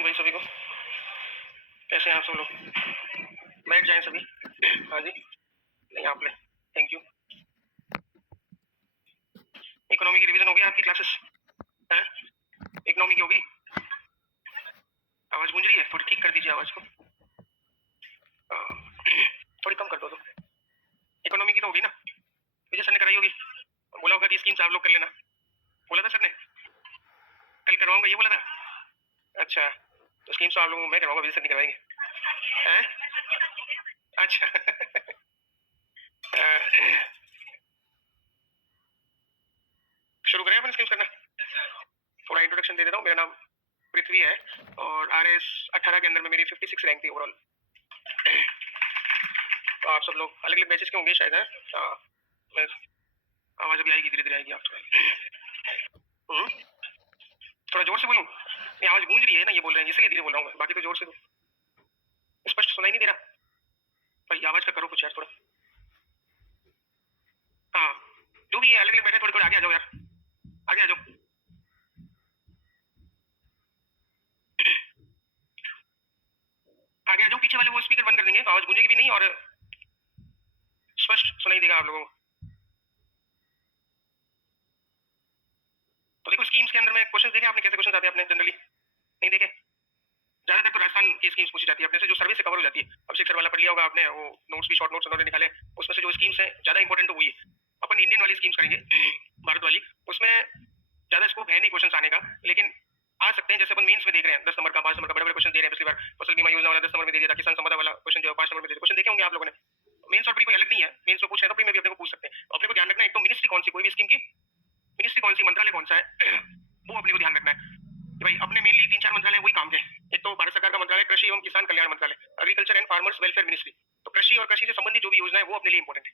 Morning भाई सभी को। कैसे हैं आप सब लोग? बैठ जाएं सभी। हाँ जी, नहीं आप ले, थैंक यू। इकोनॉमी की रिवीजन हो गई आपकी क्लासेस हैं? इकोनॉमी की होगी? आवाज गूंज रही है, थोड़ी ठीक कर दीजिए आवाज को। थोड़ी कम कर दो तो। इकोनॉमी की तो होगी ना, विजय सर ने कराई होगी। बोला होगा कि स्कीम्स आप लोग कर लेना, बोला था सर ने। कल करवाऊंगा ये बोला था। अच्छा, तो स्कीम्स तो आप लोगों मैं करवाऊंगा, विजय सर नहीं करवाएंगे हैं? अच्छा शुरू करें अपन स्कीम्स करना। थोड़ा इंट्रोडक्शन दे देता हूँ। मेरा नाम पृथ्वी है और RS 18 के अंदर में मेरी 56 रैंक थी ओवरऑल। तो आप सब लोग अलग अलग बैचेस के होंगे शायद है। आवाज अभी आएगी, धीरे धीरे आएगी आप। थोड़ा जोर से बोलूं? ये आवाज गूंज रही है ना, ये बोल रहे हैं इसलिए धीरे बोल रहा हूँ, बाकी तो जोर से दो। स्पष्ट सुनाई नहीं दे रहा पर ये आवाज का करो कुछ यार थोड़ा। हाँ, जो भी है अलग अलग बैठे, थोड़े थोड़े आगे आ जाओ यार, आगे आ जाओ। आगे आ जाओ, पीछे वाले वो स्पीकर बंद कर देंगे, आवाज गूंजेगी भी नहीं और स्पष्ट सुनाई देगा आप लोगों को। तो देखो स्कीम्स के अंदर में क्वेश्चन देखे आपने, कैसे क्वेश्चन आते हैं आपने जनरली नहीं देखे? ज्यादातर तो राजस्थान की स्कीम्स पूछी जाती है अपने से, जो सर्वे से कवर हो जाती है। अब शिक्षक वाला पढ़ लिया होगा आपने, वो नोट्स भी शॉर्ट नोट्स उन्होंने निकाले, उसमें से जो स्कीम्स है ज्यादा इंपॉर्टेंट तो वही है। अपन इंडियन वाली स्कीम्स करेंगे भारत वाली, उसमें ज्यादा स्कोप है नहीं क्वेश्चन आने का, लेकिन आ सकते हैं। जैसे अपन मेंस में देख रहे हैं 10 नंबर का 5 नंबर का बड़े बड़े क्वेश्चन दे रहे हैं। पिछली बार फसल बीमा योजना वाला 10 नंबर में दे दिया था, किसान संपदा वाला क्वेश्चन जो 5 नंबर में दे दिया। क्वेश्चन देखे होंगे आप लोगों ने। मेंस और प्री कोई अलग नहीं है, मेंस में पूछ रहे हैं तो प्री में भी अपने को पूछ सकते हैं। तो अपने को ध्यान रखना है एक तो मिनिस्ट्री कौन सी, कोई भी स्कीम की मिनिस्ट्री कौन सी, मंत्रालय कौन सा है वो अपने को ध्यान रखना है कि भाई अपने मेनली 3-4 मंत्रालय वही काम के। एक तो भारत सरकार का मंत्रालय कृषि एवं किसान कल्याण मंत्रालय, agriculture and farmers welfare ministry. तो कृषि और कृषि से संबंधित जो भी योजना है वो अपने लिए इंपॉर्टेंट है।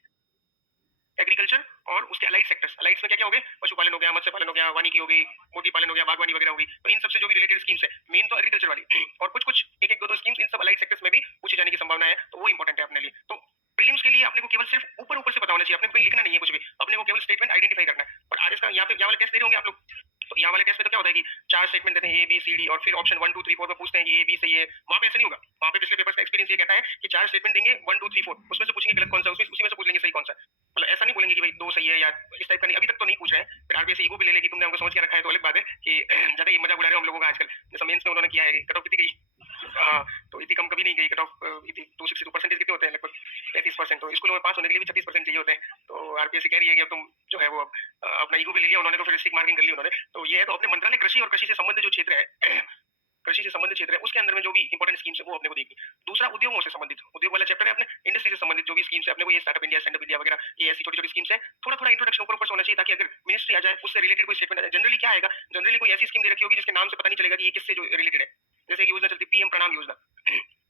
एग्रीकल्चर और उसके अलाइड सेक्टर्स, अलाइड्स में क्या क्या हो गए? पशुपालन हो गया, मत्स्य पालन हो गया, वानिकी हो गई, मोती पालन हो गया, बागवानी वगैरह होगी। तो इन सबसे जो भी रिलेटेड स्कीम्स है, मेन तो एग्रीकल्चर वाली और कुछ कुछ एक एक दो स्कीम्स इन सब अलाइड सेक्टर्स में भी पूछे जाने की संभावना है, तो वो इंपॉर्टेंट है अपने लिए। तो प्रीलिम्स के लिए अपने को केवल सिर्फ ऊपर ऊपर से पता होना चाहिए, अपने को लिखना नहीं है कुछ भी, अपने को केवल स्टेटमेंट आइडेंटिफाई करना है। और आरएस का यहाँ पे यहाँ वाले टेस्ट दे रहे होंगे आप लोग, तो यहाँ वाले टेस्ट में तो क्या होता है कि 4 स्टेटमेंट देते हैं ABCD और फिर ऑप्शन 1 2 3 4 में पूछते हैं ये A B सही है। वहां पे ऐसा नहीं होगा, वहां पे पिछले पेपर्स का एक्सपीरियंस ये कहता है कि 4 स्टेटमेंट देंगे 1 2 3 4, उसमें से पूछेंगे गलत कौन सा, उसी में से पूछ लेंगे सही कौन सा। मतलब ऐसा नहीं बोलेंगे कि भाई 2 सही है या इस टाइप का नहीं, अभी तक तो नहीं पूछ रहे हैं। फिर आरबीआई ईगो भी ले ले कि तुमने हमको समझ के रखा है, तो अलग बात है कि ज्यादा ही मजाक उड़ा रहे हो हम लोगों का आजकल। जैसे मेंस में उन्होंने किया है, कट ऑफ कितनी गई? तो इतनी कम कभी नहीं गई कट ऑफ, 262 परसेंटेज कितने होते हैं? लगभग 33%। तो स्कूलों में पास होने के लिए भी 36% चाहिए होते हैं। तो आरबीआई कह रही है कि अब तुम जो है वो अपना ईगो भी ले लिया उन्होंने, तो फिर स्टिक मार्किंग कर ली उन्होंने। तो ये है, तो अपने मंत्रालय कृषि और कृषि से संबंधित जो क्षेत्र है कृषि से संबंधित क्षेत्र है उसके अंदर में जो भी इंपॉर्टेंट स्कीम्स है वो अपने को देखनी। दूसरा उद्योगों से संबंधित, उद्योग वाला चैप्टर है अपने, इंडस्ट्री से संबंधित जो भी स्कीम्स है अपने को, ये startup India, stand up India वगैरह, ये ऐसी छोटी छोटी स्कीम्स है। थोड़ा थोड़ा इंट्रोडक्शन ऊपर ऊपर से होना चाहिए, ताकि अगर मिनिस्ट्री आ जाए उससे रिलेटेड कोई स्टेटमेंट आ जाए। जनरली क्या आएगा, जनरली कोई ऐसी स्कीम दे रखी होगी जिसके नाम से पता नहीं चलेगा कि ये किससे जो रिलेटेड है। जैसे कि योजना चलती PM प्रणाम योजना,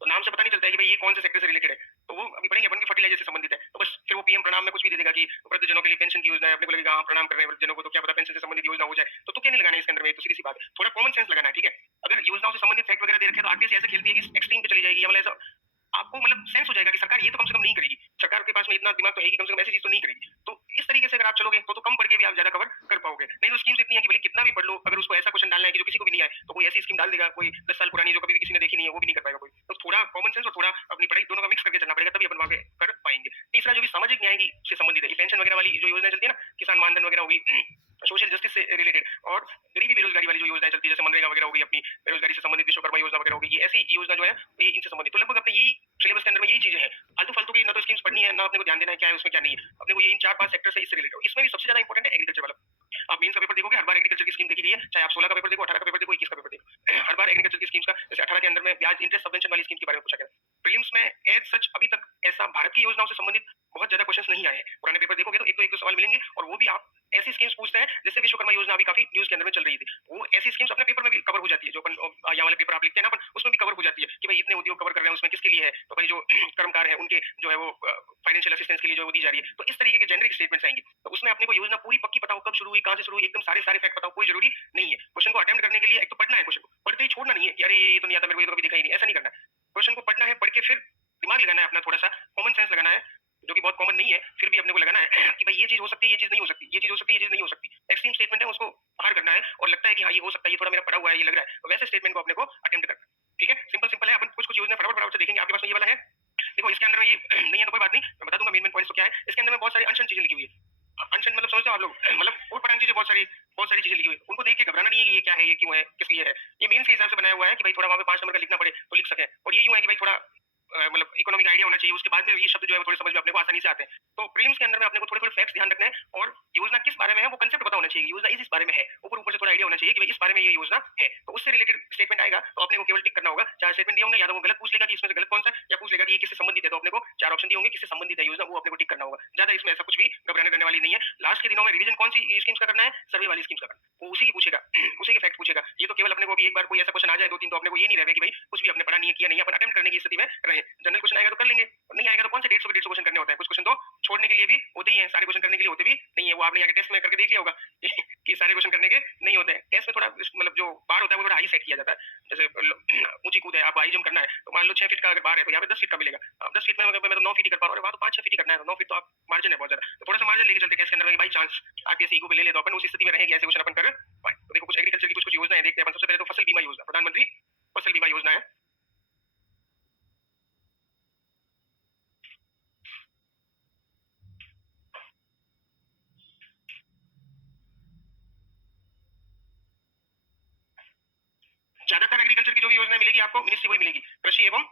तो नाम से पता नहीं चलता है कि भाई ये कौन से सेक्टर से रिलेटेड है। तो वो अभी पढ़ेंगे अपन की फर्टिलाइजर से संबंधित है, तो बस फिर वो PM प्रणाम में कुछ भी दे देगा कि वृद्धजनों के लिए पेंशन की योजना है। अपने को लगेगा हाँ प्रणाम कर रहे हैं वृद्धजनों को, तो क्या पता पेंशन से संबंधित योजना हो जाए। तो तुक्के नहीं लगाना इसके अंदर में, तो सीधी सी बात है, थोड़ा कॉमन सेंस लगाना है, ठीक है? अगर योजनाओं से संबंधित फैक्ट वगैरह दे रखे हैं तो आरबीआई ऐसे खेलती है कि एक्सट्रीम पे चली जाएगी, या मतलब ऐसा आपको मतलब सेंस हो जाएगा कि सरकार ये तो कम से कम नहीं करेगी, सरकार के पास में इतना दिमाग तो है कि कम से कम ऐसी चीज तो नहीं करेगी। तो इस तरीके से अगर आप चलोगे तो कम पढ़ के भी आप ज्यादा कवर कर पाओगे। नहीं तो स्कीम्स इतनी है कि भले कितना भी पढ़ लो, अगर उसको ऐसा क्वेश्चन डालना है कि जो किसी को भी नहीं आए, तो कोई ऐसी स्कीम डाल देगा कोई 10 साल पुरानी जो कभी भी किसी ने देखी नहीं है, वो भी नहीं कर पाएगा कोई। तो थोड़ा कॉमन सेंस और थोड़ा अपनी पढ़ाई दोनों का मिक्स करके चलना पड़ेगा, तभी अपन वहां कर पाएंगे। तीसरा जो भी सामाजिक न्याय की से संबंधित है, पेंशन वगैरह वाली जो योजना चलती है ना, किसान मानधन वगैरह होगी, सोशल जस्टिस से रिलेटेड, और गरीबी बेरोजगारी वाली जो योजना चलती है जैसे मनरेगा वगैरह होगी, अपनी बेरोजगारी से संबंधित विश्वकर्मा योजना वगैरह होगी, ये ऐसी योजना जो है ये इनसे संबंधित। तो लगभग अपने यही सिलेबस के अंदर में यही चीजें हैं। फालतू फालतू की ना तो स्कीम्स पढ़नी है ना अपने को ध्यान देना है क्या है उसमें क्या नहीं है। अपने को ये इन 4-5 सेक्टर से इससे रिलेटेड, इसमें भी सबसे ज्यादा इंपॉर्टेंट है एग्रीकल्चर वाला। आप मेंस का पेपर देखोगे हर बार एग्रीकल्चर की स्कीम देखी गई है, चाहे आप 16 का पेपर देखो, 18 का पेपर देखो, 21 का पेपर देखो, हर बार एग्रीकल्चर की स्कीम्स का, जैसे 18 के अंदर में ब्याज इंटरेस्ट सबवेंशन वाली स्कीम के बारे में पूछा गया। प्रीलिम्स में एज सच अभी तक ऐसा भारत की योजनाओं से संबंधित बहुत ज्यादा क्वेश्चन नहीं आए हैं। पुराने पेपर देखोगे तो एक दो सवाल मिलेंगे, और वो भी आप ऐसी स्कीम्स पूछते हैं जैसे विश्वकर्मा योजना अभी काफी न्यूज के अंदर में चल रही थी, वो ऐसी स्कीम्स अपने पेपर में भी कवर हो जाती है। जो अपन यहाँ वाले पेपर आप लिखते हैं ना अपन, उसमें भी कवर हो जाती है कि भाई इतने उद्योग कवर कर रहे हैं, उसमें किसके लिए है, तो भाई जो कर्मकार है उनके जो है वो फाइनेंशियल असिस्टेंस के लिए जो दी जा रही है। तो इस तरीके के जेनरिक स्टेटमेंट्स आएंगे, तो उसमें अपने को योजना पूरी पक्की पता हो, कब शुरू हुई, कहां से शुरू हुई, एकदम सारे सारे फैक्ट बताओ, कोई जरूरी नहीं है। क्वेश्चन को अटेम्प्ट करने के लिए एक तो पढ़ना है, क्वेश्चन को पढ़ते ही छोड़ना नहीं है कि अरे ये तो नहीं आता मेरे को, ये तो कभी देखा ही नहीं, ऐसा नहीं करना है। क्वेश्चन को पढ़ना है, पढ़ के फिर दिमाग लगाना है अपना, थोड़ा सा कॉमन सेंस लगाना है, जो कि बहुत कॉमन नहीं है, फिर भी अपने को लगाना है कि भाई ये चीज़ हो सकती है, ये चीज़ नहीं हो सकती, ये चीज़ हो सकती है, ये चीज़ नहीं हो सकती। एक्सट्रीम स्टेटमेंट है उसको बाहर करना है और लगता है कि हाँ, ये हो सकता है, ये थोड़ा मेरा पड़ा हुआ है, ये लग रहा है। तो वैसे स्टेटमेंट को अपने को अटेम्प्ट करना है। ठीक है? सिंपल-सिंपल है, अपन कुछ-कुछ योजना फटाफट-फटाफट से देखेंगे। आपके पास में ये वाला है। देखो इसके अंदर में ये नहीं है तो कोई बात नहीं, मैं बता दूँगा मेन-मेन पॉइंट्स तो क्या है। इसके अंदर में बहुत सारी अनशन चीज़ें लिखी हुई है। अनशन मतलब समझते हो आप लोग? मतलब ऊट-पटांग चीज़ें बहुत सारी चीज़ें लिखी हुई है। उनको देख के घबराना नहीं है कि ये क्या है, ये क्यों है, किस लिए है। ये मेन से हिसाब से बनाया हुआ है कि भाई थोड़ा वहाँ पे 5 नंबर का लिखना पड़े तो लिख सकें। और ये यूँ है कि भाई थोड़ा मतलब इकोनॉमिक आइडिया होना चाहिए, उसके बाद में ये शब्द जो है वो थोड़े समझ में अपने को आसानी से आते हैं। तो प्रीलिम्स के अंदर में अपने को थोड़े-थोड़े फैक्ट्स ध्यान रखने हैं और योजना किस बारे में है वो कांसेप्ट पता होना चाहिए। योजना इस बारे में है, ऊपर-ऊपर से थोड़ा आइडिया होना चाहिए कि भाई इस बारे में ये योजना है। तो उससे रिलेटेड स्टेटमेंट आएगा तो अपने को केवल टिक करना होगा। 4 स्टेटमेंट दिए होंगे, या तो वो गलत पूछ लेगा कि इसमें से गलत कौन-सा है, या पूछ लेगा कि ये किससे संबंधित है, तो अपने को 4 ऑप्शन दिए होंगे किससे संबंधित है योजना, वो अपने को टिक करना होगा। ज़्यादा इसमें ऐसा कुछ भी घबराने करने वाली नहीं है। लास्ट के दिनों में रिवीजन कौन-सी स्कीम्स का करना है, सर्वे वाली स्कीम्स का करना है। वो उसी की पूछेगा, उसी के फैक्ट पूछेगा। ये तो केवल अपने को अभी एक बार कोई ऐसा क्वेश्चन आ जाए 2-3 तो अपने को ये नहीं रहे कि भाई कुछ भी अपने पढ़ा नहीं है, किया नहीं है, अपन अटेम्प्ट करने की स्थिति में रहे। जनरल क्वेश्चन आएगा तो कर लेंगे, और नहीं आएगा तो कौन से 150 के 150 क्वेश्चन करने होते हैं। कुछ क्वेश्चन तो छोड़ने के लिए भी होते ही हैं, सारे क्वेश्चन करने के लिए होते भी नहीं है। वो आपने आगे टेस्ट में करके देख लिया होगा कि सारे क्वेश्चन करने के नहीं होते हैं। टेस्ट में थोड़ा मतलब जो बार होता है वो थोड़ा हाई सेट किया जाता है। जैसे ऊँची कूद है, आपको हाई जंप करना है, तो मान लो 6 फीट का अगर बार है तो यहाँ पे 10 फीट का मिलेगा। अब 10 फीट में अगर मैं तो 9 फीट ही कर पा रहा हूँ, अरे वहाँ तो 5-6 फीट ही करना है, तो 9 फीट तो आप मार्जिन है बहुत ज़्यादा। तो थोड़ा-सा मार्जिन लेके चलते हैं टेस्ट के अंदर में, बाई चांस आरपीएससी ईगो पे ले ले तो अपन उस स्थिति में रहेंगे, ऐसे क्वेश्चन अपन कर पाएँ। तो देखो कुछ एग्रीकल्चर की कुछ-कुछ योजनाएँ देखते हैं अपन। सबसे पहले तो फसल बीमा योजना, प्रधानमंत्री फसल बीमा योजना है। ज्यादातर एग्रीकल्चर की जो भी योजना मिलेगी आपको मिनिस्ट्री वही मिलेगी, कृषि एवं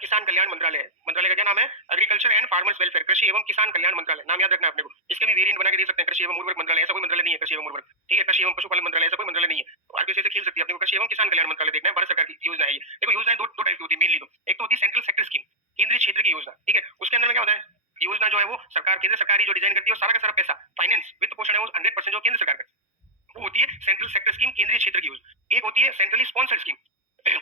किसान कल्याण मंत्रालय। मंत्रालय का क्या नाम है? एग्रीकल्चर एंड फार्मर्स वेलफेयर, कृषि एवं किसान कल्याण मंत्रालय। नाम याद रखना है अपने को। इसके भी वेरिएंट बना के दे सकते हैं, कृषि एवं उर्वरक मंत्रालय, ऐसा कोई मंत्रालय नहीं है कृषि एवं उर्वरक। ठीक है? कृषि एवं पशुपालन मंत्रालय, ऐसा कोई मंत्रालय नहीं है। तो आरबीआई से खेल सकती है अपने को, कृषि एवं किसान कल्याण मंत्रालय देखना है। भारत सरकार की योजना है ये। देखो योजनाएं दो टाइप की होती है मेनली। तो एक तो होती है सेंट्रल सेक्टर स्कीम, केंद्रीय क्षेत्र की योजना। ठीक है? उसके अंदर में क्या होता है? योजना जो है वो सरकार, केंद्र सरकार ही जो डिजाइन करती है, और सारा का सारा पैसा फाइनेंस वित्त पोषण है वो 100% जो केंद्र सरकार करती है। वो होती है सेंट्रल सेक्टर स्कीम, केंद्रीय क्षेत्र की योजना। एक होती है सेंट्रली स्पॉन्सर्ड स्कीम,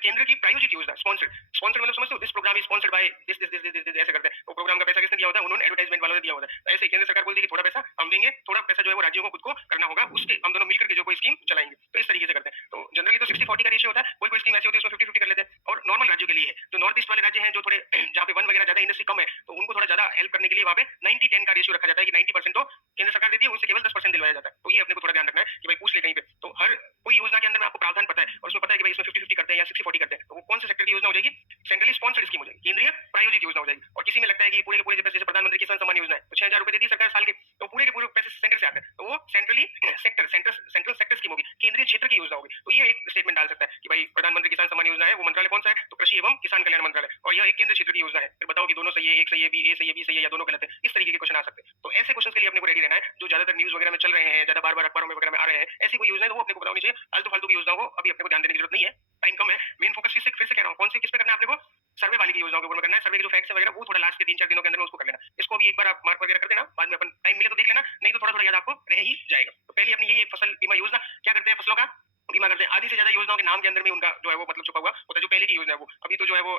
केंद्र की प्रायोजित योजना। स्पॉन्सर्ड, स्पॉन्सर्ड मतलब समझते हो? This programme is sponsored by this ऐसे करते हैं। वो प्रोग्राम का पैसा किसने दिया होता है? उन्होंने एडवर्टाइजमेंट वालों ने दिया होता है। ऐसे ही केंद्र सरकार बोलती है कि थोड़ा पैसा हम देंगे, थोड़ा पैसा जो है वो राज्यों को खुद को करना होगा, उसके हम दोनों मिलकर के जो कोई स्कीम चलाएंगे। तो इस तरीके से करते हैं। तो जनरली तो 60-40 का रेशियो होता है। कोई कोई स्कीम ऐसी होती है उसमें 50-50 कर लेते हैं। और नॉर्मल राज्यों के लिए है, जो नॉर्थ ईस्ट वाले राज्य हैं, जो थोड़े जहाँ पे वन वगैरह ज्यादा, इंडस्ट्री कम है, तो उनको थोड़ा ज्यादा हेल्प करने के लिए वहाँ पे 90-10 का रेशियो रखा जाता है कि 90% तो केंद्र सरकार देती है, उनसे केवल 10% दिलवाया जाता है। तो ये अपने को थोड़ा ध्यान रखना है कि भाई पूछ ले कहीं पे। तो हर कोई योजना के अंदर में आपको प्रावधान पता है, और उसमें पता है कि भाई इसमें 50-50 करते हैं या 60-40 करते हैं। तो वो कौन से सेक्टर की योजना हो जाएगी? सेंट्रली स्पॉन्सर्ड स्कीम हो जाएगी, केंद्रीय प्रायोजित योजना हो जाएगी। और किसी में लगता है कि पूरे के पूरे पैसे, जैसे प्रधानमंत्री किसान सम्मान योजना है, तो 6,000 रुपए देती है सरकार साल के, तो पूरे के पूरे पैसे सेंटर से आते हैं। तो वो सेंट्रल सेक्टर स्कीम होगी, केंद्रीय क्षेत्र की योजना होगी। तो ये एक स्टेटमेंट डाल सकता है कि भाई प्रधानमंत्री किसान सम्मान योजना है, वो मंत्रालय कौन सा है? तो कृषि एवं किसान कल्याण मंत्रालय। और यह एक केंद्र क्षेत्र की योजना है। फिर बताओ कि दोनों सही है, एक सही है, बी ए सही है, बी सही है, या दोनों गलत है। इस तरीके के क्वेश्चन आ सकते हैं। तो ऐसे क्वेश्चन के लिए अपने को रेडी रहना है, जो ज्यादातर न्यूज वगैरह में चल रहे हैं, ज्यादा बार-बार अखबारों में वगैरह में आ रहे हैं। ऐसी कोई योजना है तो वो अपने को पता होनी चाहिए। फालतू-फालतू की योजनाओं को अभी अपने को ध्यान देने की जरूरत नहीं है, टाइम कम है। मेन फोकस फिर से कह रहा हूँ, कौन सी किस पे करना है अपने को? सर्वे वाली की योजनाओं के ऊपर करना है। सर्वे के जो फैक्ट्स वगैरह वो थोड़ा लास्ट के 3-4 दिनों के अंदर में उसको कर लेना। इसको भी एक बार आप मार्क वगैरह कर देना, बाद में अपन टाइम मिले तो देख लेना, नहीं तो थोड़ा-थोड़ा याद आपको रह ही जाएगा। तो पहले अपनी ये फसल बीमा योजना क्या करते हैं? फसलों का बीमा करते हैं। आधी से ज्यादा योजनाओं के नाम के अंदर में उनका जो है वो मतलब छुपा हुआ होता है, जो पहले की योजना है वो। अभी तो जो है वो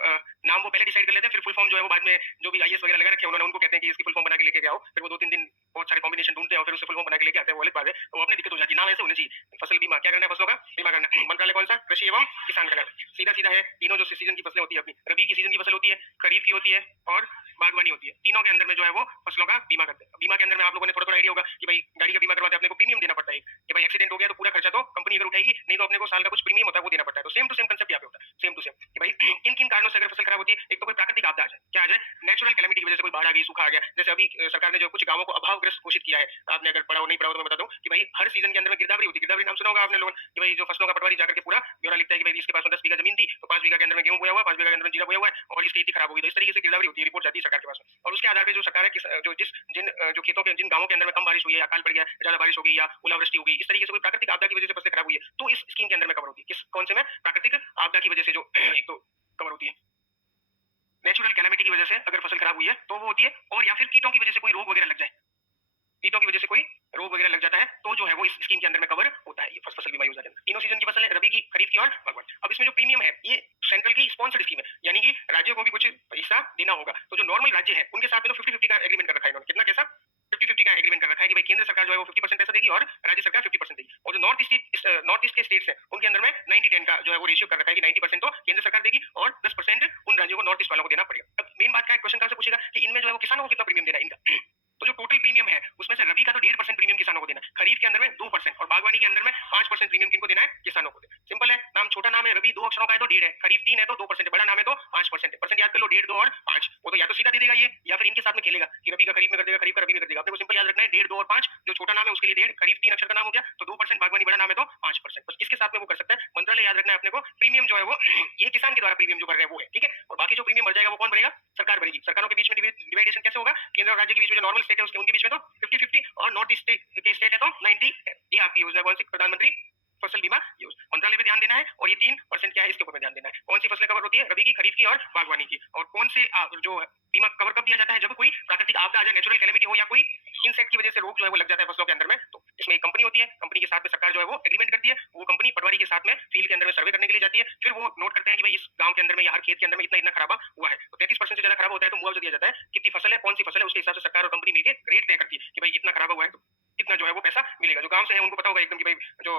नाम वो पहले डिसाइड कर लेते हैं, फिर फुल फॉर्म जो है वो बाद में जो भी आईएएस वगैरह लगा रखे हैं उन्होंने, उनको कहते हैं कि इसकी फुल फॉर्म बना के लेके आओ। फिर वो 2-3 दिन बहुत सारे कॉम्बिनेशन ढूंढते हैं और फिर उससे फुल फॉर्म बना के लेके आते हैं, वो अलग बात है। तो अपने दिक्कत हो जाती है, नाम ऐसे होने चाहिए। फसल बीमा क्या करना है? फसलों का बीमा करना है। मंत्रालय कौन सा? कृषि एवं किसान कल्याण। सीधा-सीधा है। तीनों जो सीजन की फसलें होती है अपनी, रबी की सीजन की फसल होती है, खरीफ की होती है और बागवानी होती है। तीनों के अंदर में जो है वो फसलों का बीमा करते हैं। बीमा के अंदर में आप लोगों ने थोड़ा-थोड़ा आइडिया होगा कि भाई गाड़ी का बीमा करवाते हैं, अपने को प्रीमियम देना पड़ता है कि भाई एक्सीडेंट हो गया तो पूरा खर्चा तो कंपनी अगर उठाएगी, नहीं तो अपने को साल का कुछ प्रीमियम होता है वो देना पड़ता है। तो सेम टू सेम कांसेप्ट यहाँ पे होता है, सेम टू सेम कि भाई किन-किन कारणों से अगर फसल खराब होती है, एक तो कोई प्राकृतिक आपदा आ जाए, क्या आ जाए? नेचुरल कैलेमिटी की वजह से कोई बाढ़ आ गई, सूखा आ गया। जैसे अभी सरकार ने जो कुछ गांवों को अभावग्रस्त घोषित किया है, आपने अगर पढ़ा हो नहीं पढ़ा हो तो मैं बता दूं कि भाई हर सीजन के अंदर में गिरदावरी होती है। गिरदावरी नाम सुना होगा आपने लोगों ने कि भाई जो फसलों का पटवारी जाकर के पूरा ब्यौरा लिखता है कि भाई इसके पास में 10 बीघा जमीन थी, तो 5 बीघा के अंदर में गेहूं बोया हुआ है, 5 बीघा के अंदर में जीरा बोया हुआ है और इसकी खेती खराब हो गई। तो इस तरीके से गिरदावरी होती है, रिपोर्ट जाती है सरकार के पास में। और उसके आधार पे जो सरकार है जो जो खेतों के जिन गांवों के अंदर में कम बारिश हुई है, अकाल पड़ गया, ज्यादा बारिश हो गई या ओलावृष्टि हो गई, इस तरीके से कोई प्राकृतिक आपदा की वजह से फसलें खराब हुई है, तो इस स्कीम के अंदर में कवर होती है। किस कौन से में? प्राकृतिक आपदा की वजह से जो एक तो कवर होती है। नेचुरल कैलेमिटी की वजह से अगर फसल खराब हुई है तो वो होती है, और या फिर कीटों की वजह से कोई रोग वगैरह लग जाए, कीटों की वजह से कोई रोग वगैरह लग जाता है, तो जो है वो इस स्कीम के अंदर में कवर होता है। ये फसल बीमा योजना के अंदर तीनों सीजन की फसल है, रबी की, खरीफ की और बागवानी। अब इसमें जो प्रीमियम है ये सेंट्रल की स्पॉन्सर्ड स्कीम है, यानी कि राज्यों को भी कुछ पैसा देना होगा। तो जो नॉर्मल राज्य है उनके साथ में तो 50-50 का एग्रीमेंट कर रखा है इन्होंने। कितना कैसा? 50-50 का एग्रीमेंट कर रखा है कि भाई केंद्र सरकार जो है वो 50% पैसा देगी और राज्य सरकार 50% देगी। और जो नॉर्थ ईस्ट के स्टेट्स हैं उनके अंदर में 90-10 का जो है वो रेशियो कर रखा है कि 90% तो केंद्र सरकार देगी और 10% उन राज्यों को नॉर्थ ईस्ट वालों को देना पड़ेगा। अब मेन बात का क्वेश्चन कहां से पूछेगा कि इनमें जो है वो किसानों को कितना प्रीमियम देना है इनका। तो जो टोटल प्रीमियम है उसमें से रबी का तो 1.5% प्रीमियम किसानों को देना है, खरीफ के अंदर में 2% और बागवानी के अंदर में 5% प्रीमियम किनको देना है, किसानों को देना है। सिंपल है, नाम छोटा नाम है, रबी 2 अक्षरों का है तो 1.5 है, खरीफ 3 है तो 2%, बड़ा नाम है तो 5% है। परसेंट याद कर लो, 1.5, 2 और 5। वो तो या तो सीधा दे देगा ये या फिर इनके साथ में खेलेगा कि रबी का खरीफ में कर देगा, खरीफ का रबी में कर देगा। अपने को सिंपल याद रखना है 1.5, 2 और 5। जो छोटा नाम है उसके लिए 1.5, खरीफ 3 अक्षर का नाम हो गया तो 2%, बागवानी बड़ा नाम है तो 5%। बस इसके साथ में वो कर सकता है। मंत्रालय याद रखना है अपने को, प्रीमियम जो है वो ये किसान के द्वारा प्रीमियम जो कर रहे हैं वो है, ठीक है। और बाकी जो प्रीमियम भर जाएगा वो कौन भरेगा, सरकार भरेगी। सरकारों के बीच में डिवाइडेशन कैसे होगा, केंद्र और राज्य के बीच में जो नॉर्मल स्टेट है उसके उनके बीच में तो 50-50 और नॉर्थ ईस्ट के स्टेट है तो 90। ये आपकी योजना कौन सी, प्रधानमंत्री फसल बीमा योजना। मंत्रालय पे ध्यान देना है और ये 3% क्या है इसके ऊपर ध्यान देना है। कौन सी फसलें कवर होती है, रबी की, खरीफ की और बागवानी की। और कौन से जो बीमा कवर कब दिया जाता है, जब कोई प्राकृतिक आपदा आ जाए, नेचुरल कैलेमिटी हो या कोई इंसेक्ट की वजह से रोग जो है वो लग जाता है फसलों के अंदर में। तो इसमें एक कंपनी होती है, कंपनी के साथ में सरकार जो है वो एग्रीमेंट करती है। वो कंपनी पटवारी के साथ में फील्ड के अंदर में सर्वे करने के लिए जाती है। फिर वो नोट करते हैं कि भाई इस गांव के अंदर में या हर खेत के अंदर में इतना इतना खराबा हुआ है, तो 33% से ज्यादा खराब होता है तो मुआवजा दिया जाता है। कितनी फसल है, कौन सी फसल है, उसके हिसाब से सरकार और कंपनी मिलकर रेट तय करती है कि भाई इतना खराब हुआ है तो इतना जो है वो पैसा मिलेगा। जो गांव से है उनको पता होगा एकदम कि भाई जो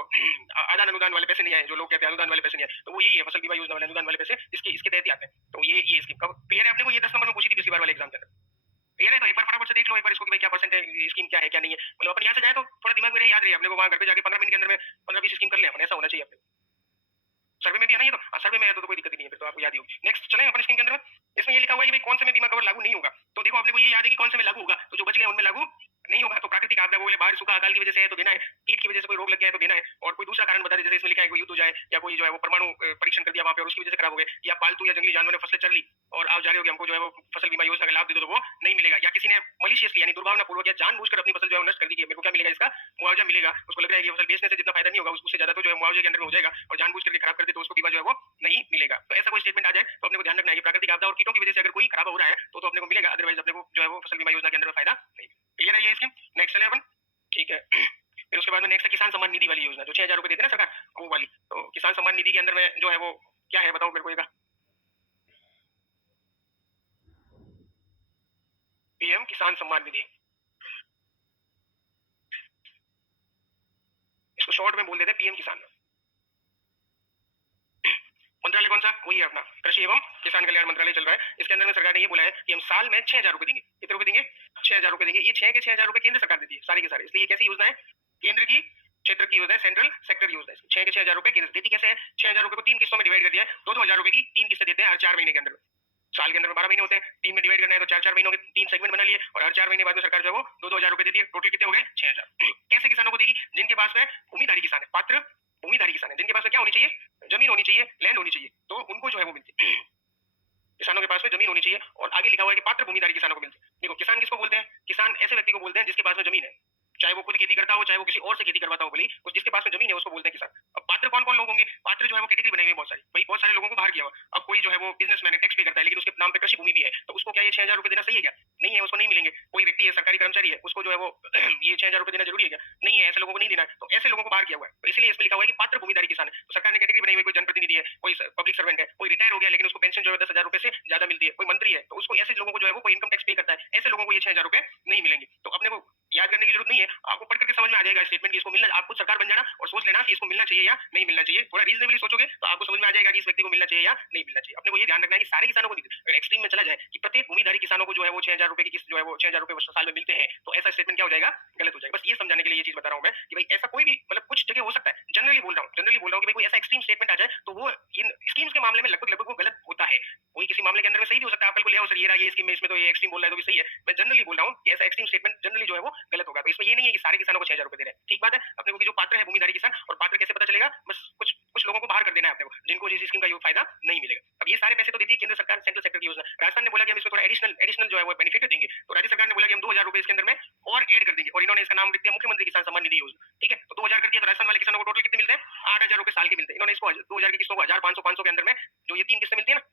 आदान अनुदान वाले पैसे नहीं आए, जो लोग कहते हैं अनुदान वाले पैसे नहीं आए, तो वो यही है फसल बीमा योजना वाले अनुदान वाले पैसे इसके तहत ही आते हैं। तो ये स्कीम कब क्लियर है अपने को, ये 10 नंबर में पूछी थी पिछली बार वाले एग्जाम के अंदर। क्लियर है, तो एक बार फटाफट से देख लो एक बार इसको कि भाई क्या परसेंट है, स्कीम क्या है क्या नहीं है। मतलब अपन यहाँ से जाए तो थोड़ा दिमाग में याद रहे अपने को, वहां घर पे जाके 15 मिनट के अंदर में 15-20 स्कीम कर ले अपन, ऐसा होना चाहिए अपने। सर्वे में भी है ना ये, तो सर्वे में है तो कोई दिक्कत नहीं है, फिर तो आपको याद ही होगी। नेक्स्ट चलें अपन स्कीम के अंदर। इसमें ये लिखा हुआ है कि भाई कौन से में बीमा कवर लागू नहीं होगा। तो देखो अपने को ये याद है कि कौन से में लागू होगा, तो जो बच गए उनमें लागू नहीं होगा। तो प्राकृतिक आपदा, बोले बाढ़, सूखा, अकाल की वजह से है तो देना है, कीट की वजह से कोई रोग लग गया है तो देना है, और कोई दूसरा कारण बता दे, जैसे इसमें लिखा है कोई युद्ध हो जाए या कोई जो है वो परमाणु परीक्षण कर दिया वहां पे और उसकी वजह से खराब हो गए, या पालतू या जंगली जानवर ने फसलें चर ली और आप जा रहे हो कि हमको जो है वो फसल बीमा योजना का लाभ दे दो, तो वो नहीं मिलेगा। या किसी ने मलिशियसली यानी दुर्भावनापूर्वक या जानबूझकर अपनी फसल जो है नष्ट कर दी, मेरे को क्या मिलेगा, इसका मुआवजा मिलेगा। उसको लग रहा है कि फसल बेचने से जितना फायदा नहीं होगा उससे ज्यादा तो जो है मुआवजे के अंदर में हो जाएगा, और जानबूझ करके खराब कर दे तो उसको बीमा जो है वो नहीं मिलेगा। तो ऐसा कोई स्टेटमेंट आ जाए तो अपने को ध्यान रखना है कि प्राकृतिक आपदा और कीटों की वजह से अगर कोई खराब हो रहा है तो अपने को मिलेगा, अदरवाइज अपने को जो है वो फसल बीमा योजना के अंदर फायदा नहीं। क्लियर है ये स्कीम। नेक्स्ट चले अपन, ठीक है। फिर उसके बाद में नेक्स्ट है किसान सम्मान निधि वाली योजना, जो 6,000 रुपए देते हैं ना सरकार, वो वाली। तो किसान सम्मान निधि के अंदर में जो है वो क्या है बताओ मेरे को। पीएम किसान सम्मान निधि, इसको शॉर्ट में बोल देते हैं पीएम किसान। मंत्रालय कौन सा, वही है अपना कृषि एवं किसान कल्याण मंत्रालय चल रहा है। इसके अंदर में सरकार ने ये बोला है कि हम साल में 6,000 रुपए देंगे। कितने रुपए देंगे, 6,000 रुपए देंगे। ये 6 के 6,000 रुपए केंद्र सरकार देती है सारे के सारे, इसलिए कैसी योजना है, केंद्र की क्षेत्र की योजना है, सेंट्रल सेक्टर योजना है। 6 के 6,000 रुपए केंद्र देती कैसे है, 6,000 रुपए को 3 किस्तों में डिवाइड कर दिया है। 2-2 हजार रुपए की 3 किस्तें देते हैं हर 4 महीने के अंदर। साल के अंदर 12 महीने होते हैं, 3 में डिवाइड करना है तो 4-4 महीनों के 3 सेगमेंट बना लिए, और हर 4 महीने बाद में सरकार जो है वो 2-2 हजार रुपए देती है। टोटल कितने हो गए, 6,000। कैसे किसानों को देगी, जिनके पास में भूमिधारी किसान है, पात्र भूमिधारी किसान है, जिनके पास में क्या होनी चाहिए, जमीन होनी चाहिए, लैंड होनी चाहिए, तो उनको जो है वो मिलती है। किसानों के पास में जमीन होनी चाहिए, और आगे लिखा हुआ है कि पात्र भूमिधारी किसानों को मिलती है। देखो किसान किसको बोलते हैं, किसान ऐसे व्यक्ति को बोलते हैं जिसके पास में जमीन है, चाहे वो खुद खेती करता हो चाहे वो किसी और से खेती करवाता हो, भले उस जिसके पास में जमीन है उसको बोलते हैं किसान। अब पात्र कौन कौन लोग होंगे, पात्र जो है वो कैटेगरी बनाई हुई है बहुत सारी, भाई बहुत सारे लोगों को बाहर किया हुआ। अब कोई जो है वो बिजनेसमैन है, टैक्स पे करता है, लेकिन उसके नाम पे कृषि भूमि भी है, तो उसको क्या ये 6,000 रुपए देना सही है क्या, नहीं है, उसको नहीं मिलेंगे। कोई व्यक्ति है सरकारी कर्मचारी है, उसको जो है वो ये 6,000 रुपए देना जरूरी है क्या, नहीं है, ऐसे लोगों को नहीं देना है, तो ऐसे लोगों को बाहर किया हुआ है। तो इसलिए इसमें लिखा हुआ है कि पात्र भूमिधारी किसान है। तो सरकार ने कैटेगरी बनाई हुई, कोई जनप्रतिनिधि है, कोई पब्लिक सर्वेंट है, कोई रिटायर हो गया लेकिन उसको पेंशन जो है 10,000 रुपए से ज्यादा मिलती है, कोई मंत्री है, तो उसको ऐसे लोगों को जो है वो कोई इनकम टैक्स पे करता है, ऐसे लोगों को ये 6,000 रुपए नहीं मिलेंगे। तो अपने को याद करने की जरूरत नहीं है, आपको पढ़ करके समझ में आ जाएगा स्टेटमेंट कि इसको मिलना, आपको सरकार बन जाना और सोच लेना कि इसको मिलना चाहिए या नहीं मिलना चाहिए। थोड़ा रीजनेबली सोचोगे तो आपको समझ में आ जाएगा कि इस व्यक्ति को मिलना चाहिए या नहीं मिलना चाहिए। अपने को ये ध्यान रखना है कि सारे किसानों को नहीं, अगर एक्सट्रीम में चला जाए कि प्रत्येक भूमिधारी किसानों को जो है वो 6,000 रुपए की किस्त जो है वो 6,000 रुपए साल में मिलते हैं, तो ऐसा स्टेटमेंट क्या हो जाएगा, गलत हो जाएगा। बस ये समझाने के लिए ये चीज बता रहा हूँ मैं कि भाई ऐसा कोई भी मतलब कुछ जगह हो सकता है, जनरली बोल रहा हूँ कि भाई कोई ऐसा एक्सट्रीम स्टेटमेंट आ जाए तो वो इन स्कीम्स के मामले में लगभग वो गलत होता है। कोई किसी मामले के अंदर में सही भी हो सकता है, आप कल को ले आओ सर ये रहा ये स्कीम में, इसमें तो ये एक्सट्रीम बोल रहा है तो भी सही है। मैं जनरली बोल रहा हूँ कि ऐसा एक्सट्रीम स्टेटमेंट जनरली जो है वो गलत होगा। तो इसमें ये नहीं है कि सारे किसानों को 6,000 रुपए दे रहे हैं, ठीक बात है। अपने को जो पात्र है भूमिधारी किसान, और पात्र कैसे पता चलेगा, बस कुछ कुछ लोगों को बाहर कर देना है अपने को, जिनको जिस स्कीम का ये फायदा नहीं मिलेगा। अब ये सारे पैसे तो देती है केंद्र सरकार, सेंट्रल सेक्टर की योजना। राजस्थान ने बोला कि हम इसको थोड़ा एडिशनल जो है वो बेनिफिट देंगे, तो राज्य सरकार ने बोला कि हम 2,000 रुपए इसके अंदर में और ऐड कर देंगे, और इन्होंने इसका नाम रख दिया मुख्यमंत्री किसान सम्मान निधि योजना। ठीक है, तो 2,000 कर दिया, तो राजस्थान वाले किसानों को टोटल कितने मिलते हैं, 8,000 रुपए साल के मिलते हैं। इन्होंने इसको 2,000 की किस्तों को 1,000, 500 के अंदर में जो ये 3 किस्तें मिलती है ना,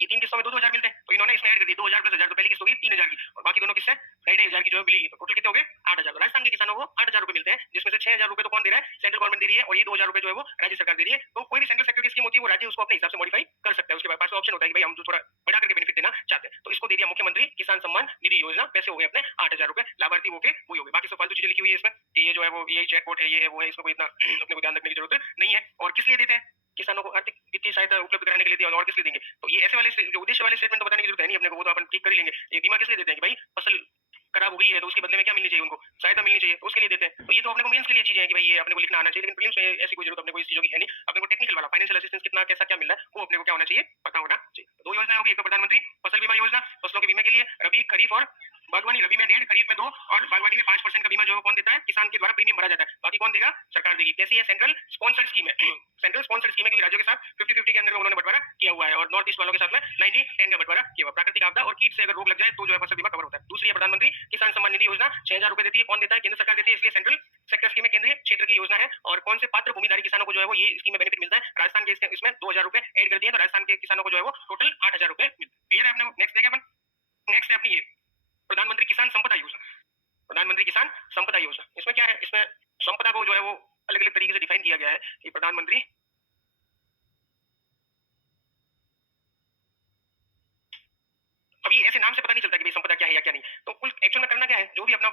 ये 3 किस्तों में 2-2 हज़ार मिलते हैं, तो इन्होंने इसमें ऐड कर दिया 2,000 प्लस 1,000, तो पहली किस्त होगी 3,000 की और बाकी दोनों किस्तें 2,500 की जो है मिलेगी, तो टोटल कितने हो गए 8,000। तो राजस्थान के किसानों को 8,000 रुपए मिलते हैं, जिसमें से 6,000 रुपए तो कौन दे रहा है, सेंट्रल गवर्नमेंट दे रही है और ये 2,000 रुपए जो है वो राज्य सरकार दे रही है। तो कोई भी सेंट्रल सेक्टर की स्कीम होती है वो राज्य उसको अपने हिसाब से मॉडिफाई कर सकता है, उसके पास ऑप्शन होता है कि भाई हम जो थोड़ा बढ़ा करके बेनिफिट देना चाहते हैं, तो इसको दे दिया मुख्यमंत्री किसान सम्मान निधि योजना, पैसे हो गए अपने 8,000 रुपए, लाभार्थी हो गए वही हो गए। बाकी सब फालतू चीजें लिखी हुई है इसमें, ये जो है वो ये चैटबॉट है, ये है वो है, इसमें कोई इतना अपने को ध्यान रखने की जरूरत नहीं है। और किस लिए देते हैं, किसानों को आर्थिक वित्तीय सहायता उपलब्ध कराने के लिए दिया, और किस लिए देंगे, तो ये ऐसे वाले जो उद्देश्य वाले स्टेटमेंट तो बताने की जरूरत है नहीं अपने को, वो तो अपन ठीक कर ही लेंगे। ये बीमा किस लिए देते हैं कि भाई फसल खराब हो गई है तो उसके बदले में क्या मिलनी चाहिए, उनको सहायता मिलनी चाहिए, तो उसके लिए देते हैं। तो ये तो अपने को मेंस के लिए चीजें हैं कि भाई ये अपने को लिखना आना चाहिए, लेकिन प्रीलिम्स में ऐसी कोई जरूरत अपने को इस चीजों की है नहीं। अपने को टेक्निकल वाला फाइनेंशियल असिस्टेंस कितना कैसा क्या मिल रहा है वो अपने को क्या होना चाहिए, पता होना चाहिए। दो योजनाएं होगी, एक तो प्रधानमंत्री फसल बीमा योजना फसलों के बीमा के लिए, रबी खरीफ और बागवानी, रबी में 1.5, खरीफ में 2 और बागवानी में 5% का बीमा जो है कौन देता है, किसान के द्वारा प्रीमियम भरा जाता है, बाकी कौन देगा, सरकार देगी। कैसी है, सेंट्रल स्पॉन्सर्ड स्कीम है। सेंट्रल स्पॉन्सर्ड स्कीम है क्योंकि राज्यों के साथ 50-50 के अंदर में उन्होंने बंटवारा किया हुआ है और नॉर्थ ईस्ट वालों के साथ में 90-10 का बंटवारा किया हुआ। प्राकृतिक आपदा और कीट से अगर रोग लग जाए तो जो है फसल बीमा कवर होता है। दूसरी है प्रधानमंत्री किसान सम्मान निधि योजना, 6,000 रुपए देती है, कौन देता है, केंद्र सरकार देती है, इसलिए सेंट्रल सेक्टर स्कीम है, केंद्रीय क्षेत्र की योजना है। और कौन से पात्र भूमिधारी किसानों को जो है वो ये स्कीम में बेनिफिट मिलता है, राजस्थान के इसमें 2,000 रुपए ऐड कर दिए, तो राजस्थान के किसानों को जो है वो टोटल 8,000 रुपए मिलते हैं। क्लियर है अपने को। नेक्स्ट देखें अपन, नेक्स्ट है अपनी ये प्रधानमंत्री किसान संपदा योजना। प्रधानमंत्री किसान संपदा योजना, इसमें क्या है, इसमें संपदा को जो है वो अलग अलग तरीके से डिफाइन किया गया है कि प्रधानमंत्री अब ये ऐसे नाम से पता नहीं चलता कि भाई संपदा क्या है या क्या नहीं, तो कुल एक्चुअल में करना क्या है, जो भी अपना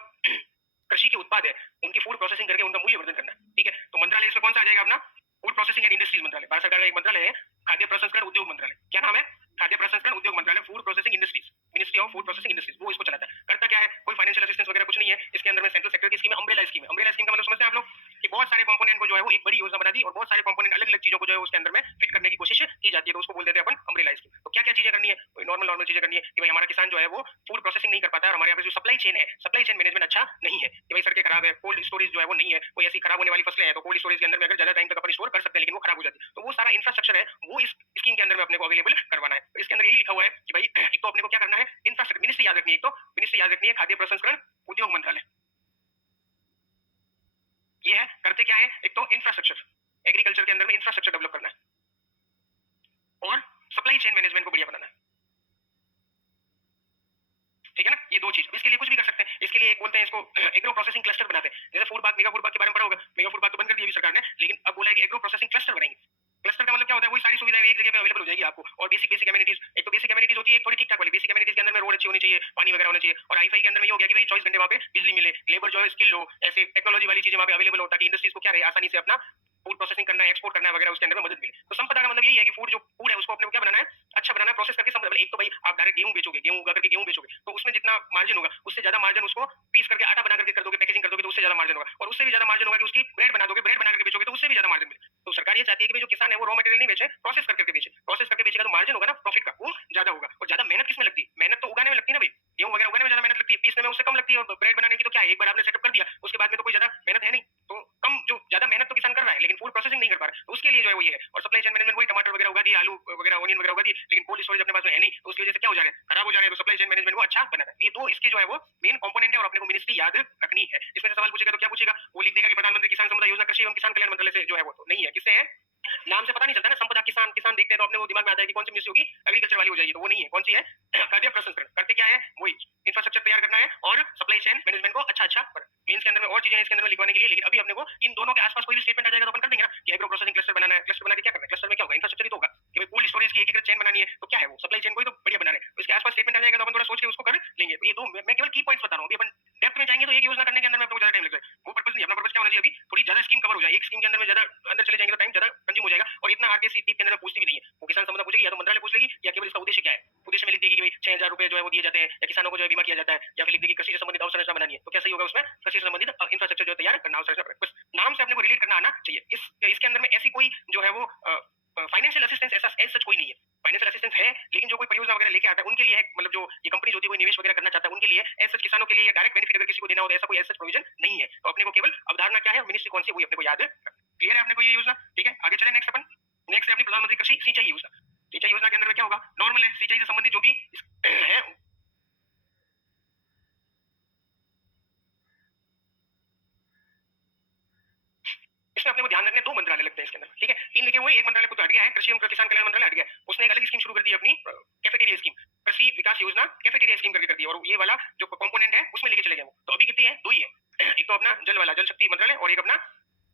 कृषि के उत्पाद है उनकी फूड प्रोसेसिंग करके उनका मूल्य वर्धन करना है। ठीक है, तो मंत्रालय इसमें कौन सा आ जाएगा अपना, फूड प्रोसेसिंग एंड इंडस्ट्रीज मंत्रालय। भारत सरकार का एक मंत्रालय है, खाद्य प्रसंस्करण उद्योग मंत्रालय। क्या नाम है, खाद्य प्रसंस्करण उद्योग मंत्रालय, food processing industries, ministry of food processing industries, वो इसको चलाता है। करता क्या है, कोई फाइनेंशियल असिस्टेंस वगैरह कुछ नहीं है इसके अंदर में। सेंट्रल सेक्टर की स्कीम है, अम्ब्रेला स्कीम है। अम्ब्रेला स्कीम का मतलब समझते हैं आप लोग कि बहुत सारे कंपोनेंट को जो है वो एक बड़ी योजना बना दी और बहुत सारे कंपोनेंट अलग अलग चीजों को जो है उसके अंदर में फिट करने की कोशिश की जाती है, तो उसको बोल देते हैं अपन अम्ब्रेला स्कीम। तो क्या क्या चीजें करनी है, नॉर्मल नॉर्मल चीजें करनी है कि भाई हमारा किसान जो है वो फूड प्रोसेसिंग नहीं कर पाता है और हमारे यहाँ पे जो सप्लाई चेन है, सप्लाई चेन मैनेजमेंट अच्छा नहीं है, कि भाई सड़कें खराब है, कोल्ड स्टोरेज जो है वो नहीं है, कोई ऐसी खराब होने वाली फसलें हैं तो कोल्ड स्टोरेज के अंदर में अगर ज्यादा टाइम तक अपन स्टोर कर सकते हैं लेकिन वो खराब हो जाती है, तो वो सारा इंफ्रास्ट्रक्चर है वो इस स्कीम के अंदर में अपने को अवेलेबल करवाना है। तो इसके अंदर यही लिखा हुआ है कि भाई एक तो अपने को क्या करना है, इंफ्रास्ट्रक्चर मिनिस्ट्री याद रखनी है, एक तो मिनिस्ट्री याद रखनी है खाद्य प्रसंस्करण उद्योग मंत्रालय, ये है। करते क्या है, एक तो इंफ्रास्ट्रक्चर, एग्रीकल्चर के अंदर में इंफ्रास्ट्रक्चर डेवलप करना है और सप्लाई चेन मैनेजमेंट को बढ़िया बनाना है। ठीक है ना, ये दो चीज। इसके लिए कुछ भी कर सकते हैं, इसके लिए एक बोलते हैं इसको एग्रो प्रोसेसिंग क्लस्टर बनाते हैं। जैसे food park, mega food park के बारे में पढ़ा होगा, मेगा फूड पार्क तो बंद कर दिया अभी सरकार ने, लेकिन अब बोला है कि एग्रो प्रोसेसिंग क्लस्टर बनाएंगे। क्लस्टर का मतलब क्या होता है, वही सारी सुविधाएं एक जगह पे अवेलेबल हो जाएगी आपको, और बेसिक बेसिक एमिनिटीज। एक तो बेसिक एमिनिटीज होती है एक थोड़ी ठीक ठाक वाली, बेसिक एमिनिटीज के अंदर में रोड अच्छी होनी चाहिए, पानी वगैरह होना चाहिए, और हाईफाई के अंदर में ये हो गया कि भाई 24 घंटे वहाँ पे बिजली मिले, लेबर जो है स्किल हो, ऐसे टेक्नोलॉजी वाली चीजें वहाँ पे अवेलेबल हो ताकि इंडस्ट्रीज को क्या रहे, आसानी से अपना फूड प्रोसेसिंग करना है, एक्सपोर्ट करना है वगैरह, उसके अंदर में मदद मिले। तो संपदा का मतलब यही है कि फूड जो फूड है उसको अपने को क्या बनाना है, अच्छा बनाना है, प्रोसेस करके संपदा। एक तो भाई आप डायरेक्ट गेहूं बेचोगे, गेहूं उगा करके गेहूं बेचोगे तो उसमें जितना मार्जिन होगा उससे ज्यादा मार्जिन उसको पीस करके आटा बना करके कर दोगे, पैकेजिंग कर दोगे तो उससे ज्यादा मार्जिन होगा, और उससे भी ज्यादा मार्जिन होगा कि उसकी ब्रेड बना दोगे, ब्रेड बना करके बेचोगे तो उससे भी ज्यादा मार्जिन मिले। तो सरकार ये चाहती है कि जो किसान है वो रॉ मटेरियल नहीं बेचे, प्रोसेस करके बेचे। प्रोसेस करके बेचेगा तो मार्जिन होगा ना प्रॉफिट का, वो ज्यादा होगा। और ज्यादा मेहनत किसमें लगती है, मेहनत तो उगाने में लगती है ना भाई, गेहूं वगैरह उगाने में ज्यादा मेहनत लगती है, पीसने में उससे कम लगती है, और ब्रेड बनाने की तो क्या है, एक बार आपने सेटअप कर दिया उसके बाद में तो कोई ज्यादा मेहनत है नहीं, तो कम जो ज्यादा मेहनत तो किसान कर रहा है लेकिन फूड प्रोसेसिंग नहीं कर पा रहा है, तो उसके लिए जो है वो ये है। और सप्लाई चेन मैनेजमेंट वही टमाटर वगैरह उगा दिए, आलू वगैरह ओनियन वगैरह उगा दिए, लेकिन कोल्ड स्टोरेज अपने पास में है नहीं, तो उसकी वजह से क्या हो जा रहा है, खराब हो जा रहा है। तो सप्लाई चेन मैनेजमेंट को अच्छा बनाना है। ये दो इसके जो है वो मेन कंपोनेंट है और अपने को मिनिस्ट्री याद रखनी है। इसमें से सवाल पूछेगा तो क्या पूछेगा, वो लिख देगा कि प्रधानमंत्री किसान सम्पदा योजना कृषि एवं किसान कल्याण मंत्रालय से जो है, वो तो नहीं है, किससे है, नाम से पता नहीं चलता ना, संपदा किसान किसान देखते हैं तो अपने को दिमाग में आता है कि कौन सी मिनिस्ट्री होगी, एग्रीकल्चर वाली हो जाएगी, तो वो नहीं है। कौन सी है, खाद्य प्रसंस्करण। करते क्या है, वही इंफ्रास्ट्रक्चर तैयार करना है और सप्लाई चेन मैनेजमेंट को अच्छा अच्छा मेंस के अंदर में और चीजें इसके अंदर में लिखवाने के लिए। लेकिन अभी अपने को इन दोनों के आसपास कोई भी स्टेटमेंट आ जाएगा तो अपन कर देंगे ना कि एग्रो प्रोसेसिंग क्लस्टर बनाना है। क्लस्टर बना के क्या करना है, क्लस्टर में क्या होगा, इंफ्रास्ट्रक्चर ही तो होगा कि भाई कोल्ड स्टोरेज की एकीकृत चेन बनानी है, तो क्या है वो सप्लाई चेन को ही तो बढ़िया बना रहे हैं। तो इसके आसपास स्टेटमेंट आ जाएगा तो अपन थोड़ा सोच के उसको कर लेंगे। तो ये दो मैं केवल की पॉइंट्स बता रहा हूँ, अभी अपन डेप्थ में जाएंगे तो एक योजना करने के अंदर में आपको ज्यादा टाइम लग जाएगा, वो पर्पस नहीं। अपना पर्पस क्या होना चाहिए, अभी थोड़ी ज्यादा स्कीम कवर हो जाए, एक स्कीम के अंदर में ज्यादा अंदर चले जाएंगे तो टाइम ज्यादा कंज्यूम हो जाएगा, और इतना आरटीसी डीप के अंदर पूछती भी नहीं है। वो किसान संपदा पूछेगी या तो मंत्रालय पूछ लेगी, या केवल इसका उद्देश्य क्या है, उद्देश्य में लिख देगी कि भाई 6,000 रुपए जो है वो दिए जाते हैं, या किसानों को जो है बीमा किया जाता है, या फिर लिख देगी कृषि से संबंधित अवसंरचना बनानी है, तो क्या सही होगा उसमें, कृषि से संबंधित इंफ्रास्ट्रक्चर जो तैयार करना, अवसंरचना। बस नाम से अपने को रिलेट करना आना चाहिए। इसके अंदर में ऐसी कोई जो है वो फाइनेंशियल असिस्टेंस ऐसा सच कोई नहीं है। फाइनेंशियल असिस्टेंस है लेकिन जो कोई परियोजना वगैरह लेके आता है उनके लिए है, मतलब जो ये कंपनी होती है कोई निवेश वगैरह करना चाहता है उनके लिए, ऐसा किसानों के लिए डायरेक्ट बेनिफिट अगर किसी को देना हो तो ऐसा कोई ऐसा प्रोविजन नहीं है। तो अपने को केवल अवधारणा क्या है, मिनिस्ट्री कौन सी, वही अपने को याद है। क्लियर है अपने को ये योजना। ठीक है, आगे चले नेक्स्ट अपन। नेक्स्ट है अपनी प्रधानमंत्री कृषि सिंचाई योजना। सिंचाई योजना के अंदर में क्या होगा, नॉर्मल है, सिंचाई से संबंधित जो भी है इसमें अपने को ध्यान रखने 2 मंत्रालय लगते हैं इसके अंदर, ठीक है। 3 लिखे हुए, एक मंत्रालय खुद हट गया है, कृषि एवं किसान कल्याण मंत्रालय हट गया है। उसने एक अलग स्कीम शुरू कर दी अपनी कैफेटेरिया स्कीम, कृषि विकास योजना कैफेटेरिया स्कीम करके कर दी, और ये वाला जो कंपोनेंट है उसमें लेके चले गए वो। तो अभी कितनी है? 2 ही है। एक तो अपना जल वाला जल शक्ति मंत्रालय और एक अपना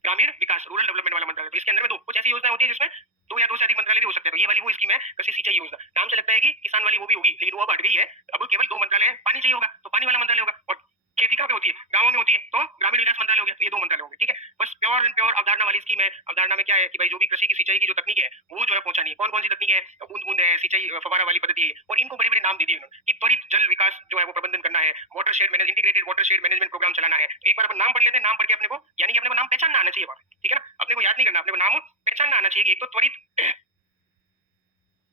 ग्रामीण विकास रूरल डेवलपमेंट वाला मंत्रालय। तो इसके अंदर में 2 कुछ ऐसी योजना होती है जिसमें 2 या 2 से अधिक मंत्रालय भी हो सकते हैं। तो ये वाली वो स्कीम है कृषि सिंचाई योजना। नाम से लगता है कि किसान वाली वो भी होगी, लेकिन वो अब हट गई है। अब केवल 2 मंत्रालय है, पानी चाहिए होगा तो पानी वाला मंत्रालय होगा, और खेती कहाँ पे होती है? गांवों में होती है, तो ग्रामीण विकास मंत्रालय हो गया। तो ये 2 मंत्रालय होंगे, ठीक है। बस प्योर एंड प्योर अवधारणा वाली स्कीम है। अवधारणा में क्या है कि भाई जो भी कृषि की सिंचाई की जो तकनीक है वो जो है पहुंचानी है। कौन कौन सी तकनीक है? बूंद बूंद है, सिंचाई फव्वारा वाली पद्धति है, और इनको बड़े बड़े नाम दे दिए उन्होंने कि त्वरित जल विकास जो है वो प्रबंधन करना है, watershed manage integrated watershed management programme चलाना है। एक बार अपन नाम पढ़ लेते हैं, नाम पढ़ के अपने को यानी कि अपने को नाम पहचानना आना चाहिए वहां, ठीक है ना। अपने को याद नहीं करना, अपने को नाम पहचानना आना चाहिए। एक तो त्वरित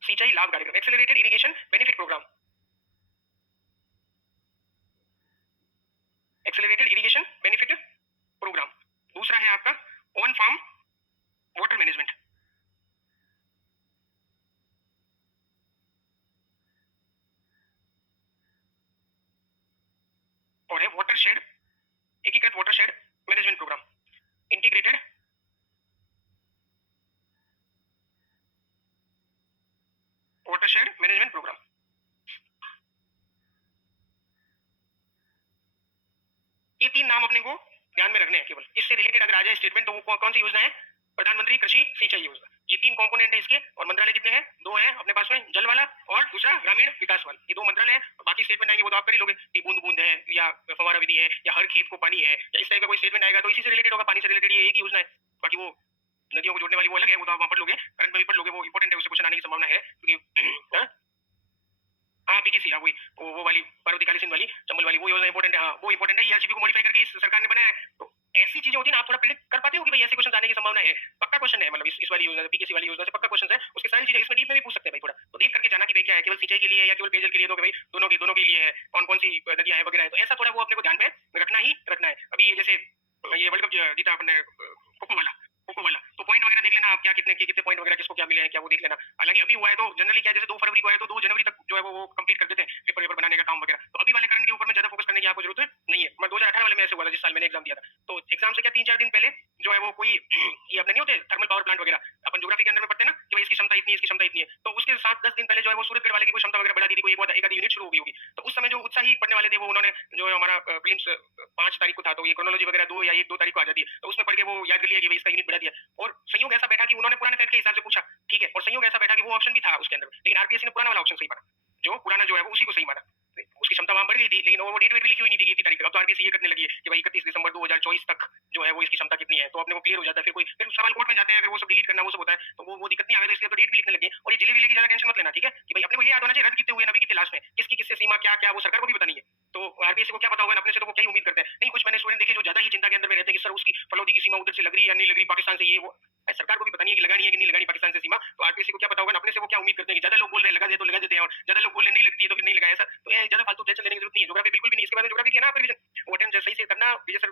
सिंचाई लाभ कार्यक्रम accelerated irrigation benefit programme, accelerated irrigation benefit programme. दूसरा है आपका ऑन फार्म वाटर मैनेजमेंट, और है वाटर शेड एकीकृत watershed management programme, integrated watershed management programme. ये 3 नाम अपने को ध्यान में रखने हैं केवल। इससे रिलेटेड अगर आ जाए स्टेटमेंट तो वो कौन सी योजना है? प्रधानमंत्री कृषि सिंचाई योजना। ये 3 कंपोनेंट है इसके, और मंत्रालय कितने हैं? 2 है अपने पास में, जल वाला और दूसरा ग्रामीण विकास वाला। ये 2 मंत्रालय है। बाकी स्टेटमेंट आएंगे वो तो आप कर ही लोगे कि बूंद बूंद है या फव्वारा विधि है या हर खेत को पानी है, या इस टाइप का कोई स्टेटमेंट आएगा तो इसी से रिलेटेड होगा, पानी से रिलेटेड ये एक ही योजना है। बाकी वो नदियों को जोड़ने वाली वो अलग है, वो तो आप वहां पढ़ लोगे, करंट में भी पढ़ लोगे, वो इंपॉर्टेंट है, उससे क्वेश्चन आने की संभावना है क्योंकि हाँ पीकेसी, हाँ वही वो वाली पार्वती काली सिंह वाली चंबल वाली वो योजना इंपॉर्टेंट है। हाँ वो इंपॉर्टेंट है, ईआरसीपी को मॉडिफाई करके इस सरकार ने बनाया है। तो ऐसी चीजें होती है ना, आप थोड़ा प्रेडिक्ट कर पाते हो कि भाई ऐसे क्वेश्चन आने की संभावना है। पक्का क्वेश्चन है, मतलब इस वाली योजना से, पीकेसी वाली योजना से पक्का क्वेश्चन है। उसकी सारी चीजें इसमें डीप में भी पूछ सकते हैं भाई थोड़ा, तो देख करके जाना कि भाई क्या है, केवल सिंचाई के लिए है या केवल पेयजल के लिए, तो भाई दोनों के लिए है, कौन कौन सी नदियां हैं वगैरह है। तो ऐसा थोड़ा वो अपने को ध्यान में रखना ही रखना है। अभी जैसे ये वर्ल्ड कप जीता अपने कोको वाला, तो पॉइंट वगैरह देख लेना आप, क्या कितने पॉइंट वगैरह किसको क्या मिले हैं, क्या वो देख लेना। हालांकि अभी हुआ है तो जनरली क्या, जैसे 2 फरवरी को है तो 2 जनवरी तक जो है वो कंप्लीट कर देते हैं पेपर बनाने का काम वगैरह। तो अभी वाले करंट के ऊपर में ज्यादा फोकस करने की आपको जरूरत नहीं है। मैं 2018 वाले में ऐसे हुआ था जिस साल मैंने एग्जाम दिया था। तो एग्जाम से क्या 3-4 दिन पहले जो है वो कोई ये अपने नहीं होते थर्मल पावर प्लांट वगैरह, अपन ज्योग्राफी के अंदर में पढ़ते हैं ना कि भाई इसकी क्षमता इतनी है, इसकी क्षमता इतनी है। तो उसके 7-10 दिन पहले जो है वो सूरजगढ़ वाले की कोई क्षमता वगैरह बढ़ा दी थी, कोई एक आधी यूनिट शुरू हो गई होगी। तो उस समय जो उत्साही पढ़ने वाले थे वो उन्होंने जो हमारा प्रीलिम्स 5 तारीख को था, तो ये क्रोनोलॉजी वगैरह 2 या 1-2 तारीख को आ जाती है, तो उसमें पढ़ के वो याद कर लिया कि भाई इसका यूनिट बढ़ा दिया। और संयोग ऐसा बैठा कि उन्होंने पुराने फैक्ट के हिसाब से पूछा, ठीक है, और संयोग ऐसा बैठा कि वो ऑप्शन भी था उसके अंदर, लेकिन आरपीएससी ने पुराना वाला ऑप्शन सही माना, जो पुराना जो है वो उसी को सही माना। उसकी क्षमता वहां बढ़ गई थी, लेकिन वो डेट में भी लिखी हुई नहीं थी इतनी तारीख। अब तो आरबीआई ये करने लगी है कि भाई 31 दिसंबर 2024 तक जो है वो इसकी क्षमता कितनी है, तो अपने को क्लियर हो जाता है। फिर सवाल कोर्ट में जाते हैं, अगर वो सब डिलीट करना वो सब होता है तो वो दिक्कत नहीं आगे, तो इसलिए तो डेट भी लिखने लगे। और ये जिले विले की ज्यादा टेंशन मत लेना, ठीक है, कि भाई अपने को ये याद होना चाहिए रद्द कितने हुए, नबी कितने लास्ट में, किसकी किससे सीमा क्या क्या, वो सरकार को भी पता नहीं है। तो आरबीआई को क्या पता होगा, अपने से तो वो क्या ही उम्मीद करते हैं। नहीं, कुछ मैंने स्टूडेंट देखे जो ज्यादा ही चिंता के अंदर में रहते हैं कि सर उसकी फलौदी की सीमा उधर से लग रही है या नहीं लग रही, पाकिस्तान से ये वो। सरकार को भी पता नहीं है कि लगानी है कि नहीं लगानी पाकिस्तान से सीमा, तो आरपीएससी को क्या पता होगा, अपने से वो क्या उम्मीद करते हैं कि ज्यादा लोग बोल रहे हैं लगा दे तो लगा देते हैं, और ज्यादा लोग बोल रहे हैं नहीं लगती है तो फिर नहीं लगाया। ऐसा तो ज्यादा फालतू टेंशन लेने की जरूरत नहीं है। ज्योग्राफी बिल्कुल भी नहीं, इसके बाद में ज्योग्राफी की ना आप रिवीजन वो अटेम्प्ट सही से करना, विजय सर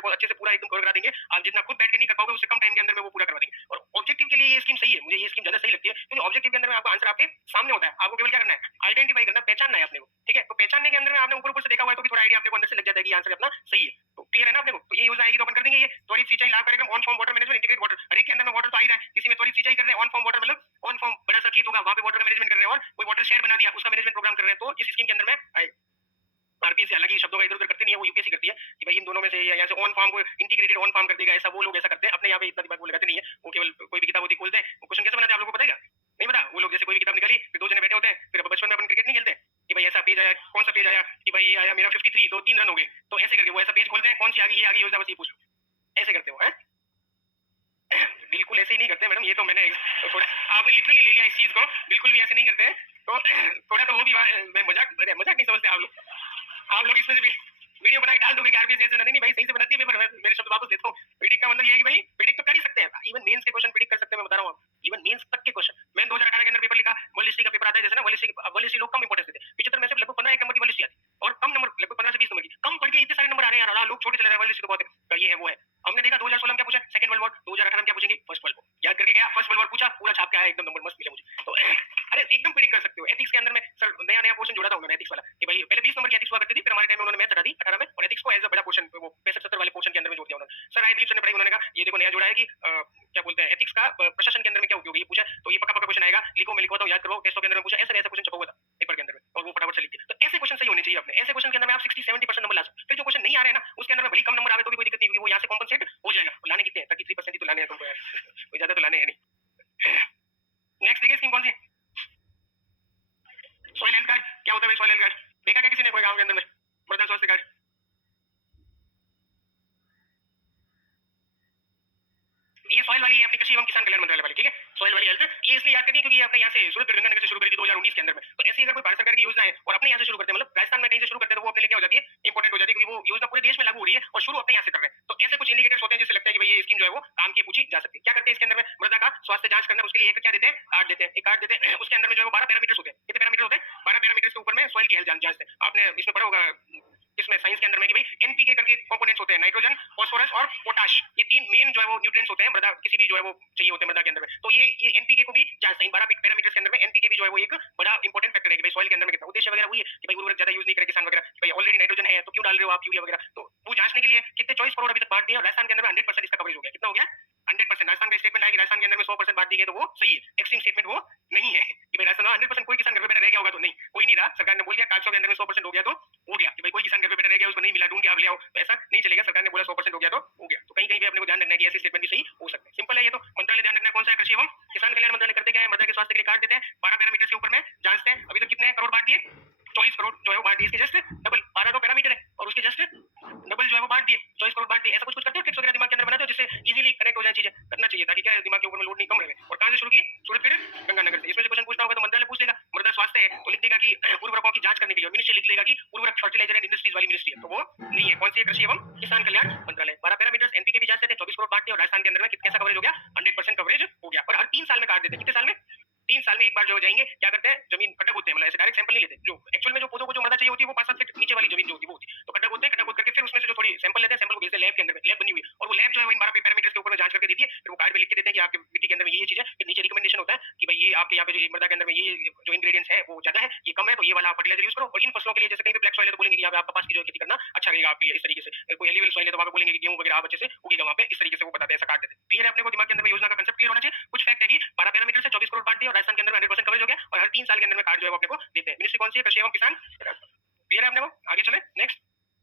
बहुत अच्छे से पूरा एकदम कवर करा देंगे। आप जितना खुद बैठ के नहीं कर पाओगे उससे कम टाइम के अंदर में वो पूरा करवा देंगे। और ऑब्जेक्टिव के लिए ये स्कीम सही है, मुझे ये स्कीम ज्यादा सही लगती है, क्योंकि ऑब्जेक्टिव के अंदर में आपका आंसर आपके सामने होता है। आपको केवल क्या करना है, आइडेंटिफाई करना, पहचानना है अपने को, ठीक है। तो पहचानने के अंदर में आपने ऊपर ऊपर से देखा हुआ है तो थोड़ा आइडिया अपने को अंदर से लग जाता है कि आंसर अपना सही है। तो क्लियर है ना अपने को। तो ये योजना आएगी तो अपन कर देंगे। ये त्वरित सिंचाई लाभ कार्यक्रम on farm water management integrated water, हर एक के अंदर में वाटर तो आ ही रहा है, किसी में त्वरित सिंचाई कर रहे हैं, ऑन फॉर्म वाटर मतलब ऑन फॉर्म बड़ा सा खेत होगा वहां पे वाटर का मैनेजमेंट कर रहे हैं, और कोई वाटर शेड बना दिया उसका मैनेजमेंट प्रोग्राम कर रहे हैं, तो इस स्कीम के अंदर में आरपीएससी हालांकि शब्दों का इधर उधर करती नहीं है, वो यूपीएससी करती है कि भाई इन दोनों में से यहाँ से ऑन फॉर्म को इंटीग्रेटेड ऑन फॉर्म कर देगा, ऐसा वो लोग ऐसा करते हैं। अपने यहाँ पे इतना दिमाग वो लगाते नहीं है, वो केवल कोई भी किताब होती खोलते हैं, वो क्वेश्चन कैसे बनाते हैं आप लोगों को पता है? नहीं पता। वो लोग जैसे कोई भी किताब निकाली, फिर 2 जने बैठे होते हैं, फिर बचपन में अपन क्रिकेट नहीं खेलते कि भाई ऐसा पेज आया, कौन सा पेज आया कि भाई आया मेरा 53 तो 3 रन हो गए, तो ऐसे करके वो ऐसा पेज खोलते हैं, कौन सी आ गई, ये आ गई योजना, बस ये पूछ लो, ऐसे करते हो हैं। बिल्कुल ऐसे ही नहीं करते मैडम, ये तो मैंने थोड़ा आपने लिटरली ले लिया इस चीज को, बिल्कुल भी ऐसे नहीं करते हैं। तो थोड़ा तो वो भी मैं मजाक नहीं समझते आप लोग इसमें से भी वीडियो बना के डाल दोगे कि आरबीआई ऐसे नहीं भाई सही से बनाती है पेपर। मेरे शब्द वापस लेता हूँ। प्रिडिक्ट का मतलब ये है कि भाई प्रिडिक्ट तो कर ही सकते हैं, इवन मेंस के क्वेश्चन प्रिडिक्ट कर सकते हैं, मैं बता रहा हूँ। इवन मेंस तक के क्वेश्चन मैंने 2018 के अंदर पेपर लिखा, वर्ल्ड का पेपर आता है जैसे ना, वर्ल्ड लोग कम इंपोर्टेंस देते हैं, 75 में से लगभग 15 नंबर की वर्ल्ड आती है, और कम नंबर लगभग 15 से 20 नंबर की, कम पढ़ के इतने सारे नंबर आ रहे हैं यार, लोग छोटे चले रहे हैं, वर्ल्ड तो बहुत है, ये है वो है। हमने देखा 2016 में क्या पूछा, सेकंड वर्ल्ड वॉर, 2018 में क्या पूछेंगे, फर्स्ट वर्ल्ड वॉर। याद करके गया, फर्स्ट वर्ल्ड वॉर पूछा, पूरा छाप के आया, एकदम नंबर मस्त मिले मुझे। तो अरे एकदम प्रेडिक्ट कर सकते हो। एथिक्स के अंदर में सर नया-नया पोर्शन जोड़ा था उन्होंने एथिक्स वाला कि भाई पहले 20 नंबर की एथिक्स हुआ करती थी, फिर हमारे टाइम में उन्होंने मैथ्स हटा दी 18 में और एथिक्स को एज़ अ बड़ा पोर्शन वो 65-70 वाले पोर्शन के अंदर में जोड़ दिया उन्होंने। सर आई बिलीव सर ने पढ़ाई, उन्होंने कहा ये देखो नया जोड़ा है कि क्या बोलते हैं एथिक्स का प्रशासन के अंदर में क्या उपयोग है, ये पूछा तो ये पक्का-पक्का क्वेश्चन आएगा, लिखो मैं लिखवाता हूँ, याद करो, टेस्टों के अंदर में पूछा, ऐसा-ऐसा क्वेश्चन छपा हुआ था पेपर के अंदर में और वो फटाफट से लिख दिया। तो ऐसे क्वेश्चन सही होने चाहिए अपने, ऐसे क्वेश्चन के अंदर में आप 60-70% नंबर ला सकते हो। फिर जो क्वेश्चन नहीं आ रहे हैं ना, उसके अंदर में भले कम नंबर आवे तो भी कोई दिक्कत नहीं, क्योंकि वो यहाँ से कॉम्पेंसेट हो जाएगा। लाने कितने हैं? 33% ही तो लाने हैं तुमको यार, कोई ज्यादा तो लाने हैं नहीं। नेक्स्ट देखिए स्कीम कौन सी, सॉइल हेल्थ कार्ड। क्या होता है सॉइल हेल्थ कार्ड, देखा क्या किसी ने कोई गाँव के अंदर में मृदा स्वास्थ्य कार्ड? ये सॉइल वाली है अपनी कृषि एवं किसान कल्याण मंत्रालय वाली, ठीक है, सॉइल वाली हेल्थ। ये इसलिए याद करनी है क्योंकि ये अपने यहाँ से शुरू कर, गंगानगर से शुरू करी थी 2019 के अंदर में। तो ऐसी अगर कोई भारत सरकार की योजना है और अपने यहाँ से शुरू करते हैं, मतलब राजस्थान में कहीं से शुरू करते हैं, तो वो अपने लिए क्या हो जाती है, इंपॉर्टेंट हो जाती है, क्योंकि वो योजना पूरे देश में लागू हो रही है और शुरू अपने यहाँ से कर रहे हैं। तो ऐसे कुछ इंडिकेटर्स होते हैं जिससे लगता है कि भाई ये स्कीम जो है वो काम की पूछी जा सकती है। क्या करते हैं इसके अंदर में, मृदा का स्वास्थ्य जांच करना, उसके लिए एक क्या देते हैं, कार्ड देते हैं, एक कार्ड देते हैं। उसके अंदर में जो है वो 12 पैरामीटर्स होते हैं। कितने पैरामीटर होते हैं? 12 पैरामीटर्स के ऊपर में सॉइल की हेल्थ जांचते हैं। आपने इसमें पढ़ा होगा इसमें साइंस के अंदर में कि भाई एनपीके करके कंपोनेंट्स होते हैं, नाइट्रोजन, फास्फोरस और पोटाश। ये तीन मेन जो है वो न्यूट्रिएंट्स होते हैं, मृदा किसी भी जो है वो चाहिए होते हैं मृदा के अंदर में। तो ये एनपीके को भी जांचते हैं। 12 पैरामीटर्स के अंदर में एनपीके भी जो है वो एक बड़ा इंपॉर्टेंट फैक्टर है कि भाई सॉइल के अंदर में कितना। उद्देश्य वगैरह वही है कि भाई उर्वरक ज्यादा यूज नहीं करे किसान वगैरह, भाई ऑलरेडी नाइट्रोजन है तो क्यों डाल रहे हो आप यूरिया वगैरह। तो वो जांचने के लिए कितने 24 करोड़ अभी तक बांट दिए और राजस्थान के अंदर में 100% इसका कवरेज हो गया। कितना हो गया? 100%। राजस्थान का स्टेटमेंट आया कि राजस्थान के अंदर में 100% बांट दिए गए, तो वो सही है। एक्सट्रीम स्टेटमेंट वो नहीं है कि भाई राजस्थान में 100% कोई किसान घर पे बैठा रह गया होगा, तो नहीं, कोई नहीं रहा। सरकार ने बोल दिया 400 के अंदर में 100% हो गया तो हो गया कि भाई कोई किसान घर पे बैठा रह गया, उसको नहीं मिला, ढूंढ के आप ले आओ, तो ऐसा नहीं चलेगा। सरकार ने बोला 100% हो गया तो हो गया। तो कहीं कहीं भी अपने को ध्यान रखना है कि ऐसे स्टेटमेंट भी सही हो सकते हैं। सिंपल है ये तो। मंत्रालय ध्यान रखना कौन सा है, कृषि एवं किसान कल्याण मंत्रालय। करते क्या है, मृदा के स्वास्थ्य के लिए कार्ड देते हैं, 12 पैरामीटर के ऊपर में जांचते हैं। अभी तक कितने करोड़ बांट दिए? 24 करोड़ जो है वो बांट दिए। इसके जस्ट डबल 12 तो पैरामीटर है और उसके जस्ट डबल जो है वो बांट दिए, 24 करोड़ बांट दिए। ऐसा कुछ कुछ करते हो, ट्रिक्स वगैरह दिमाग के अंदर बनाते हो जिससे इजीली कनेक्ट हो जाए चीजें, करना चाहिए ताकि क्या है दिमाग के ऊपर में लोड नहीं कम रहे। और कहां से शुरू की? सूरत फिर गंगानगर से। इसमें से क्वेश्चन पूछना होगा तो मंत्रालय पूछ लेगा। मृदा स्वास्थ्य है तो लिख देगा कि उर्वरकों की जांच करने के लिए, मिनिस्ट्री लिख लेगा कि उर्वरक फर्टिलाइजर एंड इंडस्ट्रीज वाली मिनिस्ट्री है, तो वो नहीं है। कौन सी है? कृषि एवं किसान कल्याण मंत्रालय। 12 पैरामीटर्स, एनपीके भी जांचते थे, 24 करोड़ बांट दिए और राजस्थान के अंदर में कैसा कवरेज हो गया? 100% कवरेज हो गया। और हर 3 साल में कार्ड देते हैं। कितने साल में? 3 साल में एक बार जो जाएंगे, क्या करते हैं, जमीन खड्डा खोदते हैं, मतलब ऐसे डायरेक्ट सैंपल नहीं लेते। जो एक्चुअल में जो पौधों को जो मृदा चाहिए होती है वो 5-7 फीट नीचे वाली जमीन जो होती है वो होती है। तो खड्डा खोदते हैं, खड्डा खोद करके फिर उसमें से जो थोड़ी सैंपल लेते हैं, सैंपल को भेजते हैं लैब के अंदर में, लैब बनी हुई है और वो लैब जो है वो इन 12 पैरामीटर्स के ऊपर में जांच करके देती है। फिर वो कार्ड पे लिख के देते हैं कि आपके मिट्टी के अंदर में ये चीज है। फिर नीचे रिकमेंडेशन होता है कि भाई ये आपके यहाँ पे जो मृदा के अंदर में ये जो इंग्रेडिएंट्स है वो ज्यादा है, ये कम है, तो ये वाला फर्टिलाइजर यूज करो। और इन फसलों के लिए जैसे कहीं पे ब्लैक सॉइल है तो बोलेंगे कि यहाँ पे आप कपास की जो खेती करना अच्छा रहेगा आपके लिए, इस तरीके से। कोई एलिवल सॉइल है तो वहाँ पे बोलेंगे कि गेहूं वगैरह आप अच्छे से उगेगा वहाँ पे, इस तरीके से वो बताते हैं, ऐसा कार्ड देते हैं। क्लियर है अपने को दिमाग के अंदर में योजना का कंसेप्ट क्लियर होना चाहिए। कुछ फैक्ट है कि 12 पैरामीटर से 24 करोड़ बांट दिया और राजस्थान के अंदर में 100% कवरेज हो गया और हर 3 साल के अंदर में कार्ड जो है वो अपने को देते हैं। मिनिस्ट्री कौन सी है? कृषि एवं किसान। क्लियर है अपने को? आगे चले नेक्स्ट।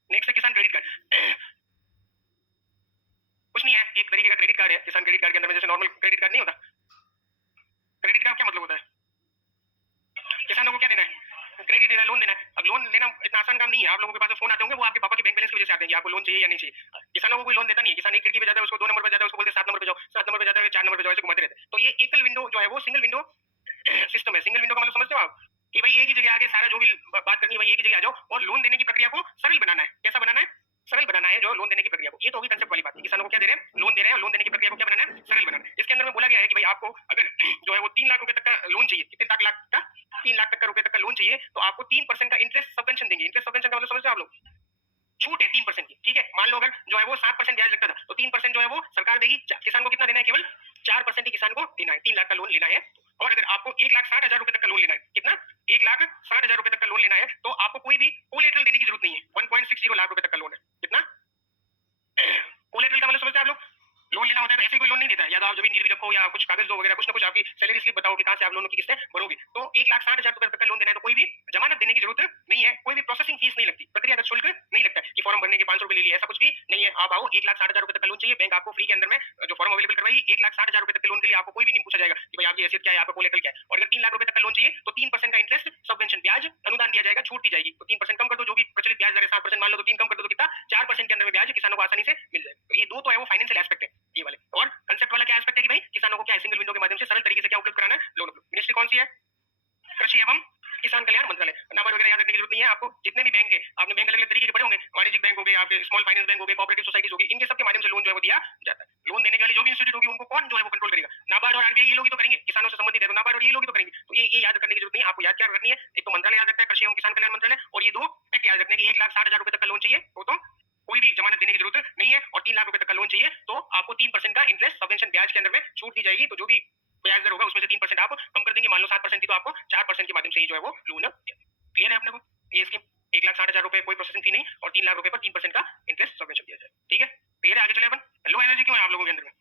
नेक्स्ट है किसान क्रेडिट कार्ड। कुछ नहीं है, एक तरीके का क्रेडिट कार्ड है। किसान क्रेडिट कार्ड के अंदर में जैसे नॉर्मल क्रेडिट कार्ड नहीं होता, क्रेडिट कार्ड क्या मतलब होता है? किसानों को क्या देना है? क्रेडिट देना है, लोन देना है। अब लोन लेना इतना आसान काम नहीं है। आप लोगों के पास फोन आते होंगे, वो आपके पापा के बैंक बैलेंस की वजह से आते हैं कि आपको लोन चाहिए या नहीं चाहिए। किसानों को कोई लोन देता नहीं है। किसान एक खिड़की पे जाता है, उसको 2 नंबर पे जाता है, उसको बोलते हैं 7 नंबर पे जाओ, 7 नंबर पे जाता है, 4 नंबर पे जाओ, ऐसे घुमाते रहते हैं। तो ये एकल विंडो जो है वो सिंगल विंडो सिस्टम है। सिंगल विंडो का मतलब समझते हो आप कि भाई एक ही जगह आगे सारा जो भी बात करनी है भाई एक ही जगह आ जाओ। और लोन देने की प्रक्रिया को सरल बनाना है। कैसा बनाना है? सरल बनाना है जो लोन देने की प्रक्रिया को। ये तो होगी कंसेप्ट वाली बात है। किसानों को क्या दे रहे हैं? लोन दे रहे हैं। लोन देने की प्रक्रिया को क्या बनाना है? सरल बनाना है। इसके अंदर में बोला गया है कि भाई आपको अगर जो है वो 3 लाख रुपए तक का लोन चाहिए, कितने लाख का? 3 लाख तक का रुपए तक का लोन चाहिए, तो आपको 3% का इंटरेस्ट सब्वेंशन देंगे। इंटरेस्ट सब्वेंशन का मतलब समझते हो आप लोग? छूट है 3% की, ठीक है। मान लो अगर जो है वो 7% ब्याज लगता था तो 3% जो है वो सरकार देगी। किसान को कितना देना है? केवल 4% ही किसान को देना है। 3 लाख का लोन लेना है और अगर आपको 1,60,000 रुपए तक का लोन लेना है, कितना? 1,60,000 रुपए तक का लोन लेना है तो आपको कोई भी कोलेटरल देने की जरूरत नहीं है। 1.60 लाख रुपए तक का लोन है। कितना? कोलेटरल का मतलब समझते हैं आप लोग? लोन लेना होता है तो ऐसे कोई लोन नहीं देता है। या तो आप जमीन गिरवी रखो या कुछ कागज दो वगैरह, कुछ ना कुछ आपकी सैलरी स्लिप बताओ कि कहां से आप लोन की किस्तें भरोगे। तो 1,60,000 रुपए तक का लोन देना है तो कोई भी जमानत देने की जरूरत नहीं है, कोई भी प्रोसेसिंग फीस नहीं लगती, प्रक्रियागत शुल्क नहीं लगता है कि फॉर्म भरने के 500 रुपए ले लिए, ऐसा कुछ भी नहीं है। आप आओ, 1,60,000 रुपए तक का लोन चाहिए, बैंक आपको फ्री के अंदर में जो फॉर्म अवेलेबल करवाएगी। 1,60,000 रुपए तक के लोन के लिए आपको कोई भी नहीं पूछा जाएगा कि भाई आपकी हैसियत क्या है, आपका कोलेटरल क्या है। और अगर 3 लाख रुपए तक का लोन चाहिए तो 3% का इंटरेस्ट सब्वेंशन ब्याज अनुदान दिया जाएगा, छूट दी जाएगी। तो 3% कम कर दो, जो भी प्रचलित ब्याज दर है 7% मान लो, तो 3 कम कर दो तो कितना? 4% के अंदर में ब्याज किसानों को आसानी से मिल जाएगा। तो ये दो तो है वो फाइनेंशियल एस्पेक्ट है ये वाले। और कंसेप्ट वाला क्या एस्पेक्ट है कि भाई किसानों को क्या है, सिंगल विंडो के माध्यम से सरल तरीके से क्या उपलब्ध कराना है? लोन। मिनिस्ट्री कौन सी है? कृषि एवं किसान कल्याण मंत्रालय। नाबार्ड वगैरह याद रखने की जरूरत नहीं है आपको। जितने भी बैंक है, आपने बैंक अलग अलग तरीके के पढ़े होंगे, वाणिज्यिक बैंक हो गए, आपके स्मॉल फाइनेंस बैंक हो गए, कोऑपरेटिव सोसाइटीज होगी, इनके सबके माध्यम से लोन जो है वो दिया जाता है। लोन देने वाली जो भी इंस्टीट्यूट होगी उनको कौन जो है वो कंट्रोल करेगा? नाबार्ड और आरबीआई, ये लोग ही तो करेंगे। किसानों से संबंधित है तो नाबार्ड और ये लोग ही तो करेंगे। तो ये याद करने की जरूरत नहीं है आपको। याद क्या रखनी है? एक तो मंत्रालय याद रखना है, कृषि एवं किसान कल्याण मंत्रालय, और ये दो फैक्ट याद रखने की 1,60,000 रुपए तक का लोन चाहिए तो कोई भी जमानत देने की जरूरत नहीं है। और 3 लाख रुपए तक का लोन चाहिए तो आपको 3% का इंटरेस्ट सब्वेंशन ब्याज के अंदर में छूट दी जाएगी। तो जो भी ब्याज दर होगा उसमें से 3% आप कम कर देंगे, मान लो 7% थी तो आपको 4% के माध्यम से ही जो है वो लोन क्लियर है अपने को। ये स्कीम 1,60,000 रुपए कोई प्रोसेसिंग फी नहीं और 3 लाख रुपए पर 3% का इंटरेस्ट सबवेंशन दिया जाए। ठीक है, क्लियर है? आगे चले अपन। लो एनर्जी क्यों है आप लोगों के अंदर में?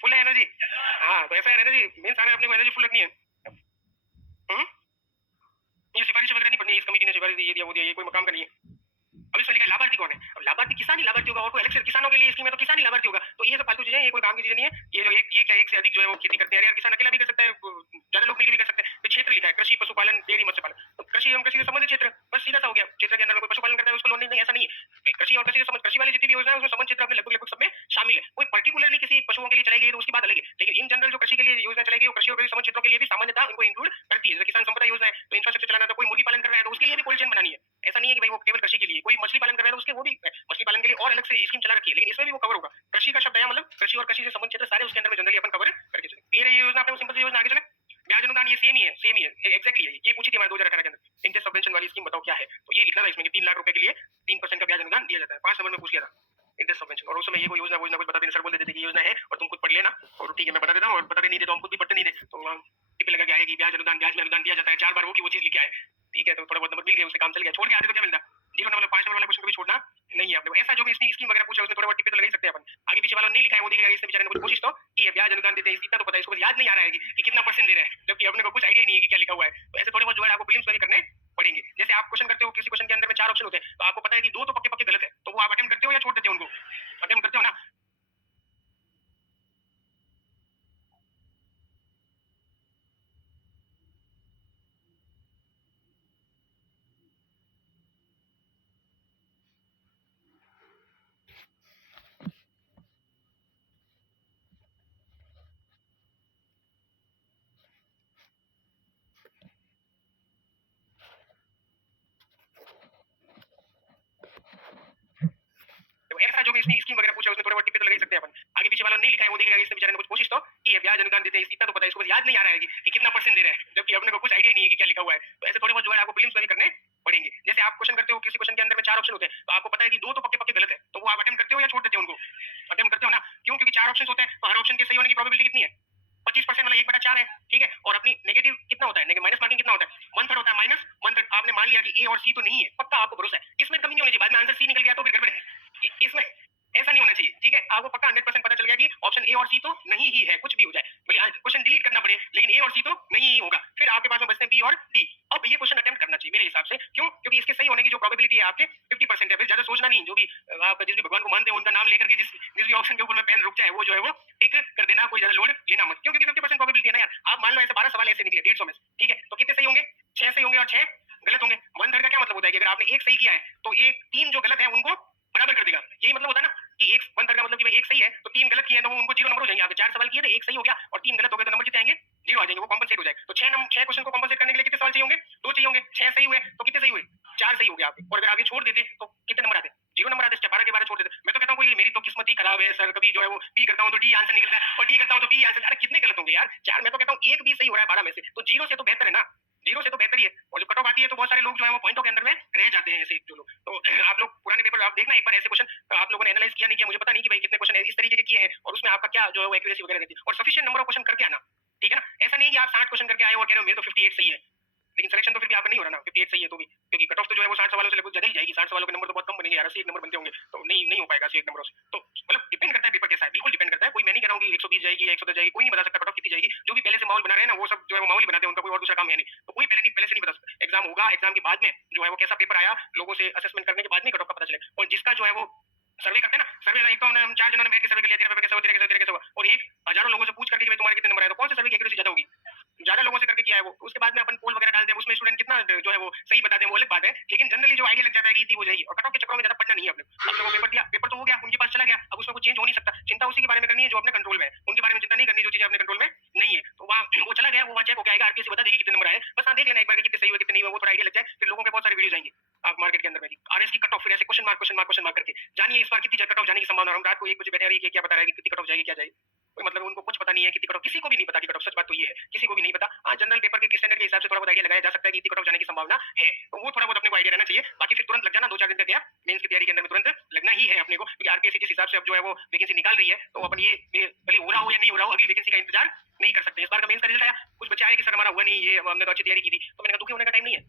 फुल है एनर्जी। हाँ, तो ऐसा है एनर्जी मेन सारा अपने को एनर्जी फुल रखनी है। ये सिफारिश वगैरह नहीं पड़नी, इस कमेटी ने सिफारिश दी, ये दिया वो दिया, ये कोई मकाम का नहीं है। अब इसमें लिखा है लाभार्थी कौन है? अब लाभार्थी किसान ही लाभार्थी होगा और कोई अलग से किसानों के लिए स्कीम है तो किसान ही लाभार्थी होगा। तो ये सब फालतू चीजें, ये कोई काम की चीजें नहीं है। ये जो ये क्या एक से अधिक जो है वो खेती करते हैं, यार किसान अकेला भी कर सकता है, ज्यादा लोग मिलकर भी कर सकते हैं। तो क्षेत्र लिखा है कृषि, पशुपालन, डेयरी, मत्स्य पालन। तो कृषि एवं कृषि से संबंधित क्षेत्र, बस सीधा सा हो गया। क्षेत्र के अंदर में कोई पशुपालन करता है उसको लोन नहीं, ऐसा नहीं है। कृषि और कृषि से संबंधित कृषि वाली जितनी भी योजना है उसमें संबंध क्षेत्र अपने लगभग लगभग सब में शामिल है। कोई पर्टिकुलरली किसी पशुओं के लिए चलाई गई तो उसकी बात अलग है, लेकिन इन जनरल जो कृषि के लिए योजना चलाई गई वो कृषि और कृषि संबंध क्षेत्रों के लिए भी सामान्यता इनको इंक्लूड करती है। जैसे किसान संपदा योजना है तो इंफ्रास्ट्रक्चर चलाना, तो कोई मुर्गी पालन कर रहा है तो उसके लिए भी कोल्ड चेन बनानी है। ऐसा नहीं है कि भाई वो केवल कृषि के लिए, कोई मछली पालन कर रहा है तो उसके वो भी मछली पालन के लिए और अलग से स्कीम चला रखी है, लेकिन इसमें भी वो कवर होगा। कृषि का शब्द है मतलब कृषि और कृषि से संबंधित क्षेत्र सारे उसके अंदर में जनरली अपन कवर करके चले। क्लियर है ये योजना? अपने सिंपल सी योजना। आगे चले। ब्याज अनुदान ये सेम ही है एग्जैक्टली है। ये पूछी थी हमारे 2018 के अंदर, इंटरेस्ट सबवेंशन वाली स्कीम बताओ क्या है? तो ये लिखना था इसमें कि 3 लाख रुपए के लिए 3% का ब्याज अनुदान दिया जाता है। 5 नंबर में पूछ लिया था इंटरेस्ट सबवेंशन, और उस समय ये कोई योजना कुछ बता देना, सर बोल देते थे कि योजना है और तुम खुद पढ़ लेना, और ठीक है मैं बता देता हूँ, और बता नहीं दे तो हम खुद भी पढ़ते नहीं थे, तो टिप लगा के आएगी ब्याज अनुदान, ब्याज में अनुदान दिया जाता है, 4 बार वो की वो चीज लिखा है। ठीक है, तो थोड़ा बहुत नंबर मिल गया, उससे काम चल गया। छोड़ के आते तो क्या मिलता? 0 नंबर 5 नंबर वाला क्वेश्चन कभी छोड़ना नहीं है आपने। ऐसा जो भी स्कीम वगैरह पूछा उसमें थोड़ा बहुत टिप तो लगा ही सकते हैं अपन। आगे पीछे वाला नहीं लिखा है वो दिखेगा, इससे बेचारे ने कुछ कोशिश तो कि ये ब्याज अनुदान देते हैं इतना तो पता है, इसको याद नहीं आ रहा है कि कितना परसेंट दे रहे हैं, जबकि अपने को कुछ आइडिया नहीं है कि क्या लिखा हुआ है। तो ऐसे थोड़े बहुत जो है आपको प्रीलिम्स में करने पड़ेंगे। जैसे आप क्वेश्चन करते हो, किसी क्वेश्चन के अंदर में 4 ऑप्शन होते हैं तो आपको पता है कि 2 तो पक्के पक्के गलत है, तो वो आप अटेम्प्ट करते हो या छोड़ देते हो उनको? अटेम्प्ट करते हो ना। तो ऐसा जो भी स्कीम वगैरह पूछा उसमें थोड़ा बहुत टिप तो लगा ही सकते हैं अपन। आगे पीछे वाला नहीं लिखा है वो दिखेगा, इससे बेचारे ने कुछ कोशिश तो कि ये ब्याज अनुदान देते हैं इतना तो पता है, इसको याद नहीं आ रहा है कि कितना परसेंट दे रहे हैं, जबकि अपने को कुछ आइडिया नहीं है कि क्या लिखा हुआ है। तो ऐसे थोड़े बहुत जो है आपको प्रीलिम्स में भी करने पड़ेंगे। जैसे आप क्वेश्चन करते हो, किसी क्वेश्चन के अंदर में 4 ऑप्शन होते हैं तो आपको पता है कि 2 तो पक्के पक्के गलत है, तो वो आप अटेम्प्ट करते हो या छोड़ देते हो उनको? अटेम्प्ट करते हो ना। क्यों? क्योंकि 4 ऑप्शन होते हैं तो हर ऑप्शन के सही होने की प्रोबेबिलिटी कितनी है? 25% वाला 1/4 है। ठीक है, और अपनी नेगेटिव कितना होता है, माइनस मार्किंग कितना होता है? 1/3 होता है माइनस 1/3। आपने मान लिया कि ए और सी तो नहीं है, पक्का आपको भरोसा है, इसमें कमी नहीं होनी चाहिए। बाद में आंसर सी निकल गया तो फिर गड़बड़ है, इसमें ऐसा नहीं होना चाहिए। ठीक है, आपको पक्का 100% पता चल गया कि ऑप्शन ए और सी तो नहीं ही है, कुछ भी हो जाए, भले क्वेश्चन डिलीट करना पड़े लेकिन ए और सी तो नहीं ही होगा, फिर आपके पास में बचते हैं बी और डी। अब ये क्वेश्चन अटेम्प्ट करना चाहिए मेरे हिसाब से। क्यों? क्योंकि इसके सही होने की जो प्रोबेबिलिटी है आपके 50% है। फिर ज्यादा सोचना नहीं, जो भी आप जिस भी भगवान को मानते हो उनका नाम लेकर के जिस भी ऑप्शन के ऊपर में पेन रुक जाए वो जो है वो टिक कर देना, कोई ज्यादा लोड लेना मत। क्यों? क्योंकि 50% प्रोबेबिलिटी है ना यार। आप मान लो ऐसे 12 सवाल ऐसे निकले 150 में, ठीक है, तो कितने सही होंगे? 6 सही होंगे और 6 गलत होंगे। 1/3 का क्या मतलब होता है कि अगर आपने एक सही किया है तो एक 3 जो गलत है उनको बराबर कर देगा। यही मतलब होता है ना कि एक 1/3 का मतलब कि भाई एक सही है तो 3 गलत किए तो वो उनको 0 नंबर हो जाएंगे। आपने 4 सवाल किए थे, एक सही हो गया और 3 गलत हो गए तो नंबर कितने आएंगे? 0 आ जाएंगे, वो कॉम्पनसेट हो जाएगा। तो 6 क्वेश्चन को कॉम्पनसेट करने के लिए कितने सवाल चाहिए होंगे? 2 चाहिए होंगे। 6 सही हुए तो कितने सही हुए? 4 सही हो गया आपके। और अगर आगे छोड़ देते तो कितने नंबर आते? 0 नंबर आते। 12 के 12 छोड़ देते। मैं तो कहता हूँ कोई मेरी तो किस्मत ही खराब है सर, कभी जो है वो बी करता हूँ तो डी आंसर निकलता है और डी करता हूँ तो बी आंसर। अरे कितने गलत होंगे यार? 4 मैं तो कहता हूँ एक भी सही हो रहा है 12 में से, तो 0 से तो बेहतर है ना। 0 से तो बेहतर ही है। और जो कट ऑफ आती है तो बहुत सारे लोग जो है वो पॉइंटों के अंदर में रह जाते हैं ऐसे जो लोग। तो आप लोग पुराने पेपर आप देखना एक बार, ऐसे क्वेश्चन आप लोगों ने एनालाइज किया नहीं किया मुझे पता नहीं कि भाई कितने क्वेश्चन इस तरीके के किए हैं और उसमें आपका क्या जो है वो एक्यूरेसी वगैरह रहती है। और सफिशिएंट नंबर ऑफ क्वेश्चन करके आना, ठीक है ना। ऐसा नहीं कि आप 60 क्वेश्चन करके आए और कह रहे हो मेरे तो 58 सही है, लेकिन सिलेक्शन तो फिर भी आपका नहीं हो रहा ना 58 सही है तो भी, क्योंकि कट ऑफ तो जो है वो 60 सवालों से लगभग ज्यादा ही जाएगी। 60 सवालों के नंबर तो बहुत कम बनेंगे यार, 80 नंबर बनते होंगे तो नहीं हो पाएगा 80 नंबरों से। तो मतलब डिपेंड करता है पेपर कैसा है, बिल्कुल डिपेंड करता है। कोई मैं नहीं कह रहा हूँ कि 120 जाएगी 110 जाएगी, कोई नहीं बता सकता कट ऑफ कितनी जाएगी। जो भी पहले से माहौल बना रहे हैं ना वो सब जो है वो माहौल ही बनाते हैं, उनका कोई और दूसरा काम है नहीं। तो कोई पहले से नहीं बता सकता। एग्जाम होगा, एग्जाम के बाद में जो है वो कैसा पेपर आया, लोगों से असेसमेंट करने के बाद में कट ऑफ का पता चले। और जिसका जो है वो सर्वे करते हैं ना, सर्वे एक तो हम 4 जनों ने बैठ के सर्वे कर लिया, तेरा पेपर कैसा हुआ, तेरा कैसा हुआ, और एक हजारों लोगों से पूछ करके भाई तुम्हारे कितने नंबर आए, तो कौन से सर्वे की एक्यूरेसी ज्यादा होगी? ज्यादा लोगों से करके किया है वो। उसके बाद में अपन पोल वगैरह डालते हैं, उसमें स्टूडेंट कितना जो है वो सही बताते हैं वो अलग बात है, लेकिन जनरली जो आइडिया लग जाता है कि इतनी हो जाएगी। और कट ऑफ के चक्करों में ज्यादा पढ़ना नहीं है अपने। अब लोगों पेपर दिया, पेपर तो हो गया, उनके पास चला गया, अब उसमें कुछ चेंज हो नहीं सकता। चिंता उसी के बारे में करनी है जो अपने कंट्रोल में है, उनके बारे में चिंता नहीं करनी जो चीजें अपने कंट्रोल में नहीं है। तो वहाँ वो चला गया, वो वहाँ चेक होकर आएगा, आरपीएससी बता देगी कितने नंबर आए। बस देख लेना एक बार कितने सही हुए कितने नहीं हुए, वो थोड़ा आइडिया लग जाए, फिर लोगों के बहुत सारे वीडियो आएंगे आप मार्केट के अंदर में आरएस की कट ऑफ, फिर ऐसे क्वेश्चन मार्क करके जानिए इस बार कितनी कट ऑफ जाने की संभावना। हम रात को 1 बजे बैठे रही क्या बता रहा है कि कितनी कट ऑफ जाएगी क्या जाएगी। कोई मतलब उनको कुछ पता नहीं है कितनी कट ऑफ, किसी को भी नहीं पता कि कट ऑफ, सच बात तो ये है, किसी को भी नहीं पता। हाँ, जनरल पेपर के स्टैंडर्ड के हिसाब से थोड़ा बहुत आइडिया लगाया जा सकता है कि इतनी कट ऑफ जाने की संभावना है, तो वो थोड़ा बहुत अपने को आइडिया रहना चाहिए। बाकी फिर तुरंत लग जाना, 2-4 दिन तक गया, मेंस की तैयारी के अंदर में तुरंत लगना ही है अपने को, क्योंकि आरपीएससी जिस हिसाब से अब जो है वो वैकेंसी निकाल रही है, तो अपन ये भले हो रहा हो या नहीं हो रहा हो, अगली वैकेंसी का इंतजार नहीं कर सकते। इस बार का मेंस का रिजल्ट आया, कुछ बच्चे आए कि सर हमारा हुआ नहीं, ये हमने तो अच्छी तैयारी की थी, तो मैंने कहा दुखी होने का टाइम नहीं है।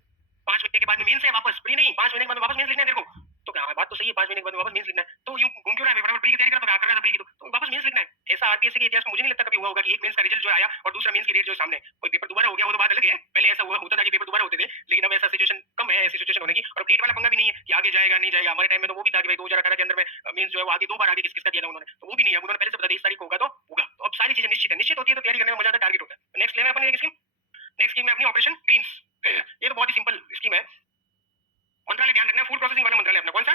5 महीने के बाद में मेंस है वापस, प्री नहीं, 5 महीने के बाद वापस मेंस लिखना है तेरे को, तो क्या बात तो सही है, 5 महीने के बाद वापस मेंस लिखना है, तो यूं घूम क्यों रहा है फटाफट प्री की तैयारी कर, तो क्या कर रहा था प्री की, तो वापस मेंस लिखना है। ऐसा आरपीएससी के इतिहास में मुझे नहीं लगता कभी हुआ होगा कि एक मेंस का रिजल्ट जो आया और दूसरा मेंस की डेट जो सामने, कोई पेपर दोबारा हो गया वो तो बात अलग है, पहले ऐसा हुआ होता था कि पेपर दोबारा होते थे, लेकिन अब ऐसा सिचुएशन कम है, ऐसी सिचुएशन होने की, और डेट वाला पंगा भी नहीं है कि आगे जाएगा नहीं जाएगा। हमारे टाइम में तो वो भी था कि भाई 2018 के अंदर में मेंस जो है वो आगे 2 बार आगे किस-किसका दिया था उन्होंने, तो वो भी नहीं है, उन्होंने पहले से बता दिया इस तारीख को होगा तो होगा। तो अब सारी चीजें निश्चित है, निश्चित होती है तो तैयारी करने में मजा आता है, टारगेट होता है। नेक्स्ट लेना है अपन एक स्कीम, नेक्स्ट स्कीम है अपनी ऑपरेशन ग्रीन्स। ये तो बहुत ही सिंपल स्कीम है, मंत्रालय ध्यान रखना, फूड प्रोसेसिंग वाला मंत्रालय अपना, कौन सा?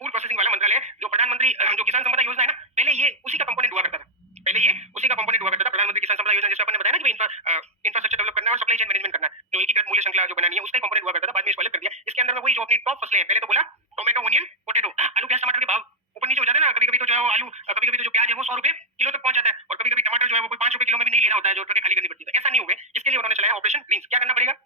फूड प्रोसेसिंग वाला मंत्रालय, जो प्रधानमंत्री जो किसान संपदा योजना है ना, पहले ये उसी का कंपोनेंट हुआ करता था, पहले ये उसी का कंपोनेंट हुआ करता था, प्रधानमंत्री किसान संपदा योजना, जिसमें अपन ने बताया ना कि इंफ्रास्ट्रक्चर डेवलप करना है और सप्लाई चेन मैनेजमेंट करना है, जो एकीकृत मूल्य श्रृंखला जो बनानी है, उसका कंपोनेंट हुआ करता था, बाद में इसको अलग कर दिया। इसके अंदर में वही जो अपनी टॉप फसलें हैं, पहले तो बोला टोमेटो, ओनियन, पोटैटो, आलू, प्याज, टमाटर के भाव ऊपर नीचे हो जाते हैं ना, कभी-कभी तो जो है वो आलू, कभी-कभी तो जो प्याज है वो 100 रुपए किलो तक पहुंच जाता है, और कभी-कभी टमाटर जो है वो कोई 5 रुपए किलो में भी नहीं लेना होता है, जो ट्रकें खाली करनी पड़ती है, ऐसा नहीं हो गया। इसके लिए उन्होंने चलाया ऑपरेशन ग्रीन्स। क्या करना पड़ेगा?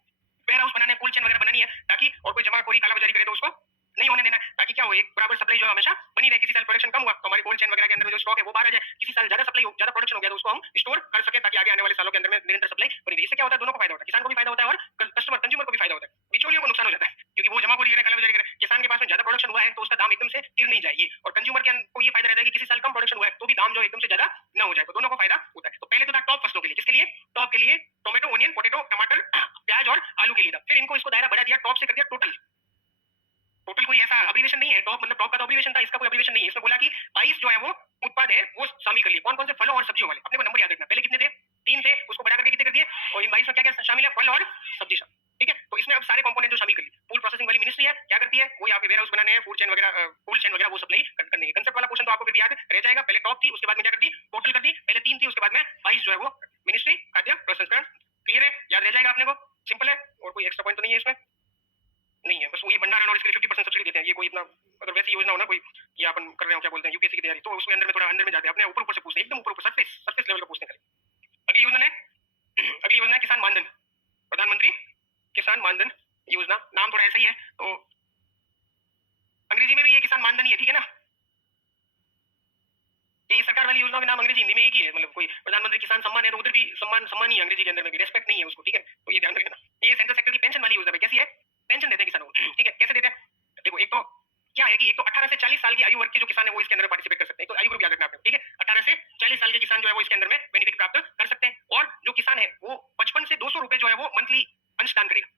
वेयर हाउस बनाना है, कोल्ड चेन वगैरह बनानी है, ताकि और कोई जमाखोरी कालाबाजारी करे तो उसको नहीं होने देना, ताकि क्या हो, एक बराबर सप्लाई जो है हमेशा बनी रहे। किसी साल प्रोडक्शन कम हुआ तो हमारी कोल्ड चेन वगैरह के अंदर में जो स्टॉक है वो बाहर आ जाए, किसी साल ज्यादा सप्लाई हो, ज्यादा प्रोडक्शन हो गया तो उसको हम स्टोर कर सके, ताकि आगे आने वाले सालों के अंदर में निरंतर सप्लाई बनी रहे। इससे क्या होता है, दोनों को फायदा होता है, किसान को भी फायदा होता है और कस्टमर कंज्यूमर को भी फायदा होता है। बिचौलियों को नुकसान हो जाता है, क्योंकि वो जमाखोरी करे, कालाबाजारी करे, किसान के पास में ज्यादा प्रोडक्शन हुआ है तो उसका दाम एकदम से गिर नहीं जाएगी, और कंज्यूमर को ये फायदा रहता है कि किसी साल कम प्रोडक्शन हुआ है तो भी दाम जो एकदम से ज्यादा न हो जाए, तो दोनों को फायदा होता है। तो पहले तो था टॉप फसलों के लिए, किसके लिए? टॉप के लिए, टोमेटो, ओनियन, पोटैटो, टमाटर, प्याज और आलू के लिए था। फिर इनको इसको दायरा बढ़ा दिया, टॉप से कर दिया टोटल। टोटल कोई ऐसा अब्रीविएशन नहीं है, टॉप मतलब टॉप का तो अब्रीविएशन था, इसका कोई अब्रीविएशन नहीं है। इसमें बोला कि 22 जो है वो उत्पाद है वो शामिल कर लिए। कौन कौन से? फलों और सब्जियों वाले। अपने को नंबर याद रखना, पहले कितने थे? 3 थे, उसको बढ़ा करके कितने कर दिए, और इन 22 में क्या क्या शामिल है? फल और सब्जी शामिल, ठीक है। तो इसमें अब सारे कंपोनेंट जो शामिल कर लिए। फूड प्रोसेसिंग वाली मिनिस्ट्री है, क्या करती है? वो यहाँ पे वेयर हाउस बनाने हैं, फूड चेन वगैरह, कोल्ड चेन वगैरह वो सप्लाई करने के। कंसेप्ट वाला पोर्शन तो आपको फिर याद रह जाएगा। पहले टॉप थी, उसके बाद में क्या कर दी? टोटल कर दी। पहले 3 थी, उसके बाद में 22 जो है वो मिनिस्ट्री खाद्य प्रसंस्करण। क्लियर है? याद रह जाएगा अपने को, सिंपल है, और कोई एक्स्ट्रा पॉइंट तो नहीं है इसमें, नहीं है, बस वही भंडारण और इसके लिए 50% सब्सिडी देते हैं। ये कोई इतना, अगर वैसी योजना हो ना कोई, ये अपन कर रहे हो क्या बोलते हैं यूपीएससी की तैयारी, तो उसमें अंदर में थोड़ा अंदर में जाते हैं, अपने ऊपर से पूछते हैं, एकदम ऊपर सरफेस सरफेस लेवल का पूछते हैं। अगली योजना है अगली योजना है किसान मानधन, प्रधानमंत्री किसान मानधन योजना। नाम थोड़ा ऐसा ही है, तो अंग्रेजी में भी ये किसान मानधन ही है, ठीक है ना। ये सरकार वाली योजना का नाम अंग्रेजी हिंदी में एक ही है, मतलब कोई प्रधानमंत्री किसान सम्मान है तो उधर भी सम्मान ही अंग्रेजी के अंदर में भी, रेस्पेक्ट नहीं है उसको, ठीक है। तो ये ध्यान रखना। ये सेंट्रल सेक्टर की पेंशन वाली योजना है। कैसी है? पेंशन देते हैं किसानों को, ठीक है। कैसे देते हैं? देखो, एक तो क्या है कि एक तो 18 से 40 साल की आयु वर्ग के जो किसान है वो इसके अंदर पार्टिसिपेट कर सकते हैं, तो आयु ग्रुप याद रखना आपने, ठीक है। 18 से 40 साल के किसान जो है वो इसके अंदर में बेनिफिट प्राप्त कर सकते हैं, और जो किसान है वो 55 से 200 रुपए जो है वो मंथली अंशदान करेगा,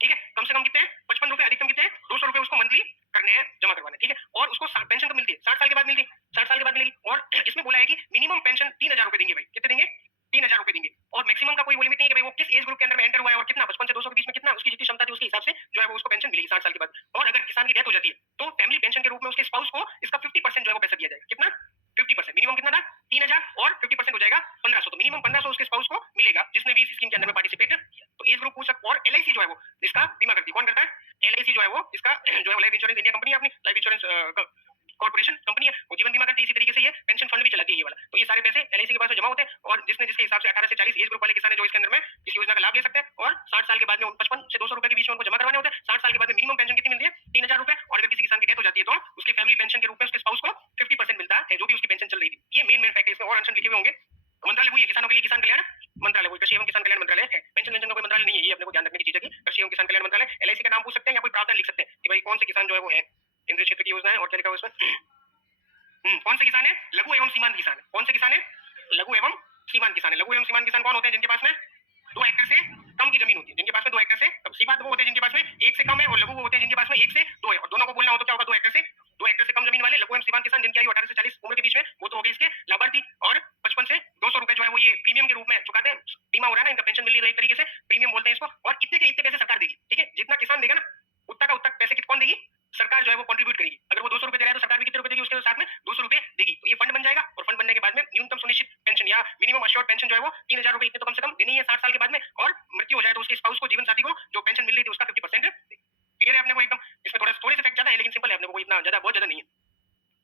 ठीक है। कम से कम कितने हैं? 55 रुपए, अधिकतम कितने हैं? 200 रुपए उसको मंथली करने हैं, जमा करवाने, ठीक है। और उसको पेंशन कब मिलती है? 60 साल के बाद मिलती है, 60 साल के बाद मिलेगी। और इसमें बोला है कि मिनिमम पेंशन 3000 रुपए देंगे भाई। कितने देंगे? 3000 रुपए देंगे, और मैक्सिमम का कोई वो लिमिट नहीं है कि भाई वो किस एज ग्रुप के अंदर में एंटर हुआ है और कितना, 55 से 200 के बीच में कितना उसकी जितनी क्षमता थी उसके हिसाब से जो है वो उसको पेंशन मिलेगी 60 साल के बाद। और अगर किसान की डेथ हो जाती है तो फैमिली पेंशन के रूप में उसके स्पाउस को इसका 50% जो है वो पैसा दिया जाएगा। कितना? 50%। मिनिमम कितना था? 3000, और 50% हो जाएगा 1500, तो मिनिमम 1500 उसके स्पाउस को मिलेगा जिसने भी इस स्कीम के अंदर में पार्टिसिपेट किया। तो एज ग्रुप पूछ सकते। और एलआईसी जो है वो इसका बीमा करती है। कौन करता है? एलआईसी जो है वो इसका जो है लाइफ इंश्योरेंस इंडिया कंपनी है, अपनी लाइफ इंश्योरेंस कॉर्पोरेशन कंपनी है, वो जीवन बीमा करती है। इसी तरीके से ये पेंशन फंड भी चलाती है ये वाला। तो ये सारे पैसे एलआईसी के पास में जमा होते हैं, और जिसने जिसके हिसाब से 18 से 40 एज ग्रुप वाले किसान है जो इसके अंदर में इस योजना का लाभ ले सकते हैं, और 60 साल के बाद में 55 से 200 रुपए के बीच में उनको जमा करवाने होते हैं। 60 साल के बाद में मिनिमम पेंशन कितनी मिलती है? 3000 रुपए, और अगर किसी किसान की डेथ हो जाती है तो उसकी फैमिली पेंशन के रूप में उसके स्पाउस को 50% मिलता है, जो भी उसकी पेंशन चल रही थी। ये मेन फैक्ट है, इसमें और आंसर लिखे हुए होंगे। मंत्रालय वही है किसानों के लिए, किसान कल्याण मंत्रालय, वही कृषि एवं किसान कल्याण मंत्रालय है। पेंशन का कोई मंत्रालय नहीं है, ये अपने को ध्यान रखने की चीज है कि कृषि एवं किसान कल्याण मंत्रालय। एलआईसी का नाम पूछ सकते हैं, या कोई प्रावधान लिख सकते हैं कि भाई कौन से किसान जो है वो है केंद्रीय क्षेत्र की योजना है, और क्या लिखा हुआ इसमें, कौन से किसान है? लघु एवं सीमांत किसान है। कौन से किसान है? लघु एवं सीमांत किसान है। लघु एवं सीमांत किसान कौन होते हैं? जिनके पास में 2 हेक्टेयर से कम की जमीन होती है, जिनके पास में 2 हेक्टेयर से कम। सीमांत वो होते हैं जिनके पास में 1 से कम है, और लघु वो होते हैं जिनके पास में 1 से 2 है। और दोनों को बोलना हो तो क्या होगा? 2 हेक्टेयर से कम जमीन वाले लघु एवं सीमांत किसान, जिनकी आयु 18 से 40 उम्र के बीच में, वो तो हो गए इसके लाभार्थी। और 55 से 200 रुपए जो है वो ये प्रीमियम के रूप में चुकाते हैं। बीमा हो रहा है ना, इनका पेंशन मिल रही है, एक तरीके से प्रीमियम बोलते हैं इसको। और इतने के इतने पैसे सरकार देगी, ठीक है। जितना किसान देगा ना उतना का उतना पैसे कौन देगी? सरकार जो है वो कंट्रीब्यूट करेगी। अगर वो 200 रुपए दे रहा है तो सरकार भी कितने रुपए देगी? उसके साथ में 200 रुपए देगी। तो ये फंड बन जाएगा, और फंड बनने के बाद में न्यूनतम सुनिश्चित पेंशन या मिनिमम अश्योर्ड पेंशन जो है वो 3000 रुपए इतने तो कम से कम देनी है 60 साल के बाद में। और मृत्यु हो जाए तो उसके स्पाउस को, जीवन साथी को जो पेंशन मिल रही थी उसका 50% क्लियर है अपने को एकदम। इसमें थोड़े से फैक्ट ज्यादा है, लेकिन सिंपल है, अपने को इतना ज्यादा बहुत ज्यादा नहीं है,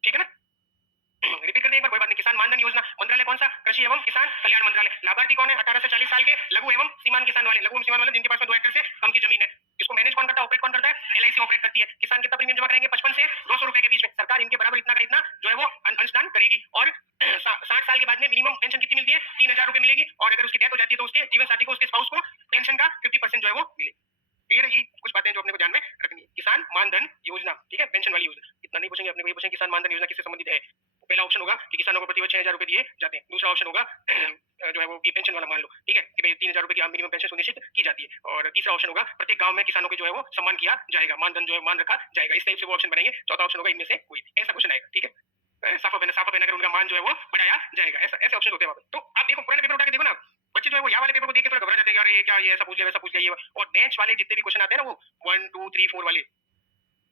ठीक है ना। रिपीट कर दें एक बार, कोई बात नहीं। किसान मानधन योजना मंत्रालय कौन सा? कृषि एवं किसान कल्याण मंत्रालय। लाभार्थी कौन है? 18 से 40 साल के लघु एवं सीमांत किसान वाले। लघु एवं सीमांत वाले जिनके पास में 2 एकड़ से कम की जमीन है। इसको मैनेज कौन करता है, ऑपरेट कौन करता है? एलआईसी ऑपरेट करती है। किसान कितना प्रीमियम जमा करेंगे? 55 से 200 रुपए के बीच में। सरकार इनके बराबर इतना का इतना जो है वो अंशदान करेगी। और 60 साल के बाद में मिनिमम पेंशन कितनी मिलती है? 3000 रुपए मिलेगी। और अगर उसकी डेथ हो जाती है तो उसके जीवन साथी को, उसके स्पाउस को पेंशन का 50% जो है वो मिलेगी। क्लियर है? ये कुछ बातें जो अपने को ध्यान में रखनी है। किसान मानधन योजना, ठीक है, पेंशन वाली योजना। इतना नहीं पूछेंगे, अपने को ये पूछेंगे किसान मानधन योजना किससे संबंधित है। पहला ऑप्शन होगा कि किसानों को प्रति वर्ष 6000 रुपए दिए जाते हैं। दूसरा ऑप्शन होगा जो है वो ये पेंशन वाला मान लो, ठीक है, कि भाई 3000 रुपए की मिनिमम पेंशन सुनिश्चित की जाती है। और तीसरा ऑप्शन होगा प्रत्येक गांव में किसानों के जो है वो सम्मान किया जाएगा, मानधन जो है मान रखा जाएगा। इस टाइप से वो ऑप्शन बनेंगे। चौथा ऑप्शन होगा इनमें से कोई, ऐसा क्वेश्चन आएगा, ठीक है। साफा पहना कर उनका मान जो है वो बढ़ाया जाएगा। ऐसे ऑप्शन होते हैं वहां पे। तो आप देखो पुराने पेपर उठा के देखो ना, बच्चे जो है वो यहाँ वाले पेपर को देख के थोड़ा घबरा जाते हैं, यार ये क्या, ये ऐसा पूछ लिया वैसा पूछ लिया ये। और मैथ्स वाले जितने भी क्वेश्चन आते हैं ना, वो 1 2 3 4 वाले,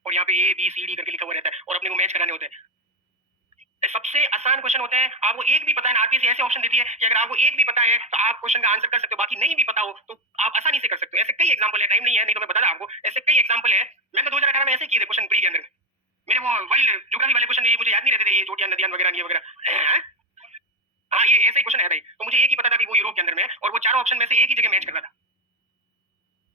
और यहाँ पे ए बी सी डी करके लिखा हुआ रहता है, और अपने को मैच कराने होते हैं। सबसे आसान क्वेश्चन होते हैं। आपको एक भी पता है ना, आरपीएससी ऐसे ऑप्शन देती है कि अगर आपको एक भी पता है तो आप क्वेश्चन का आंसर कर सकते हो, बाकी नहीं भी पता हो तो आप आसानी से कर सकते हो। ऐसे कई एग्जांपल है, टाइम नहीं है नहीं तो मैं बता रहा आपको, ऐसे कई एग्जांपल है। मैंने 2018 में ऐसे किए थे क्वेश्चन प्री के अंदर। मेरे वो वर्ल्ड ज्योग्राफी वाले क्वेश्चन ये मुझे याद नहीं रहते थे, ये चोटियां नदियां वगैरह ये वगैरह। हाँ, ये ऐसे ही क्वेश्चन आया था। तो मुझे एक ही पता था कि वो यूरोप के अंदर में है, और वो चारों ऑप्शन में से एक ही जगह मैच कर रहा था।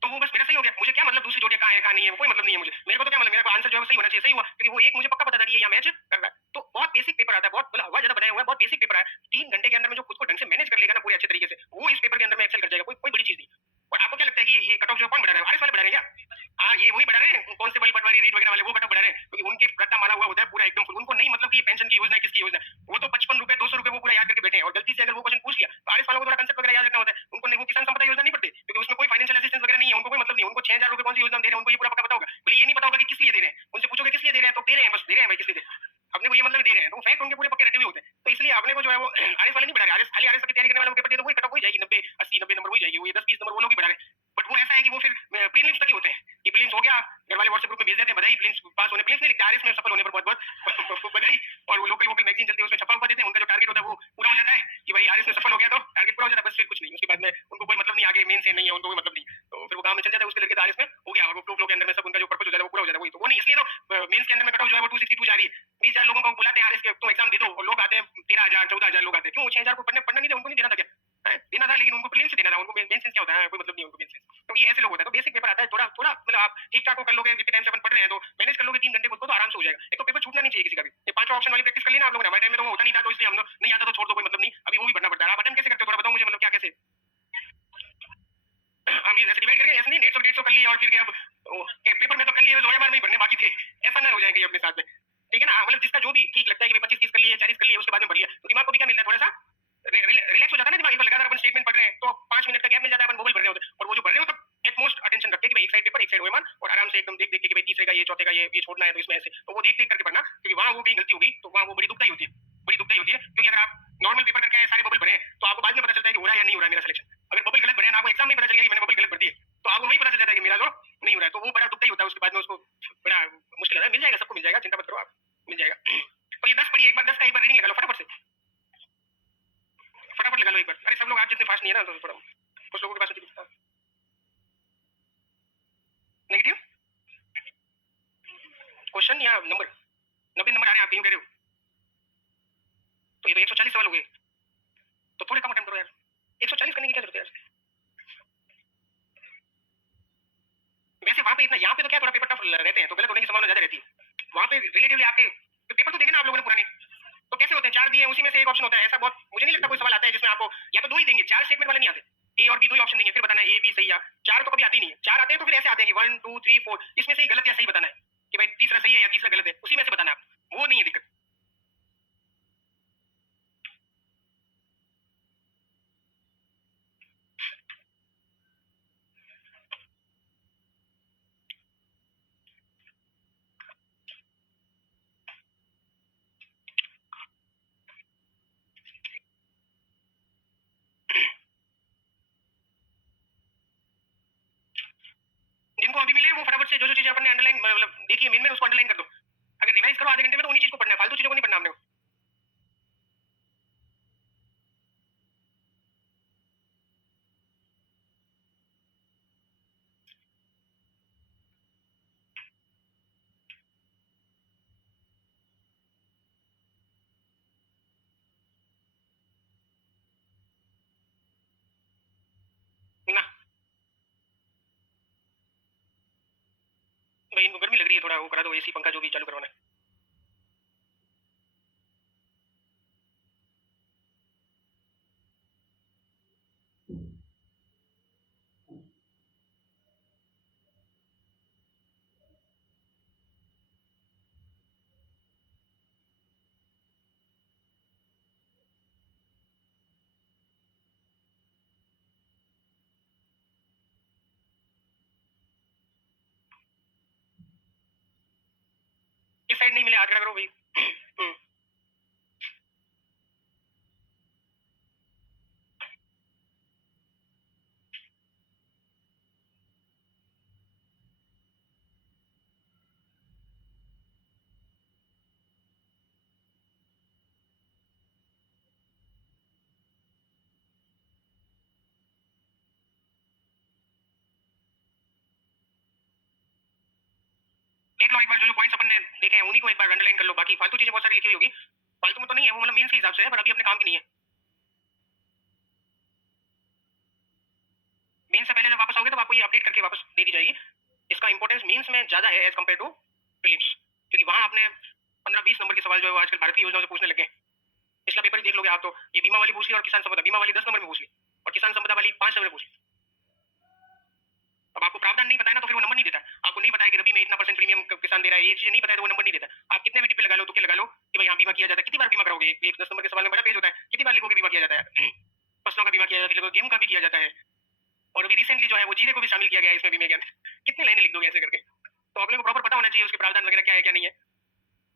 तो वो बस मेरा सही हो गया। मुझे क्या मतलब दूसरी जोड़ियां कहाँ है कहाँ नहीं है, वो कोई मतलब नहीं है मुझे। मेरे को तो क्या मतलब, मेरा आंसर जो है सही होना चाहिए, सही हुआ, क्योंकि वो एक मुझे पक्का पता था कि ये यहाँ मैच कर रहा है। तो बहुत बेसिक पेपर आता है, बहुत हवा ज्यादा बनाया हुआ है, बहुत बेसिक पेपर है। 3 घंटे के अंदर में जो खुद को ढंग से मैनेज कर लेगा ना पूरे अच्छे तरीके से, वो इस पेपर के अंदर में एक्सेल कर जाएगा। कोई बड़ी चीज नहीं। और आपको क्या लगता है कि ये कट ऑफ जो कौन बढ़ा रहा है? आरएस वाले बढ़ा रहे हैं क्या? हाँ, ये वही बढ़ा रहे हैं, कांस्टेबल पटवारी रीट वगैरह वाले वो कट ऑफ बढ़ा रहे हैं, क्योंकि उनके रट्टा मारा हुआ होता है पूरा एकदम फुल। उनको नहीं मतलब कि ये पेंशन की योजना है किसकी योजना है। वो तो 55 रुपए 200 रुपए वो पूरा याद करके बैठे हैं, और गलती से अगर वो क्वेश्चन पूछ लिया तो आरएस वालों को थोड़ा कंसेप्ट वगैरह याद रखना होता है। उनको नहीं, वो किसान संपदा योजना नहीं पढ़ते, क्योंकि उसमें कोई फाइनेंशियल असिस्टेंस वगैरह नहीं है, उनको कोई मतलब नहीं। उनको 6000 रुपए कौन सी योजना दे रहे हैं उनको ये पूरा पता होगा। बोले ये नहीं पता होगा कि किस लिए दे रहे हैं। उनसे पूछोगे किस लिए दे रहे हैं तो दे रहे हैं, बस दे रहे हैं भाई, किस लिए दे रहे हैं। अपने को ये मतलब दे रहे हैं, तो फैक्ट उनके पूरे पक्के रटे हुए होते हैं। तो इसलिए अपने को जो है वो आरएस वाले नहीं बढ़ा रहे। आरएस खाली आरएस की तैयारी करने वालों को पेपर दे दो, वही कट ऑफ हो जाएगी, 90 80 90 नंबर हो जाएगी। वो ये 10 20 नंबर वो लोग ही बढ़ा रहे हैं। बट वो ऐसा है कि वो फिर प्रीलिम्स तक ही होते हैं कि प्रीलिम्स हो गया, घर वाले व्हाट्सएप ग्रुप में भेज देते हैं बधाई प्रीलिम्स पास होने। प्रीलिम्स नहीं लिखते, आरएस में सफल होने पर बहुत बहुत बधाई। और वो लोकल मैगजीन चलती है उसमें छपा हुआ देते हैं, उनका जो टारगेट होता है वो पूरा हो जाता है कि भाई आरएस में सफल हो गया तो टारगेट पूरा हो जाता है, बस फिर कुछ नहीं। उसके बाद में उनको कोई मतलब नहीं, आगे मेन से नहीं है उनको कोई मतलब नहीं। तो फिर वो काम में चल जाता है, उसके लड़के आरएस में हो गया, और वो फ्लो के अंदर में सब उनका जो पर्पस हो जाता है वो पूरा हो जाता है। वही तो वो नहीं, इसलिए तो मेंस के अंदर में कट ऑफ जो है वो 262 जा रही है। 20000 लोगों को बुलाते हैं आरएस के, तुम एग्जाम दे दो, और लोग आते हैं 13000 14000 लोग आते हैं। क्यों? 6000 को पढ़ना नहीं था, उनको नहीं देना था क्या? देना था, लेकिन उनको प्रीलिम्स से देना था। उनको मेन सेंस क्या होता है, कोई मतलब नहीं उनको मेन सेंस। तो ये ऐसे लोग होते हैं। तो बेसिक पेपर आता है, थोड़ा थोड़ा मतलब आप ठीक ठाक कर लोगे, जितने टाइम से अपन पढ़ रहे हैं तो मैनेज कर लोगे 3 घंटे खुद को, तो आराम से हो जाएगा। एक तो पेपर छूटना नहीं चाहिए किसी का भी। ये 5 ऑप्शन वाली प्रैक्टिस कर ली ना आप लोगों ने, हमारे टाइम में तो वो होता नहीं था, तो इसलिए हम लोग नहीं आता तो छोड़ दो, कोई मतलब नहीं। अभी वो भी भरना पड़ता है। आप अटेम्प्ट कैसे करते हो थोड़ा बताओ मुझे, मतलब क्या कैसे? हम ऐसे डिवाइड करके ऐसे नहीं 150 कर लिए और फिर अब पेपर में तो कर लिए, जोड़े बार में ही भरने बाकी थे, ऐसा ना हो जाएगा अपने साथ में, ठीक है ना। मतलब जिसका जो भी ठीक लगता है कि 25 30 कर लिए 40 कर लिए, उसके बाद में भर लिया, तो दिमाग को भी क्या मिलता है, थोड़ा सा रिलैक्स हो जाता है ना दिमाग। एक बार लगातार अपन स्टेटमेंट पढ़ रहे हैं तो 5 मिनट का गैप मिल जाता है, अपन मोबाइल भर रहे होते हैं, और वो जो भर रहे हो तो एटमोस्ट अटेंशन रखते हैं कि भाई एक साइड पेपर एक साइड ओएमआर, और आराम से एकदम देख देख के कि भाई तीसरे का ये चौथे का ये छोड़ना है तो इसमें ऐसे, तो वो देख देख करके पढ़ना, क्योंकि वहां वो कहीं गलती होगी तो वहां वो बड़ी दुखदाई होती है, बड़ी दुखदाई होती है। क्योंकि अगर आप नॉर्मल पेपर करके सारे बबल भरे तो आपको बाद में पता चलता है कि हो रहा है या नहीं हो रहा है मेरा सिलेक्शन। अगर बबल गलत भरे ना, आपको एग्जाम में पता चल गया कि मैंने बबल गलत भर दी है, तो आपको वही पता चल जाता है कि मेरा जो नहीं हो रहा है, तो वो बड़ा दुखदाई होता है। उसके बाद में उसको बड़ा मुश्किल होता है। मिल जाएगा, सबको मिल जाएगा, चिंता मत करो आप, मिल जाएगा। तो ये 10 पढ़िए, एक बार 10 का एक बार रीडिंग लगा लो फटाफट से, फटाफट लगा लो एक बार। अरे सब लोग आप जितने फास्ट नहीं है ना, तो थोड़ा कुछ लोगों के पास नेगेटिव क्वेश्चन या नंबर 90 नंबर आ रहे हैं, आप कहीं कह रहे हो, तो ये तो 140 सवाल हो गए, तो थोड़े कम अटेम्प्ट करो यार। 140 करने की क्या जरूरत है यार? वैसे वहां पे इतना, यहाँ पे तो क्या थोड़ा पेपर टफ रहते हैं, तो गलत होने की संभावना ज्यादा रहती है। वहां पे रिलेटिवली आपके तो पेपर तो देखे ना आप लोगों ने पुराने, तो कैसे होते हैं? 4 दिए उसी में से एक ऑप्शन होता है। ऐसा बहुत मुझे नहीं लगता कोई सवाल आता है जिसमें आपको या तो 2 ही देंगे, 4 स्टेटमेंट वाले नहीं आते। ए और बी 2 ही ऑप्शन देंगे, फिर बताना ए बी सही या 4 तो कभी आते ही नहीं है। 4 आते हैं तो फिर ऐसे आते हैं कि 1 2 3 4 इसमें से ही गलत या सही बताना है, कि भाई तीसरा सही है या तीसरा गलत है, उसी में से बताना है आप। वो नहीं है दिक्कत। जिनको अभी मिले वो फटाफट से जो जो चीजें अपन ने अंडरलाइन मतलब देखिए मेन में उसको अंडरलाइन कर दो। अगर रिवाइज करो आधे घंटे में तो उन्हीं चीज को पढ़ना है, फालतू चीजों को नहीं पढ़ना हमने। भाई इनको गर्मी लग रही है, थोड़ा वो करा दो, एसी पंखा जो भी चालू करवाना है। इस साइड नहीं मिले, हाथ खड़ा करो भाई। देख लो एक बार, जो जो पॉइंट्स अपन ने देखे हैं उन्हीं को एक बार अंडरलाइन कर लो, बाकी फालतू चीजें बहुत सारी लिखी हुई होगी, फालतू में तो नहीं है वो, मतलब मीन्स के हिसाब से है, पर अभी अपने काम की नहीं है। मीन से पहले जब वापस आओगे तो आपको ये अपडेट करके वापस दे दी जाएगी। इसका इंपॉर्टेंस मीन्स में ज्यादा है एज कम्पेयर टू प्रीलिम्स, क्योंकि वहां आपने 15-20 नंबर के सवाल जो है वो आजकल भारतीय योजनाओं से पूछने लगे। पिछला पेपर ही देख लोगे आप तो, ये बीमा वाली पूछ ली और किसान संपदा बीमा वाली 10 नंबर में पूछ ली, और किसान संपदा वाली 5 नंबर में पूछ ली। अब आपको प्रावधान नहीं पता है ना, तो फिर वो नंबर नहीं देता। आपको नहीं पता है कि रबी में इतना % प्रीमियम किसान दे रहा है, ये चीजें नहीं पता है तो वो नंबर नहीं देता। आप कितने भी टिप्पे लगा लो, तुक्के लगा लो कि भाई यहाँ बीमा किया जाता है, कितनी बार बीमा करोगे? एक 10 नंबर के सवाल में बड़ा पेज होता है, कितनी बार लिखोगे बीमा किया जाता है? फसलों का बीमा किया जाता है, गेहूं का भी किया जाता है, और अभी रिसेंटली जो है वो जीरे को भी शामिल किया गया है इसमें बीमे के अंदर। कितने लाइनें लिख दोगे ऐसे करके? तो आप लोगों को प्रॉपर पता होना चाहिए उसके प्रावधान वगैरह क्या है क्या नहीं है।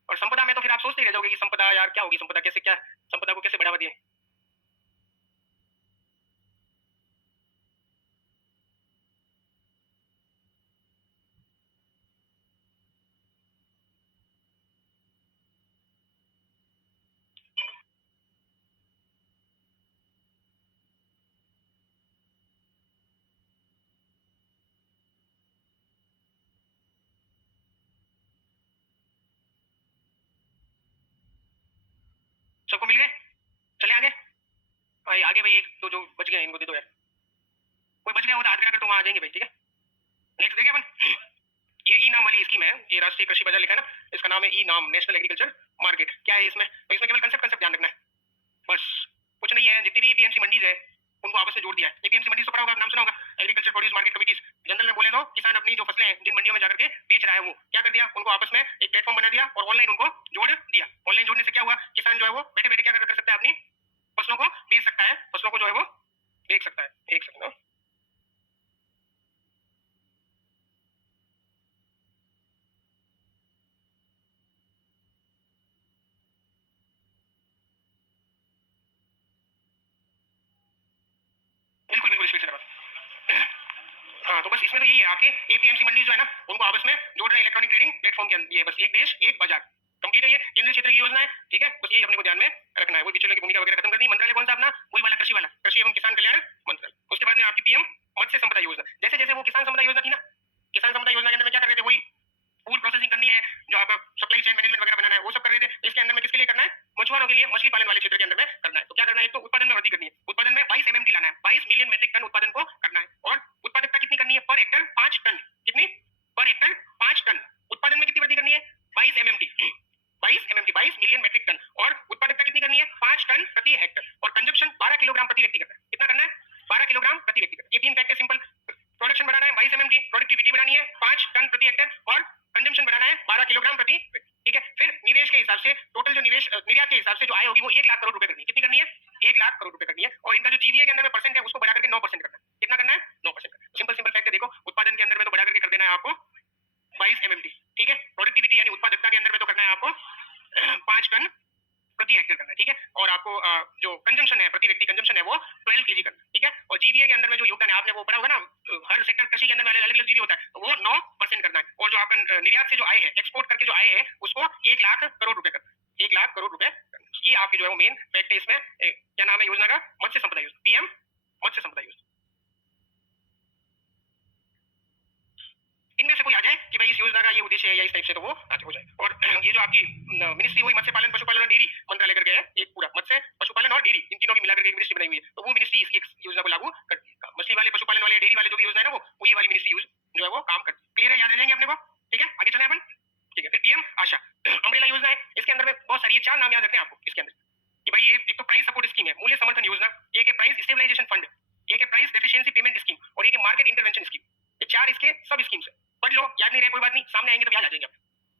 और संपदा में तो फिर आप सोचते ही रह जाओगे कि संपदा यार क्या होगी, संपदा कैसे, क्या संपदा को कैसे बढ़ावा दिए। सबको मिल गए? चले आगे भाई, आगे भाई, एक तो जो बच गए इनको दे दो यार। कोई बच गया हो तो हाथ खड़ा कर, तो वहां आ जाएंगे भाई, ठीक है। नेक्स्ट देखें अपन, ये ई नाम वाली स्कीम है, ये राष्ट्रीय कृषि बाजार लिखा है ना, इसका नाम है ई नाम, नेशनल एग्रीकल्चर मार्केट। क्या है इसमें? तो इसमें केवल कंसेप्ट ध्यान रखना है बस, कुछ नहीं है। जितनी भी एपीएमसी मंडीज है उनको आपस में जोड़ दिया है। एपीएमसी मंडीज तो पड़ा होगा, नाम सुना होगा, agriculture produce market committees. General में बोले तो किसान अपनी जो फसलें जिन मंडियों में जाकर के बेच रहा है वो क्या कर दिया, उनको आपस में एक प्लेटफॉर्म बना दिया और ऑनलाइन उनको जोड़ दिया। ऑनलाइन जोड़ने से क्या हुआ, किसान जो है वो बैठे बैठे क्या कर सकता है, अपनी फसलों को बेच सकता है, फसलों को जो है वो बेच सकता है। एक सेकंड, बिल्कुल बिल्कुल स्पीड से करवा। हाँ, तो बस इसमें तो यही है, आपके एपीएमसी मंडी जो है ना उनको आपस में जोड़ रहे हैं इलेक्ट्रॉनिक ट्रेडिंग प्लेटफॉर्म के अंदर। ये बस एक देश एक बाजार कंप्लीट है, ये केंद्रीय क्षेत्र की योजना है, ठीक है। बस यही अपने को ध्यान में रखना है। वो बिचौलियों की भूमिका वगैरह खत्म करनी। मंत्रालय कौन सा अपना? वही वाला, कृषि वाला, कृषि एवं किसान कल्याण मंत्रालय। उसके बाद में आपकी पीएम मत्स्य संपदा योजना। जैसे जैसे वो किसान संपदा योजना थी ना, किसान संपदा योजना के अंदर में क्या कर रहे थे, वही फूड प्रोसेसिंग करनी है, जो आप सप्लाई चेन मैनेजमेंट वगैरह बनाना है वो सब कर रहे थे। इसके अंदर में किसके लिए करना है? मछुआरों के लिए, मछली पालन वाले क्षेत्र के अंदर में करना है। तो क्या करना है, एक तो उत्पादन में वृद्धि करनी है, उत्पादन में 22 MMT लाना है, 22 मिलियन मेट्रिक टन उत्पादन को करना है। और उत्पादकता कितनी करनी है? Per hectare 5 ton. कितनी? Per hectare 5 ton. उत्पादन में कितनी वृद्धि करनी है? 22 MMT, 22 मिलियन मेट्रिक टन। और उत्पादकता कितनी करनी है? 5 टन प्रति हेक्टर। और कंजप्शन 12 किलोग्राम प्रति व्यक्ति करना है। कितना करना है? 12 किलोग्राम प्रति व्यक्ति करना है। ये तीन फैक्टर सिंपल। प्रोडक्शन बढ़ाना है 22 MMT, प्रोडक्टिविटी बढ़ानी है 5 टन प्रति हेक्टर, और कंजम्पशन बढ़ाना है 12 किलोग्राम प्रति, ठीक है। फिर निवेश के हिसाब से, टोटल जो निवेश निर्यात के हिसाब से जो आय होगी वो 1 लाख करोड़ रुपए करनी है। कितनी करनी है? 1 लाख करोड़ रुपए करनी है। और इनका जो जीवीए के अंदर में परसेंट है उसको बढ़ा करके 9% करना है। कितना करना है? 9% करना है। सिंपल सिंपल फैक्ट है, देखो उत्पादन के अंदर में तो बढ़ा करके कर देना है आपको 22 MMT, ठीक है। प्रोडक्टिविटी यानी उत्पादकता के अंदर में तो करना है आपको 5 टन प्रति हेक्टेयर करना है, ठीक है। और आपको जो कंजम्पशन है, प्रति व्यक्ति कंजम्पशन है वो 12 kg करना है, ठीक है। और जीवीए के अंदर में जो योगदान है, आपने वो पढ़ा होगा ना, हर सेक्टर कृषि के अंदर में अलग अलग जीवी होता है, तो वो 9% करना है। और जो आपका निर्यात से जो आय है, एक्सपोर्ट करके जो आय है, उसको 1 लाख करोड़ रुपए करना है, 1 लाख करोड़ रुपए करना है। ये आपके जो है वो मेन फैक्ट है इसमें। क्या नाम है योजना का? मत्स्य संपदा योजना, पीएम मत्स्य संपदा योजना। इनमें से कोई आ जाए कि भाई इस योजना का ये उद्देश्य है या इस टाइप से, तो वो आगे हो जाए। और ये जो आपकी मिनिस्ट्री वही मत्स्य पालन, पशुपालन और डेयरी मंत्रालय करके है, एक पूरा मत्स्य, पशुपालन और डेयरी, इन तीनों की मिलाकर एक मिनिस्ट्री बनाई हुई है। तो वो मिनिस्ट्री इसकी योजना को लागू करती है। मछली वाले, पशुपालन वाले, डेयरी वाले जो भी योजना है ना, वो ये वाली मिनिस्ट्री यूज जो है वो काम करती है। क्लियर है? याद रह जाएंगे अपने को? ठीक है, आगे चले अपन। ठीक है, फिर पीएम आशा अम्ब्रेला योजना है, इसके अंदर में बहुत सारी, ये 4 नाम याद रखने हैं आपको इसके अंदर कि भाई ये एक तो प्राइस सपोर्ट स्कीम है, मूल्य समर्थन योजना, एक है प्राइस स्टेबलाइजेशन फंड, एक है प्राइस डेफिशिएंसी पेमेंट स्कीम और एक है मार्केट इंटरवेंशन स्कीम। ये 4 इसके सब स्कीम्स है। पढ़ लो, याद नहीं रहे कोई बात नहीं, सामने आएंगे तो याद आ जाएंगे।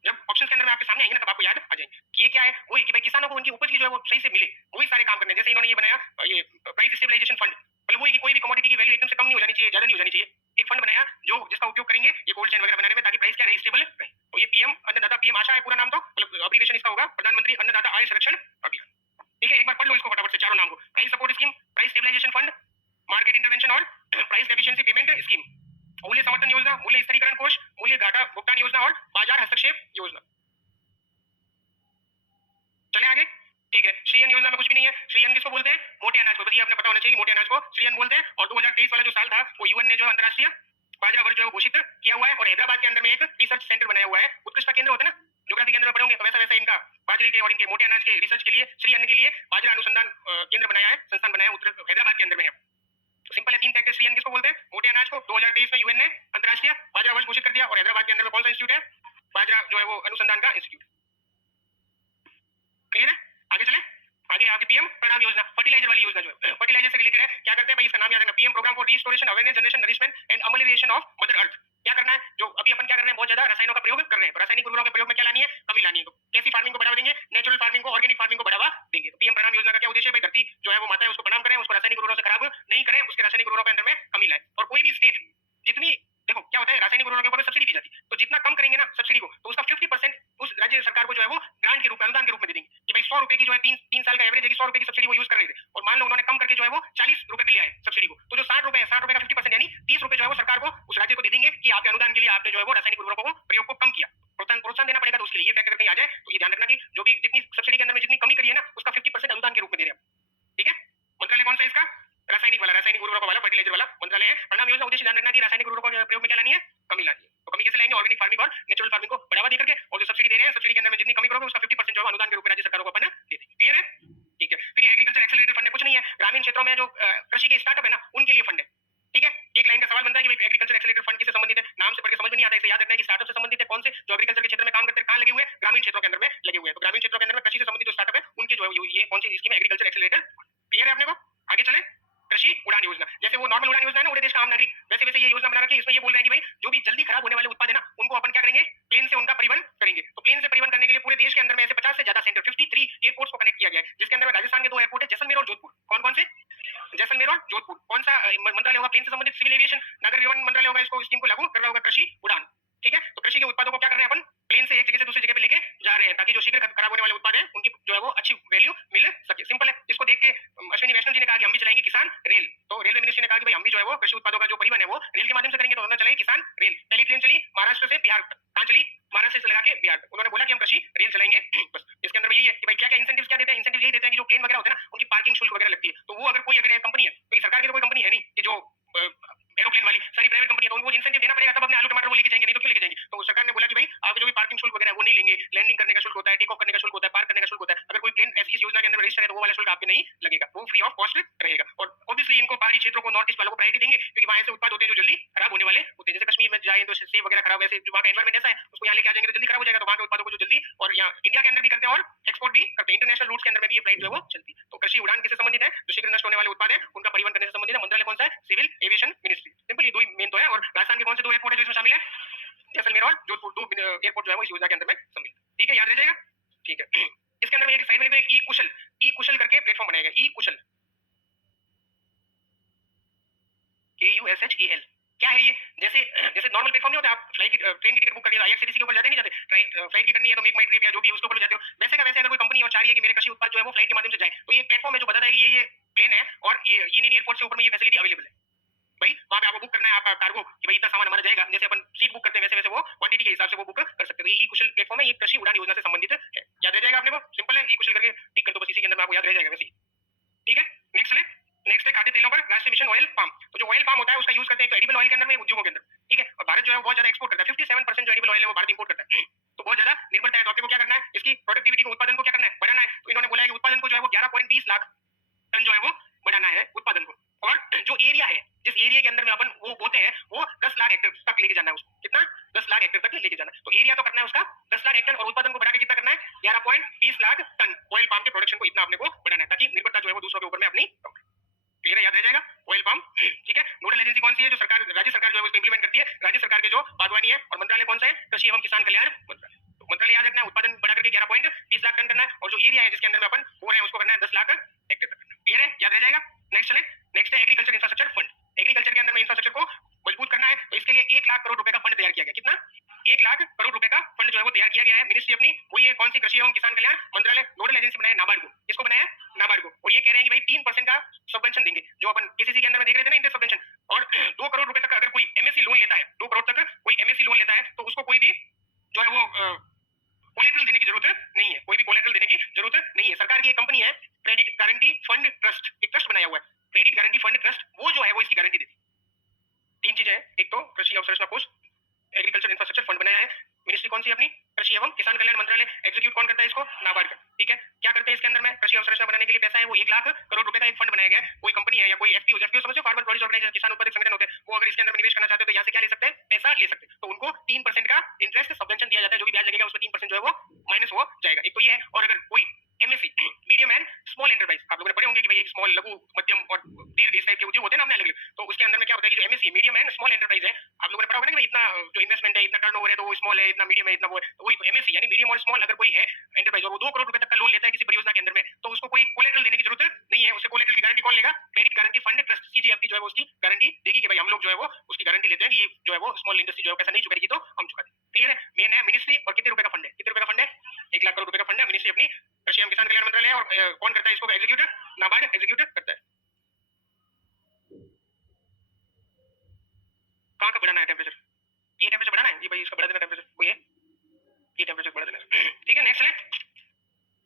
जब ऑप्शंस के अंदर में आपके सामने आएंगे ना तब आपको याद आ जाएंगे कि ये क्या है, वही कि भाई किसानों को उनकी उपज की जो है वो सही से मिले, वही सारे काम करने हैं। जैसे इन्होंने ये बनाया ये प्राइस स्टेबलाइजेशन फंड, मतलब वही कि कोई भी कमोडिटी की वैल्यू एकदम से कम नहीं हो जानी चाहिए, ज्यादा नहीं हो जानी चाहिए। एक फंड बनाया जो जिसका उपयोग करेंगे ये कोल्ड चेन वगैरह बनाने में, ताकि प्राइस क्या रहे, स्टेबल रहे। तो ये पीएम अन्नदाता, पीएम आशा है पूरा नाम, तो मतलब अब्रीविएशन इसका होगा प्रधानमंत्री अन्नदाता आय संरक्षण अभियान। ठीक है, एक बार पढ़ लो इसको फटाफट से चारों नाम को, price support scheme, price stabilisation fund, market intervention और प्राइस डेफिशिएंसी पेमेंट स्कीम, मूल्य समर्थन योजना, मूल्य स्थिरीकरण कोष, मूल्य घाटा भुगतान योजना और बाजार हस्तक्षेप योजना। चले आगे। ठीक है, श्री अन्न योजना में कुछ भी नहीं है। श्री अन्न किसको बोलते हैं, मोटे अनाज को, ये आपने पता होना चाहिए कि मोटे अनाज को श्री अन्न बोलते हैं। और 2023 वाला जो साल था वो यूएन ने जो अंतरराष्ट्रीय बाजरा वर्ष जो है घोषित किया हुआ है, और हैदराबाद के अंदर में एक रिसर्च सेंटर बनाया हुआ है, उत्कृष्टता केंद्र होता है ना, ज्योग्राफी के अंदर में पढ़ोगे तो वैसा वैसा इनका बाजरे के और इनके मोटे अनाज के रिसर्च के लिए, श्री अन्न के लिए बाजरा अनुसंधान केंद्र बनाया है, संस्थान बनाया है, हैदराबाद के अंदर में है। तो सिंपल है, 3 फैक्टर। श्री अन्न किसको बोलते हैं, मोटे अनाज को। 2023 में यूएन ने अंतरराष्ट्रीय बाजरा वर्ष घोषित कर दिया, और हैदराबाद के अंदर में कौन सा इंस्टीट्यूट है, बाजरा जो है वो अनुसंधान का इंस्टीट्यूट। क्लियर है, आगे चले। आगे आपकी पीएम प्रणाम योजना, फर्टिलाइजर वाली योजना जो है फर्टिलाइजर से रिलेटेड है। क्या करते हैं भाई, इसका नाम याद रखना, PM programme for restoration awareness generation nourishment and amelioration of mother earth. क्या करना है, जो अभी अपन क्या कर रहे हैं, बहुत ज्यादा रसायनों का प्रयोग कर रहे हैं, तो रासायनिक उर्वरकों के प्रयोग में क्या लानी है, कमी लानी है। तो कैसी फार्मिंग को बढ़ावा देंगे, नेचुरल फार्मिंग को, ऑर्गेनिक फार्मिंग को बढ़ावा देंगे। तो पीएम प्रणाम योजना का क्या उद्देश्य है भाई, धरती जो है वो माता है उसको प्रणाम करें, उसको रासायनिक उर्वरकों से खराब नहीं करें, उसके रासायनिक उर्वरकों के अंदर में कमी लाए। और कोई भी स्टेट जितनी, देखो क्या होता है, रासायनिक उर्वरकों के ऊपर सब्सिडी दी जाती है, तो जितना कम करेंगे ना सब्सिडी को, तो उसका 50% उस राज्य सरकार को जो है वो ग्रांट के रूप में, अनुदान के रूप में दे देंगे कि भाई 100 रुपए की जो है 3 साल का एवरेज है कि 100 रुपए की सब्सिडी वो यूज कर रहे थे, और मान लो उन्होंने कम करके जो है वो 40 रुपए पे ले आए सब्सिडी को, तो जो 60 रुपए है, 60 रुपए का 50% यानी 30 रुपए जो है वो सरकार को उस राज्य को दे देंगे कि आपके अनुदान के लिए आपने जो है वो रासायनिक उर्वरकों को प्रयोग को कम किया। प्रोत्साहन देना पड़ेगा, तो उसके लिए ये फैक्टर कहीं आ जाए तो ये ध्यान रखना कि जो भी जितनी सब्सिडी के अंदर में जितनी कमी करी है ना, उसका 50% अनुदान के रूप में दे रहे हैं। ठीक है, मंत्रालय कौन सा इसका, रासायनिक वाला, रासायनिक उर्वरकों वाला, फर्टिलाइजर वाला मंत्रालय है। प्रणाम योजना उद्देश्य ध्यान रखना कि रासायनिक उर्वरकों के प्रयोग में क्या लानी है, कमी लानी है। तो कमी कैसे लाएंगे, ऑर्गेनिक फार्मिंग और नेचुरल फार्मिंग को बढ़ावा देकर के, और जो सब्सिडी दे रहे हैं सब्सिडी के अंदर में जितनी कमी करोगे उसका 50% जो है अनुदान के रूप में राज्य सरकारों को अपन दे देंगे। क्लियर है, ठीक है। फिर एग्रीकल्चर एक्सेलरेटर फंड कुछ नहीं है, ग्रामीण क्षेत्रों में जो कृषि के स्टार्टअप है ना उनके लिए फंड है। ठीक है, एक लाइन का सवाल बनता है कि एग्रीकल्चर एक्सेलरेटर फंड किससे संबंधित है, नाम से पढ़ के समझ में नहीं आता, इसे याद रखना है कि स्टार्टअप से संबंधित है। कौन से, जो एग्रीकल्चर के क्षेत्र में काम करते हैं, कहां लगे हुए हैं, ग्रामीण क्षेत्रों के अंदर में लगे हुए हैं। तो ग्रामीण क्षेत्रों के अंदर में कृषि से संबंधित जो स्टार्टअप है उनके जो है ये कौन सी स्कीम है, एग्रीकल्चर एक्सेलरेटर। क्लियर है अपने को, आगे चले। कृषि उड़ान योजना, जैसे वो नॉर्मल उड़ान योजना है ना उड़े देश का आम नागरिक, वैसे वैसे ये योजना बना रखी है। इसमें ये बोल रहे हैं कि भाई जो भी जल्दी खराब होने वाले उत्पाद है ना उनको अपन क्या करेंगे, प्लेन से उनका परिवहन करेंगे। तो प्लेन से परिवहन करने के लिए पूरे देश के अंदर में ऐसे 50 से ज्यादा सेंटर, 53 एयरपोर्ट्स को कनेक्ट किया गया है, जिसके अंदर राजस्थान के 2 एयरपोर्ट है, जैसलमेर और जोधपुर। कौन कौन से, जैसलमेर और जोधपुर। कौन सा मंत्रालय होगा, प्लेन से संबंधित सिविल एविएशन नागर विमान मंत्रालय होगा, इसको स्कीम को लागू कर रहा होगा कृषि उड़ान। ठीक है, तो कृषि के उत्पादों को क्या कर रहे हैं अपन, प्लेन से एक जगह से दूसरी जगह पे लेके जा रहे हैं, ताकि जो शीघ्र खराब होने वाले उत्पाद हैं उनकी जो है वो अच्छी वैल्यू मिल सके। सिंपल है, इसको देख के अश्विनी वैष्णव जी ने कहा कि हम भी चलाएंगे किसान रेल, तो रेलवे मिनिस्ट्री ने कहा कि भाई हम भी जो है वो कृषि उत्पादों का जो परिवहन है वो रेल के माध्यम से करेंगे, तो उन्होंने चलाई किसान रेल। पहली ट्रेन चली महाराष्ट्र से बिहार तक, कहां चली, महाराष्ट्र से लगा के बिहार तक। उन्होंने बोला कि हम कृषि रेल चलाएंगे। बस इसके अंदर में यही है कि भाई क्या क्या इंसेंटिव क्या देते हैं, इंसेंटिव यही देते हैं कि जो प्लेन वगैरह होते हैं ना उनकी पार्किंग शुल्क वगैरह लगती है, तो वो अगर कोई अगर कंपनी है, तो सरकार की तो कोई कंपनी है नहीं कि जो एरोप्लेन वाली सारी प्राइवेट कंपनी है, तो उनको इंसेंटिव देना पड़ेगा, तब अपने आलू टमाटर वो लेके जाएंगे, नहीं तो क्यों लेके जाएंगे। तो सरकार ने बोला कि भाई आप जो भी पार्किंग शुल्क वगैरह वो नहीं लेंगे, लैंडिंग करने का शुल्क होता है, टेक ऑफ करने का शुल्क होता है, पार्क करने का शुल्क होता है, अगर कोई प्लेन इस योजना के अंदर रजिस्टर है तो वो वाला शुल्क आपको नहीं लगेगा, वो फ्री ऑफ कॉस्ट रहेगा। और ऑब्वियसली इनको पहाड़ी क्षेत्रों को, नॉर्थ ईस्ट वालों को प्रायोरिटी देंगे, क्योंकि वहां से उत्पाद होते हैं जो जल्दी खराब होने वाले होते हैं। जैसे कश्मीर में जाए तो सेब वगैरह खराब, वैसे वहाँ का एनवायरमेंट ऐसा है, उसको यहाँ लेके आ जाएंगे तो जल्दी खराब हो जाएगा, तो वहाँ के उत्पादों को जो जल्दी, और यहाँ इंडिया के अंदर भी करते हैं और एक्सपोर्ट भी करते हैं, इंटरनेशनल रूट्स के अंदर में भी ये फ्लाइट जो है वो चलती है। तो कृषि उड़ान किससे संबंधित है, जो शीघ्र नष्ट होने वाले उत्पाद है उनका परिवहन करने से संबंधित है। मंत्रालय कौन सा है, सिविल एविएशन मिनिस्ट्री। सिंपल ये दो मेन तो है। और राजस्थान के कौन से 2 एयरपोर्ट है जो इसमें शामिल है, जैसलमेर और जोधपुर, 2 एयरपोर्ट जो है वो इस योजना के अंदर में शामिल। ठीक है, याद रह जाएगा। ठीक है, इसके अंदर में एक साइड में ई कुशल, ई कुशल करके प्लेटफॉर्म बनाएगा, ई कुशल, KUSHEL। क्या है ये, जैसे जैसे नॉर्मल प्लेटफॉर्म नहीं होता, आप फ्लाइट ट्रेन की टिकट बुक करनी है IRCTC के ऊपर जाते नहीं जाते, फ्लाइट की करनी है तो मेक माई ट्रिप या जो भी उसके ऊपर जाते हो, वैसे का वैसे अगर कोई कंपनी और चाह रही है कि मेरे कृषि उत्पाद जो है वो फ्लाइट के माध्यम से जाए, तो ये प्लेटफॉर्म है जो बताता है कि ये प्लेन है और ये इन एयरपोर्ट से ऊपर में ये फैसिलिटी अवेलेबल है। भाई वहां पे आपको बुक करना है आपका कार्गो कि भाई इतना सामान हमारा जाएगा, जैसे अपन सीट बुक करते हैं वैसे वैसे वो क्वांटिटी के हिसाब से वो बुक कर सकते हैं। ये कुशल प्लेटफॉर्म है, ये कृषि उड़ान योजना से संबंधित है। याद रह जाएगा आपने को, सिंपल है, ये कुशल करके टिक कर दो बस, इसी के अंदर में आपको याद रह जाएगा वैसे। ठीक है, नेक्स्ट है, नेक्स्ट है खाद्य तेलों पर राष्ट्रीय मिशन ऑयल पाम। तो जो ऑयल पाम होता है उसका यूज करते हैं तो एडिबल ऑयल के अंदर में, उद्योगों के अंदर। ठीक है, और भारत जो है बहुत ज्यादा एक्सपोर्ट करता है, 57% जो एडिबल ऑयल है वो भारत इंपोर्ट करता है, तो बहुत ज्यादा निर्भरता है। तो आपको क्या करना है, इसकी प्रोडक्टिविटी को, उत्पादन को क्या करना है, बढ़ाना है। तो इन्होंने बोला है कि उत्पादन को जो है वो 11.20 लाख टन जो है वो बढ़ाना है उत्पादन को। और जो एरिया है, जिस एरिया के अंदर में अपन वो बोते हैं, वो 10 लाख हेक्टेयर तक लेके जाना है उसको। कितना? 10 लाख हेक्टेयर तक लेके जाना है। तो एरिया तो करना है उसका 10 लाख हेक्टेयर, और उत्पादन को बढ़ा के कितना करना है? 11.20 लाख टन ऑयल पाम के प्रोडक्शन को इतना अपने को बढ़ाना है, ताकि निर्भरता जो है वो दूसरों के ऊपर में अपनी क्लियर है, याद रह जाएगा। ऑयल पाम, ठीक है। नोडल एजेंसी कौन सी है? जो सरकार, राज्य सरकार जो है उसको इंप्लीमेंट करती है। राज्य सरकार के जो बागवानी है, और मंत्रालय कौन सा है? कृषि एवं किसान कल्याण मंत्रालय। तो मंत्रालय याद रखना है, उत्पादन बढ़ा करके 11.20 लाख टन करना है, और जो एरिया है जिसके अंदर में अपन हो रहे हैं उसको करना है 10 लाख हेक्टेयर तक करना है। क्लियर है, याद रह जाएगा। नेक्स्ट चले, नेक्स्ट है एग्रीकल्चर इंफ्रास्ट्रक्चर फंड। एग्रीकल्चर के अंदर में इंफ्रास्ट्रक्चर को मजबूत करना है, तो इसके लिए 1 लाख करोड़ रुपए का फंड तैयार किया गया। कितना? 1 लाख करोड़ रुपए का फंड जो है वो तैयार किया गया है। मिनिस्ट्री अपनी वही है, कौन सी? कृषि एवं किसान कल्याण मंत्रालय। नोडल एजेंसी बनाया नाबार्ड को। किसको बनाया? नाबार्ड को। और ये कह रहे हैं कि भाई 3% का सबवेंशन देंगे, जो अपन केसीसी के अंदर में देख रहे थे ना, इंटरेस्ट सबवेंशन। और 2 करोड़ रुपए तक अगर कोई एमएससी लोन लेता है, 2 करोड़ तक कोई एमएससी लोन लेता है, तो उसको कोई भी जो है वो कोलेटरल देने की जरूरत नहीं है। कोई भी कोलेटरल देने की जरूरत नहीं है। सरकार की एक कंपनी है, क्रेडिट गारंटी फंड ट्रस्ट, एक ट्रस्ट बनाया हुआ है, क्रेडिट गारंटी फंड ट्रस्ट, वो जो है वो इसकी गारंटी देती है। 3 चीजें हैं, एक तो कृषि अवसंरचना कोष, एग्रीकल्चर इंफ्रास्ट्रक्चर फंड बनाया है। मिनिस्ट्री कौन सी है अपनी? कृषि एवं किसान कल्याण मंत्रालय। एग्जीक्यूट कौन करता है इसको? नाबार्ड का। ठीक है, क्या करते हैं इसके अंदर में? कृषि अवसंरचना बनाने के लिए पैसा है वो 1 लाख करोड़ रुपए का एक फंड बनाया गया है। कोई कंपनी है या कोई एफपीओ, एफपीओ समझो, फार्मर प्रोड्यूस ऑर्गेनाइजेशन, किसान उत्पादक संगठन होते हैं, वो अगर इसके अंदर में निवेश करना चाहते हैं तो यहाँ से क्या ले सकते हैं? पैसा ले सकते हैं। तो उनको 3% का इंटरेस्ट सबवेंशन दिया जाता है, जो भी ब्याज लगेगा उसमें 3% जो है वो माइनस हो जाएगा। एक तो ये है। और अगर कोई MSc, medium and small enterprise, आप लोगों ने पढ़े होंगे कि भाई एक स्मॉल, लघु, मध्यम और दीर्घ, इस टाइप के उद्योग होते हैं ना अपने अलग अलग। तो उसके अंदर में क्या होता है कि जो MSc, medium and small enterprise है, आप लोगों ने पढ़ा होगा ना कि भाई इतना जो इन्वेस्टमेंट है, इतना टर्नओवर है, तो वो स्मॉल है, इतना मीडियम है, इतना वो है, तो वही तो एमएससी यानी मीडियम और स्मॉल अगर कोई है एंटरप्राइज और वो 2 करोड़ रुपए तक का लोन लेता है किसी परियोजना के अंदर में, तो उसको कोई कोलेटरल देने की जरूरत नहीं है। उसे कोलेटरल की गारंटी कौन लेगा? क्रेडिट गारंटी फंड ट्रस्ट, सीजीएफटी जो है वो उसकी गारंटी देगी कि भाई हम लोग जो है वो उसकी गारंटी लेते हैं कि ये जो है वो स्मॉल इंडस्ट्री जो है पैसा नहीं चुकाएगी तो हम चुका देंगे। क्लियर है। मेन है मिनिस्ट्री, और कितने रुपए का फंड है? कितने रुपए का फंड है? 1 लाख करोड़ रुपए का फंड है। मिनिस्ट्री अपनी कृषि एवं किसान कल्याण मंत्रालय है। और कौन करता है इसको? एग्जीक्यूटिव, नाबार्ड एग्जीक्यूटिव करता है। कहाँ का बढ़ाना है टेम्परेचर? ये टेम्परेचर बढ़ाना है, ये भाई इसका बढ़ा देना टेम्परेचर, वो ये टेम्परेचर बढ़ा देना। ठीक है, नेक्स्ट है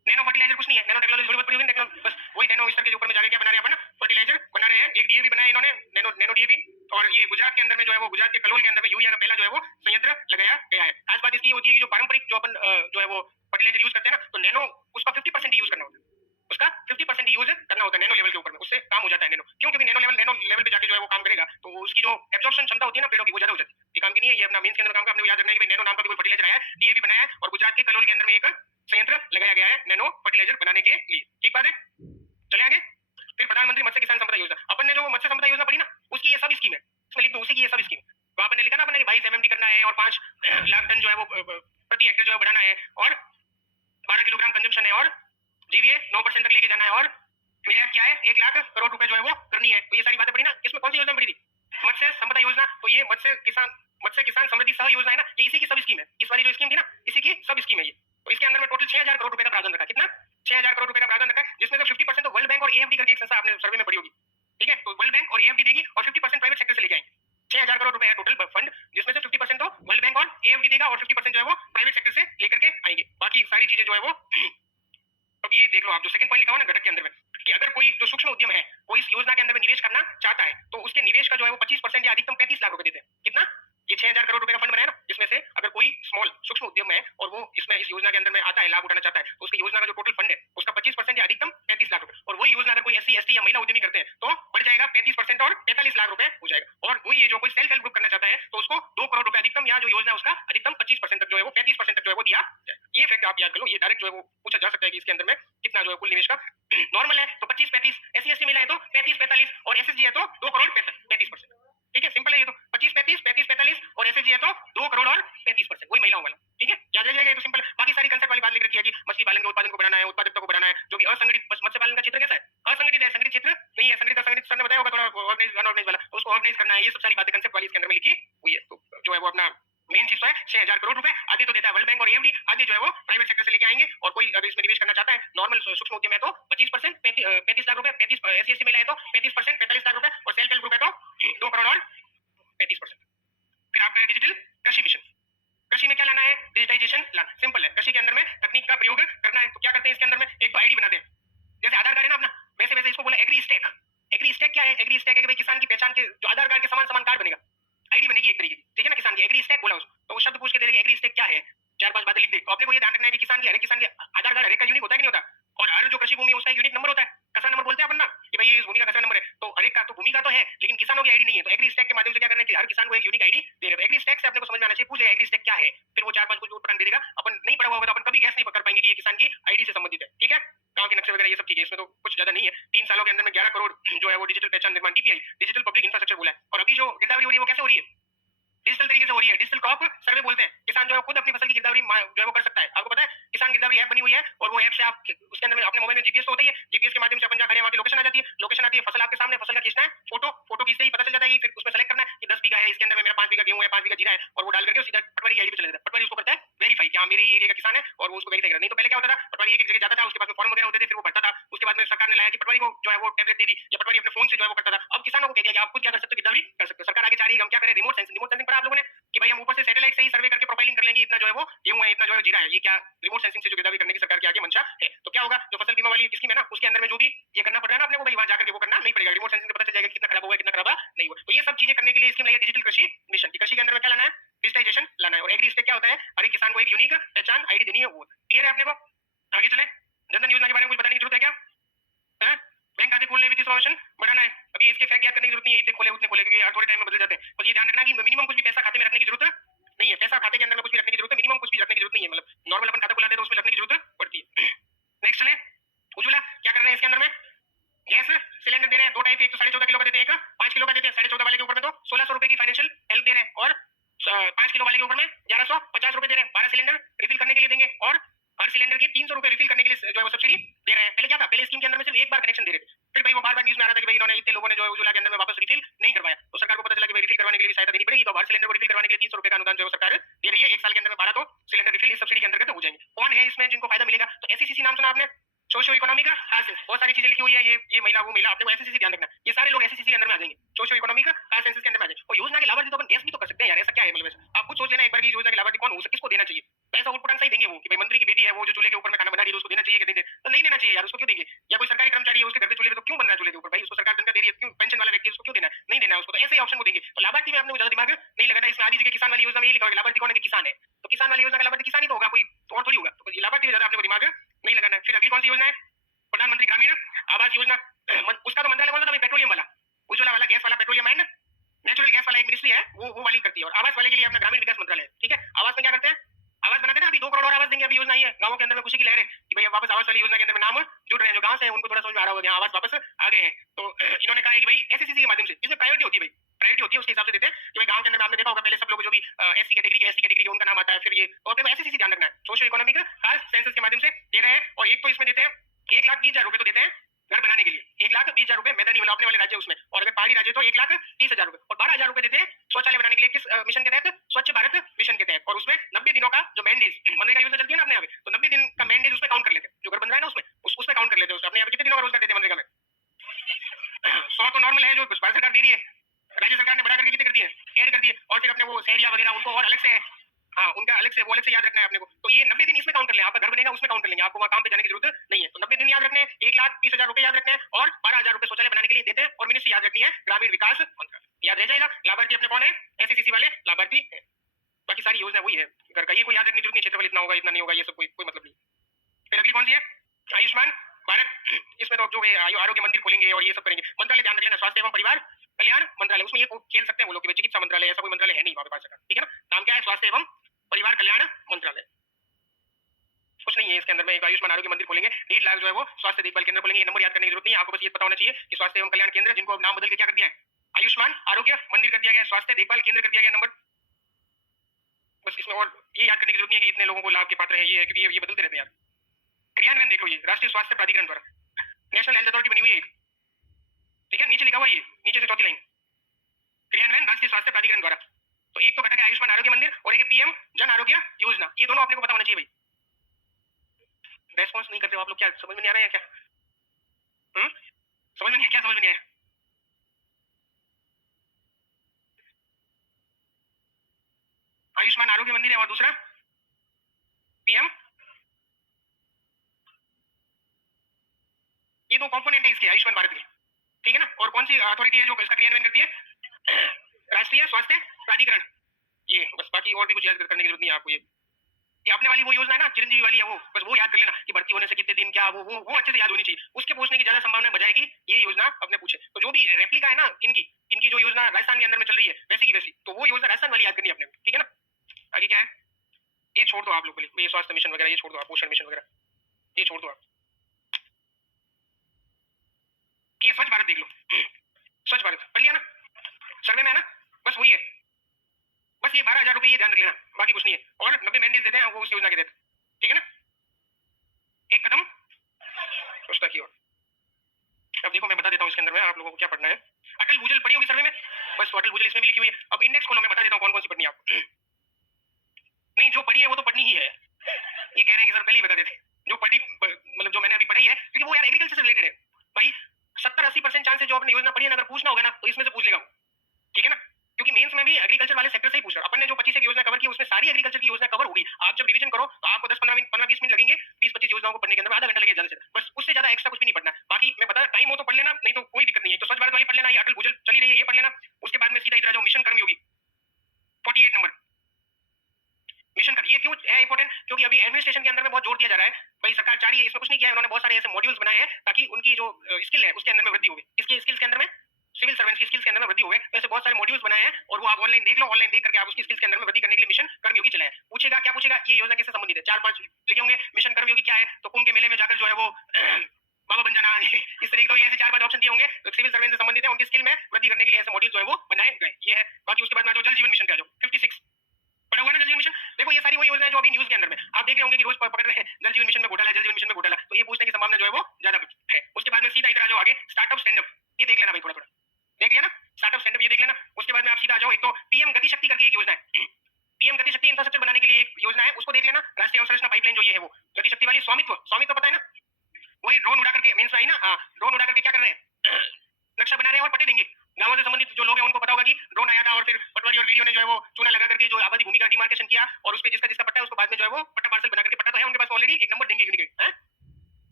नैनो फर्टिलाइजर। कुछ नहीं है, नैनो टेक्नोलॉजी थोड़ी बहुत पड़ी हुई है, बस वही नैनो स्तर के ऊपर में जाके क्या बना रहे हैं अपन? फर्टिलाइजर बना रहे हैं। एक डीएपी बनाया इन्होंने, नैनो नैनो डीएपी। और ये गुजरात के अंदर में जो है वो, गुजरात के कलोल के अंदर में यूरिया का पहला जो है वो संयंत्र लगाया गया है। खास बात इसकी होती है कि जो पारंपरिक जो अपन जो है वो फर्टिलाइजर यूज करते हैं ना, तो नैनो उसका 50% यूज करना होता है, उसका 50% यूज करना होता है नैनो लेवल के ऊपर में, उससे काम हो जाता है नैनो। क्यों? क्योंकि नैनो लेवल पे जाके जो है वो काम करेगा, तो उसकी जो एब्जॉर्प्शन क्षमता होती है ना पेड़ों की, वो ज्यादा हो जाती है। ये काम की नहीं है, ये अपना मेंस के अंदर काम का। आपने याद रखना है कि नैनो नाम का भी कोई फर्टिलाइजर आया है, डीएपी बनाया है, और गुजरात के कलोल के अंदर में एक संयंत्र लगाया गया है नैनो फर्टिलाइजर बनाने के लिए। ठीक बात है, चले आगे। फिर प्रधानमंत्री मत्स्य किसान संपदा योजना, अपन ने जो मत्स्य संपदा योजना पढ़ी ना, उसकी ये सब स्कीम है, इसमें लिख दो उसी की ये सब स्कीम। तो आपने लिखा ना अपने 22 एमएमटी करना है, और 5 लाख टन जो है वो प्रति हेक्टेयर जो है बढ़ाना है, और 12 किलोग्राम कंजम्पशन है, और जीवीए 9% तक लेके जाना है, और निर्यात क्या है? 1 लाख करोड़ रुपए जो है वो करनी है। तो ये सारी बातें पढ़ी ना। इसमें कौन सी योजना पढ़ी थी? मत्स्य संपदा योजना। तो ये मत्स्य किसान समृद्धि सह योजना है ना, ये इसी की सब स्कीम है। इस वाली जो स्कीम थी ना, इसी की सब स्कीम है ये। तो इसके अंदर में टोटल 6000 करोड़ रुपए का प्रावधान रखा। कितना? 6000 करोड़ रुपए का प्रावधान रखा है, जिसमें से 50% तो वर्ल्ड बैंक और एएफडी करके एक संस्था आपने सर्वे में पढ़ी होगी। ठीक है, तो वर्ल्ड बैंक और एएफडी देगी, और 50% प्राइवेट सेक्टर से लेके आएंगे। 6000 करोड़ रुपए है टोटल फंड, जिसमें से 50% तो वर्ल्ड बैंक और एएफडी देगा, और 50% जो है वो प्राइवेट सेक्टर से लेकर के आएंगे। बाकी सारी चीजें जो है वो अब ये देख लो आप, जो सेकंड पॉइंट लिखा हुआ ना घटक के अंदर में, कि अगर कोई जो सूक्ष्म उद्यम है, कोई इस योजना के अंदर में निवेश करना चाहता है, तो उसके निवेश का जो है वो 25% या अधिकतम 35 लाख रुपए देते हैं। कितना? ये 6000 करोड़ रुपए का फंड बनाया ना, इसमें से अगर कोई स्मॉल सूक्ष्म उद्यम है और वो इसमें इस योजना के अंदर में आता है, लाभ उठाना चाहता है, तो उसकी योजना का जो टोटल फंड है उसका 25% या अधिकतम 35 लाख रुपए। और वही योजना अगर कोई एससी एसटी या महिला उद्यमी करते हैं तो बढ़ जाएगा 35% और 43 लाख रुपए हो जाएगा। और वही जो कोई सेल्फ हेल्प ग्रुप करना चाहता है तो उसको 2 करोड़ रुपए अधिकतम, या जो योजना है उसका अधिकतम 25% तक जो है वो 35% तक जो है वो दिया जाए। ये फैक्ट आप याद कर लो, ये डायरेक्ट जो है वो पूछा जा सकता है कि इसके अंदर में कितना जो है कुल निवेश का। नॉर्मल है तो 25-35, एससी एसटी महिला है तो 35-45, और एसएसजी है तो 2 करोड़ 35%। ठीक है, सिंपल है ये तो। 25-35, 35-45, और एसएसजी है तो 2 करोड़ और 35%, वही महिलाओं वाला। ठीक है, याद रह जाएगा ये तो सिंपल। बाकी सारी कंसेप्ट वाली बात लिख रखी है कि मछली पालन के उत्पादन को बढ़ाना है, उत्पादकता को बढ़ाना है। जो भी असंगठित मत्स्य पालन का क्षेत्र कैसा है? असंगठित है, संगठित क्षेत्र नहीं है। संगठित असंगठित सर ने बताया होगा थोड़ा, ऑर्गेनाइज अनऑर्गेनाइज वाला, तो उसको ऑर्गेनाइज करना है। ये सब सारी बातें कंसेप्ट वाली इसके अंदर में लिखी हुई है। तो जो है वो अपना मेन चीज तो है 6000 करोड़ रुपए, आधे तो देता है वर्ल्ड बैंक और एएफडी, आधे जो है वो प्राइवेट सेक्टर से लेके आएंगे। और कोई अगर इसमें निवेश करना चाहता है, नॉर्मल सूक्ष्म उद्यम है तो 25%, 35 लाख रुपए, 35 एससी एसटी महिला है तो 35%, 45 लाख रुपए, और सेल्फ हेल्प ग्रुप है तो 2 करोड़ और 35%। फिर आपका है डिजिटल कृषि मिशन। कृषि में क्या लाना है? डिजिटाइजेशन लाना। सिंपल है, कृषि के अंदर में तकनीक का प्रयोग करना है। तो क्या करते हैं इसके अंदर में? एक तो आईडी बनाते हैं, जैसे आधार कार्ड है ना अपना, वैसे वैसे इसको बोला एग्री स्टैक। एग्री स्टैक क्या है? एग्री स्टैक है कि भाई किसान की पहचान के जो आधार कार्ड के समान समान कार्ड बनेगा, आईडी बनेगी एक तरीके की। ठीक है ना, किसान की एग्री स्टैक बोला उसको, तो वो शब्द पूछ के दे देगा एग्री स्टैक क्या है, 4-5 बातें लिख दे। तो आपने को ये ध्यान रखना है कि किसान के आधार कार्ड हर एक का यूनिक होता है कि नहीं होता, और हर जो कृषि भूमि है उसका यूनिक नंबर होता है। कसा नंबर बोलते हैं अपन ना, कि भाई ये इस भूमि का कसा नंबर है। तो हर हर एक का तो भूमि का तो है, लेकिन किसानों की आईडी नहीं है। तो एग्री स्टैक के माध्यम से क्या करना चाहिए, हर किसान को एक यूनिक आईडी दे रहे हो। एग्री स्टैक से अपने को समझ में आना चाहिए, पूछ लेगा एग्री स्टैक क्या है, फिर वो 4-5 कुछ उटपटांग दे देगा। अपन नहीं पढ़ा होगा तो अपन कभी गैस नहीं कर पाएंगे कि ये किसान की आईडी से संबंधित है, ठीक है। गांव के नक्शे वगैरह ये सब चीजें, इसमें तो कुछ ज्यादा नहीं है। 3 सालों के अंदर में 11 करोड़ जो है वो डिजिटल पहचान निर्माण डीपीआई, डिजिटल पब्लिक इंफ्रास्ट्रक्चर बोला है। और अभी जो गिरदावरी हो रही है वो कैसे हो रही है, डिजिटल तरीके से हो रही है। डिजिटल क्रॉप सर्वे बोलते हैं। किसान जो है खुद अपनी फसल की गिरदावरी जो है वो कर सकता है। आपको पता है किसान गिरदावरी ऐप बनी हुई है, और वो ऐप से आप उसके अंदर में अपने मोबाइल में जीपीएस तो होता ही है, जीपीएस के माध्यम से अपन जहाँ खड़े हैं वहाँ की लोकेशन आ जाती है, लोकेशन आती है, फसल आपके सामने, फसल का खींचना है फोटो, फोटो खींचते ही पता चल जाता है, फिर उसमें सेलेक्ट करना है कि 10 बीघा है, इसके अंदर में मेरा 5 बीघा गेहूं है, 5 बीघा जीरा है, और वो डाल करके सीधा पटवारी आईडी पे चले जाता है। पटवारी उसको करता है वेरीफाई कि हाँ मेरे एरिया का किसान है, और वो उसको वेरीफाई करता है। नहीं तो पहले क्या होता था, पटवारी एक जगह जाता था, उसके पास में फॉर्म वगैरह होते थे, फिर वो भरता था। उसके बाद में सरकार ने लाया कि पटवारी को जो है वो टैबलेट दे दी, या पटवारी अपने फोन से जो है वो करता था। अब किसानों को कह दिया कि आप खुद क्या कर सकते हो, गिरदावरी कर सकते हो। सरकार आगे चाह रही है हम क्या करें, रिमोट सेंसिंग। रिमोट सेंसिंग पढ़ा आप लोगों ने कि भाई हम ऊपर से सैटेलाइट से ही सर्वे करके प्रोफाइलिंग कर लेंगे, इतना जो है वो गेहूं है, इतना जो है जीरा है, ये क्या रिमोट सेंसिंग से जो गिरदावरी करने की सरकार की आगे मंशा है। तो क्या होगा, जो फसल बीमा वाली स्कीम है ना, उसके अंदर में जो भी ये करना पड़ रहा है ना अपने को, भाई वहां जाकर वो करना नहीं पड़ेगा। रिमोट सेंसिंग से पता चल जाएगा कितना खराब हुआ है, कितना खराब नहीं हुआ। तो ये सब चीजें करने के लिए स्कीम लाई है डिजिटल कृषि मिशन की। कृषि के अंदर में क्या लाना है, डिजिटाइजेशन लाना है। और एग्री स्टेक क्या होता है, हर एक किसान को एक यूनिक पहचान आईडी देनी है। वो क्लियर है अपने को। आगे चले, जनधन योजना के बारे में कुछ बताने की जरूरत है क्या, है? बैंक खाते खोलने वित्तीय समावेशन बढ़ाना है। अभी इसके फैक्ट याद करने की जरूरत नहीं है, इतने खोले उतने खोले, क्योंकि थोड़े टाइम में बदल जाते हैं। बस ये ध्यान रखना कि मिनिमम कुछ भी पैसा खाते में रखने की जरूरत नहीं है। पैसा खाते के अंदर में कुछ भी रखने की जरूरत है, मिनिमम कुछ भी रखने की जरूरत नहीं है। मतलब नॉर्मल अपन खाता खुलाते हैं तो उसमें रखने की जरूरत पड़ती है। नेक्स्ट चले, उज्ज्वला क्या कर रहे हैं इसके अंदर में, गैस सिलेंडर दे रहे हैं दो टाइप, एक तो 14.5 किलो का देते हैं, एक 5 किलो का देते हैं। 14.5 वाले के ऊपर में तो 1600 रुपए की फाइनेंशियल हेल्प दे रहे हैं, और 5 किलो वाले के ऊपर में 1150 रुपए दे रहे हैं। 12 सिलेंडर रिफिल करने के लिए देंगे, और हर सिलेंडर की 300 रुपए रिफिल करने के लिए जो है वो सब्सिडी दे रहे हैं। पहले क्या था, पहले स्कीम के अंदर में सिर्फ एक बार कनेक्शन दे रहे थे, फिर भाई वो बार बार न्यूज में आ रहा था कि भाई इन्होंने इतने लोगों ने जो है उज्ज्वला के अंदर में वापस रिफिल नहीं करवाया। तो सरकार को पता चला कि भाई रिफिल करवाने के लिए सहायता देनी पड़ेगी, तो हर सिलेंडर को रिफिल करवाने के लिए 300 रुपए का अनुदान जो है सरकार दे रही है। 1 साल के अंदर में 12 तो सिलेंडर रिफिल इस सब्सिडी के अंतर्गत हो जाएंगे। कौन है इसमें जिनको फायदा मिलेगा, तो एससीसी नाम सुना आपने, सोशियो इकोनॉमिक क्लास, बहुत सारी चीजें लिखी हुई है, ये महिला वो महिला, आपने एससीसी ध्यान रखना, ये सारे लोग एससीसी के अंदर में आ जाएंगे, सोशियो इकोनॉमिक क्लास सेंसस के अंदर में आ जाएंगे। और योजना के लाभार्थी तो अपन गैस भी तो कर सकते हैं यार, ऐसा क्या है, मतलब आप खुद सोच लेना एक बार कि योजना के लाभार्थी कौन हो, किसको देना चाहिए। पैसा उठपटांग सही देंगे वो कि भाई मंत्री की बेटी है वो जो चूल्हे के ऊपर में खाना बना रही है उसको देना चाहिए कि नहीं, तो नहीं देना चाहिए यार, उसको क्यों देंगे। या कोई सरकारी कर्मचारी है उसके घर पे चूल्हे पे, तो क्यों बन रहा है चूल्हे के ऊपर, भाई उसको सरकार तनख्वाह दे रही है, क्यों पेंशन वाला व्यक्ति उसको क्यों देना है, नहीं देना है उसको। तो ऐसे ही ऑप्शन को देंगे। तो लाभार्थी में आपने ज्यादा दिमाग नहीं लगाना। इसमें आधी जगह किसान वाली योजना में ये लिखा होगा लाभार्थी कौन है कि किसान है, तो किसान वाली योजना का लाभार्थी किसान ही तो होगा, कोई और थोड़ी होगा। तो लाभार्थी में ज्यादा आपने दिमाग नहीं लगाना है। फिर अगली कौन सी योजना है, प्रधानमंत्री ग्रामीण आवास योजना। उसका तो मंत्रालय कौन सा था, पेट्रोलियम वाला, उज्ज्वला वाला, गैस वाला, पेट्रोलियम एंड नेचुरल गैस वाला एक मिनिस्ट्री है, वो वाली करती है। और आवास वाले के लिए अपना ग्रामीण विकास मंत्रालय है, ठीक है। आवास में क्या करते हैं, आवास बनाते हैं ना, अभी 2 करोड़ और आवास देंगे, अभी योजना आई है गांवों के अंदर में, खुशी की लहर है कि भाई वापस आवास वाली योजना के अंदर में नाम जुड़ रहे हैं। जो गांव से हैं उनको थोड़ा समझ में आ रहा होगा, आवास वापस आ गए हैं। तो इन्होंने कहा है कि भाई एससीसी के माध्यम से, इसमें प्रायोरिटी होती है भाई, प्रायोरिटी होती है उसके हिसाब से देते हैं कि भाई गांव के अंदर में आपने देखा होगा पहले सब लोग जो भी एससी कैटेगरी उनका नाम आता है, फिर ये, तो अपने को एससीसी ध्यान रखना है, सोशियो इकोनॉमिक क्लास सेंसस के माध्यम से दे रहे हैं। और एक तो इसमें देते हैं 1,20,000 रुपए तो देते हैं घर बनाने के लिए, 1,20,000 रुपए मैदानी मतलब अपने वाले राज्य उसमें, और अगर पहाड़ी राज्य तो 1,30,000 रुपए, और 12,000 रुपए देते हैं शौचालय बनाने के लिए। किस मिशन के तहत, स्वच्छ भारत मिशन के तहत। और उसमें 90 दिनों का जो मैंडेज, मनरेगा योजना चलती है ना अपने यहाँ पे, तो 90 दिन का मैंडेज उसमें काउंट कर लेते हैं, जो घर बन रहा है ना उसमें, उसमें काउंट कर लेते हैं। अपने यहाँ पे कितने दिनों का रोजगार देते हैं मनरेगा में, 100 तो नॉर्मल है जो भारत सरकार दे रही है, राज्य सरकार ने बढ़ा करके कितने कर दिए, ऐड कर दिए। और फिर अपने वो शहरिया वगैरह उनको और अलग से, हाँ उनका अलग से, वो अलग से याद रखना है अपने को। तो ये 90 दिन इसमें काउंट कर लें, आपका घर बनेगा उसमें काउंट कर लेंगे, आपको वहाँ काम पे जाने की जरूरत नहीं है। तो 90 दिन याद रखने हैं, 1,20,000 रुपए याद रखने हैं, और 12,000 रुपए शौचालय बनाने के लिए देते हैं। और मिनिस्ट्री याद रखनी है ग्रामीण विकास मंत्रालय, याद रह जाएगा। लाभार्थी अपने कौन है, एससीसी वाले लाभार्थी है। बाकी सारी योजना वही है घर का, ये कोई याद रखने की जरूरत नहीं, क्षेत्रफल इतना होगा इतना नहीं होगा, ये सब कोई मतलब नहीं। फिर अगली कौन सी है, आयुष्मान भारत। इसमें तो जो आरोग्य मंदिर खोलेंगे और ये सब करेंगे। मंत्रालय ध्यान रख लेना, स्वास्थ्य एवं परिवार कल्याण मंत्रालय, उसमें ये खेल सकते हैं वो लोग, चिकित्सा मंत्रालय, ऐसा कोई मंत्रालय है नहीं वहाँ पे सरकार, ठीक है ना। नाम क्या है, स्वास्थ्य एवं परिवार कल्याण मंत्रालय, कुछ नहीं है इसके अंदर में। एक आयुष्मान आरोग्य मंदिर खोलेंगे, 1.5 लाख जो है वो स्वास्थ्य देखभाल केंद्र खोलेंगे। ये नंबर याद करने की जरूरत नहीं है आपको, बस ये पता होना चाहिए कि स्वास्थ्य एवं कल्याण केंद्र, जिनको नाम बदल के क्या कर दिया है, आयुष्मान आरोग्य मंदिर कर दिया गया, स्वास्थ्य देखभाल केंद्र कर दिया गया नंबर। बस इसमें और ये याद करने की जरूरत नहीं है कि इतने लोगों को लाभ के पात्र है, ये है, क्योंकि ये बदलते रहते हैं यार। क्रियान्वयन देख लो, ये राष्ट्रीय स्वास्थ्य प्राधिकरण द्वारा, नेशनल हेल्थ अथॉरिटी बनी हुई है, ठीक है, नीचे लिखा हुआ ये, नीचे से चौथी लाइन, क्रियान्वयन राष्ट्रीय स्वास्थ्य प्राधिकरण द्वारा। तो एक तो घटक है आयुष्मान आरोग्य मंदिर, और एक पीएम जन आरोग्य योजना, ये दोनों अपने को पता होना चाहिए भाई। रेस्पॉन्स नहीं करते हो आप लोग, क्या समझ में नहीं आ रहा है क्या, समझ में नहीं, क्या समझ में नहीं आया। आयुष्मान आरोग्य मंदिर है और दूसरा पीएम, ये दो कंपोनेंट है इसके आयुष्मान भारत के, ठीक है ना। और कौन सी अथॉरिटी है जो इसका क्रियान्वयन करती है, राष्ट्रीय स्वास्थ्य प्राधिकरण। ये बस, बाकी और भी कुछ याद करने की जरूरत नहीं है आपको। ये ये अपने वाली वो योजना है ना, चिरंजीवी वाली है वो, बस वो याद कर लेना कि भर्ती होने से कितने दिन क्या, वो अच्छे से याद होनी चाहिए, उसके पूछने की ज्यादा संभावना बजाएगी ये योजना अपने पूछे। तो जो भी रेप्लिका है ना इनकी इनकी जो योजना राजस्थान के अंदर में चल रही है वैसी की वैसी, तो वो योजना राजस्थान वाली याद करनी है अपने, ठीक है ना। आगे क्या है, ये छोड़ दो आप लोग के लिए, ये स्वास्थ्य मिशन वगैरह ये छोड़ दो आप, पोषण मिशन वगैरह ये छोड़ दो आप, ये स्वच्छ भारत देख लो। स्वच्छ भारत पढ़ लिया ना, सर्वे में है ना, बस वही है, बस ये 12,000 रुपए ये ध्यान रख लेना, बाकी कुछ नहीं है। और 90 मैंडेज देते हैं वो उस योजना के तहत, ठीक है ना। एक कदम सोचता की ओर। अब देखो मैं बता देता हूँ इसके अंदर में आप लोगों को क्या पढ़ना है। अटल भूजल पढ़ी होगी सर्वे में, बस तो अटल भूजल इसमें भी लिखी हुई है। अब इंडेक्स खोलो, मैं बता देता हूँ कौन कौन सी पढ़नी है आपको। नहीं जो पढ़ी है वो तो पढ़नी ही है, ये कह रहे हैं कि सर पहले ही बता देते, जो पढ़ी मतलब जो मैंने अभी पढ़ी है, क्योंकि वो यार एग्रीकल्चर से रिलेटेड है भाई। 70-80% चांस है जो आपने योजना पढ़ी है अगर पूछना होगा ना तो इसमें से पूछ लेगा, ठीक है ना। क्योंकि मेंस में भी एग्रीकल्चर वाले सेक्टर से ही पूछ रहा है। अपन ने जो 25 की योजना कवर की उसमें सारी एग्रीकल्चर की योजना कवर होगी। आप जब रिवीजन करो तो आपको 10-15 मिनट 15-20 मिनट लगेंगे 20-25 योजनाओं को पढ़ने के अंदर, आधा घंटा लगेगा ज्यादा से, बस उससे ज्यादा एक्स्ट्रा कुछ भी नहीं पढ़ना। बाकी मैं बता टाइम हो तो पढ़ लेना, नहीं तो कोई दिक्कत नहीं है। तो स्वच्छ भारत वाली पढ़ लेना, ये अटल भूजल चली रही है ये पढ़ लेना। उसके बाद में सीधा इधर आ जाओ, मिशन कर्मयोगी 48 नंबर। मिशन कर ये क्यों है इंपॉर्टेंट, क्योंकि अभी एडमिनिस्ट्रेशन के अंदर में बहुत जोर दिया जा रहा है भाई, सरकार चाह रही है, इसमें कुछ नहीं किया है उन्होंने, बहुत सारे ऐसे मॉड्यूल्स बनाए हैं ताकि उनकी जो स्किल है उसके अंदर में वृद्धि होगी। इसकी स्किल्स के अंदर में सिविल सर्वेंट्स की स्किल्स के अंदर में वृद्धि होगी, ऐसे बहुत सारे मॉड्यूल्स बनाए हैं और वो आप ऑनलाइन देख लो, ऑनलाइन देख करके आप उसकी स्किल्स के अंदर में वृद्धि करने के लिए मिशन कर्मयोगी चलाए। पूछेगा क्या पूछेगा, ये योजना किससे संबंधित है, 4-5 लिखे होंगे। मिशन कर्मयोगी क्या है, तो कुंभ के मेले में जाकर जो है वो बाबा बन जाना, इस तरीके का ऐसे 4-5 ऑप्शन दिए होंगे, तो सिविल सर्वेंट से संबंधित है, उनकी स्किल में वृद्धि करने के लिए ऐसे मॉड्यूल जो है वो बनाए गए, ये है। बाकी उसके बाद में आ जाओ जल जीवन मिशन पे आ जाओ, 56 पढ़ा हुआ ना जल जीवन मिशन। देखो ये सारी वही योजना है जो अभी न्यूज के अंदर में आप देख रहे होंगे कि रोज पकड़ रहे हैं जल जीवन मिशन में घोटाला, जल जीवन मिशन में घोटाला, तो ये पूछने की संभावना जो है वो ज्यादा है। उसके बाद में सीधा इधर आ जाओ आगे, स्टार्टअप स्टैंड अप, ये देख लेना भाई, थोड़ा थोड़ा देख लिया ना, स्टार्टअप स्टैंड अप ये देख लेना। उसके बाद में आप सीधा आ जाओ, एक तो पीएम गति शक्ति करके एक योजना है, पीएम गति शक्ति इंफ्रास्ट्रक्चर बनाने के लिए एक योजना है, उसको देख लेना। राष्ट्रीय अवसंरचना पाइपलाइन जो ये है वो गति शक्ति वाली, स्वामित्व स्वामित्व पता है ना, वही ड्रोन उड़ा करके मेंस आई ना, हाँ ड्रोन उड़ा करके क्या कर रहे हैं, नक्शा बना रहे हैं और पट्टे देंगे। गांवों से संबंधित जो लोग हैं उनको पता होगा कि ड्रोन आया था और फिर पटवारी और वीडियो ने जो है वो चूना लगा करके जो आबादी भूमि का डिमार्केशन किया और उसपे जिसका जिसका पट्टा है उसको बाद में जो है वो पट्टा पार्सल बना करके, पट्टा तो है उनके पास ऑलरेडी, एक नंबर देंगे गिन के,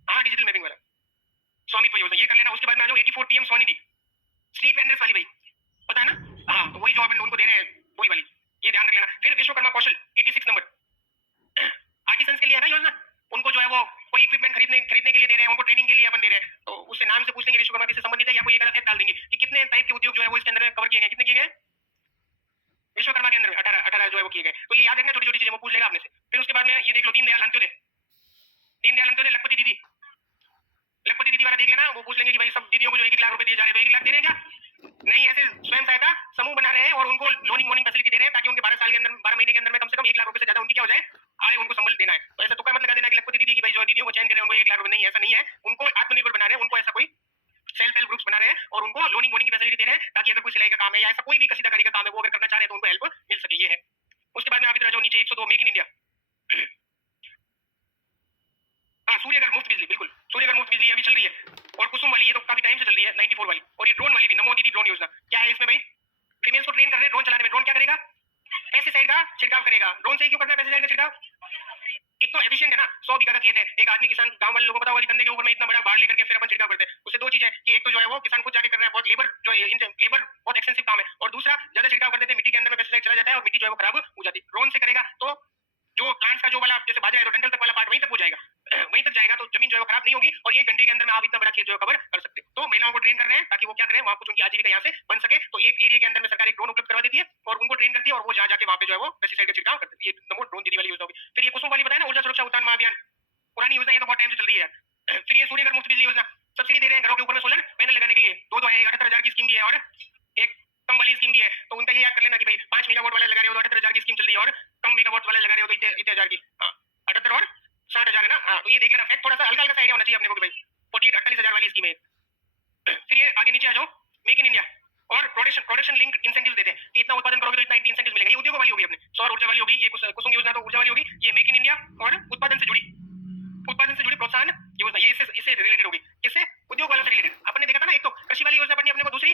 हाँ डिजिटल मैपिंग वाला स्वामित्व योजना ये कर लेना। उसके बाद में आ जाओ 84 पीएम स्वनिधि, स्ट्रीट वेंडर्स वाली भाई, पता है ना, हाँ तो वही जो अपन उनको दे रहे हैं वही वाली, ये ध्यान रख लेना। फिर विश्वकर्मा कौशल 86 नंबर, आर्टिसंस के लिए है ना योजना, उनको जो है वो कोई इक्विपमेंट खरीदने के लिए दे रहे हैं, उनको ट्रेनिंग के लिए अपन दे रहे हैं, तो उससे नाम से पूछ लेंगे विश्वकर्मा किससे संबंधित है, या कोई एक अलग डाल देंगे कि कितने टाइप के उद्योग जो है वो इसके अंदर कवर किए गए, कितने किए गए विश्वकर्मा के अंदर 18 जो है वो किए गए। तो ये याद रखना, छोटी छोटी चीजें वो पूछ लेगा आपने से। फिर उसके बाद में ये देख लो दीनदयाल अंत्योदय, दीनदयाल अंत्योदय लखपति दीदी, लखपति दीदी वाला देख लेना। वो पूछ लेंगे कि भाई सब दीदियों को जो 1 लाख रुपए दिए जा रहे हैं, 1 लाख दे रहे हैं क्या, नहीं ऐसे स्वयं सहायता समूह बना रहे हैं और उनको लोनिंग मोनिंग फैसिलिटी दे रहे हैं ताकि उनके 12 साल के अंदर 12 महीने के अंदर में कम से कम 1 लाख रुपए से ज्यादा उनकी क्या हो जाए, आए उनको संबल देना है। तो ऐसा तो क्या मत लगा देना कि लखपति दीदी की भाई जो दीदियों को चयन कर रहे हैं उनको 1 लाख रुपए, नहीं ऐसा नहीं है, उनको आत्मनिर्भर बना रहे हैं, उनको ऐसा कोई सेल्फ हेल्प ग्रुप्स बना रहे हैं और उनको लोनिंग मोनिंग की फैसिलिटी दे रहे हैं ताकि अगर कोई सिलाई का काम है या ऐसा कोई भी कसीदाकारी का काम है वो अगर करना चाह रहे हैं तो उनको हेल्प मिल सके, ये है। उसके बाद में आप इधर आ जाओ नीचे 102 मेक इन इंडिया, हाँ सूर्यघर मुफ्त बिजली, बिल्कुल सूर्यघर मुफ्त बिजली अभी चल रही है, और कुसुम वाली ये तो काफी टाइम से चल रही है 94 वाली, और ये ड्रोन वाली भी नमो दीदी ड्रोन योजना। क्या है इसमें भाई, फीमेल्स को ट्रेन कर रहे हैं ड्रोन चलाने में। ड्रोन क्या करेगा, पेस्टिसाइड का छिड़काव करेगा। ड्रोन से क्यों करना है पेस्टिसाइड का छिड़काव, एक तो एफिशिएंट है ना, 100 बीघा का खेत है, एक आदमी किसान गांव वाले लोगों को पता होगा कि कंधे के ऊपर में इतना बड़ा बाढ़ लेकर के फिर अपन छिड़काव करते हैं, उससे दो चीजें कि एक तो जो है वो किसान खुद जाके कर रहा है, बहुत लेबर जो है लेबर बहुत एक्सपेंसिव काम है, और दूसरा ज्यादा छिड़काव कर देते हैं मिट्टी के अंदर में पेस्टिसाइड चला जाता है और मिट्टी जो है वो खराब हो जाती है। ड्रोन से करेगा तो जो प्लांट्स का जो वाला जैसे बाजरा एरोडेंटल तक वाला पार्ट वहीं तक हो जाएगा, वहीं तक जाएगा, तो जमीन जो है वो खराब नहीं होगी और 1 घंटे के अंदर में आप इतना बड़ा खेत जो है कवर कर सकते हो। तो महिलाओं को ट्रेन कर रहे हैं ताकि वो क्या करें, वहां कुछ उनकी आजीविका यहाँ से बन सके। तो एक एरिया के अंदर में सरकार एक ड्रोन उपलब्ध करवा देती है और उनको ट्रेन करती है और वो जहाँ जाके वहाँ पे जो है वो पेस्टिसाइड का छिड़काव करती है। ये नमो ड्रोन दीदी वाली योजना होगी। फिर ये कुसुम वाली बताया ना, ऊर्जा सुरक्षा उत्थान महाअभियान, पुरानी योजना, ये तो बहुत टाइम से चल रही है यार। फिर ये सूर्यघर मुफ्त बिजली योजना, सब्सिडी दे रहे हैं घरों के ऊपर में सोलर पैनल लगाने के लिए, दो है, 78,000 की स्कीम भी है और एक कम वाली स्कीम भी है। तो उनका ये याद कर लेना कि भाई 5 मेगावाट वाला लगा रहे हो तो 78,000 की स्कीम चल रही है, और कम मेगावाट वाला लगा रहे हो तो इतने हजार की, 78 और 60,000 है ना, हाँ तो ये देख लेना। फैक्ट थोड़ा सा हल्का हल्का आइडिया होना चाहिए अपने को कि भाई 48-48,000 वाली स्कीम है। फिर ये आगे नीचे आ जाओ, मेक इन इंडिया और प्रोडक्शन लिंक इंसेंटिव देते हैं कि इतना उत्पादन करोगे तो इतना इंसेंटिव मिलेगा। ये उद्योग वाली होगी अपने, सौर ऊर्जा वाली होगी, ये कुसुम योजना तो ऊर्जा वाली होगी, ये मेक इन इंडिया और उत्पादन से जुड़ी प्रोत्साहन योजना, ये इससे रिलेटेड होगी। किससे, उद्योग वालों से रिलेटेड। आपने देखा था ना, एक तो कृषि वाली योजना पढ़नी अपने को, दूसरी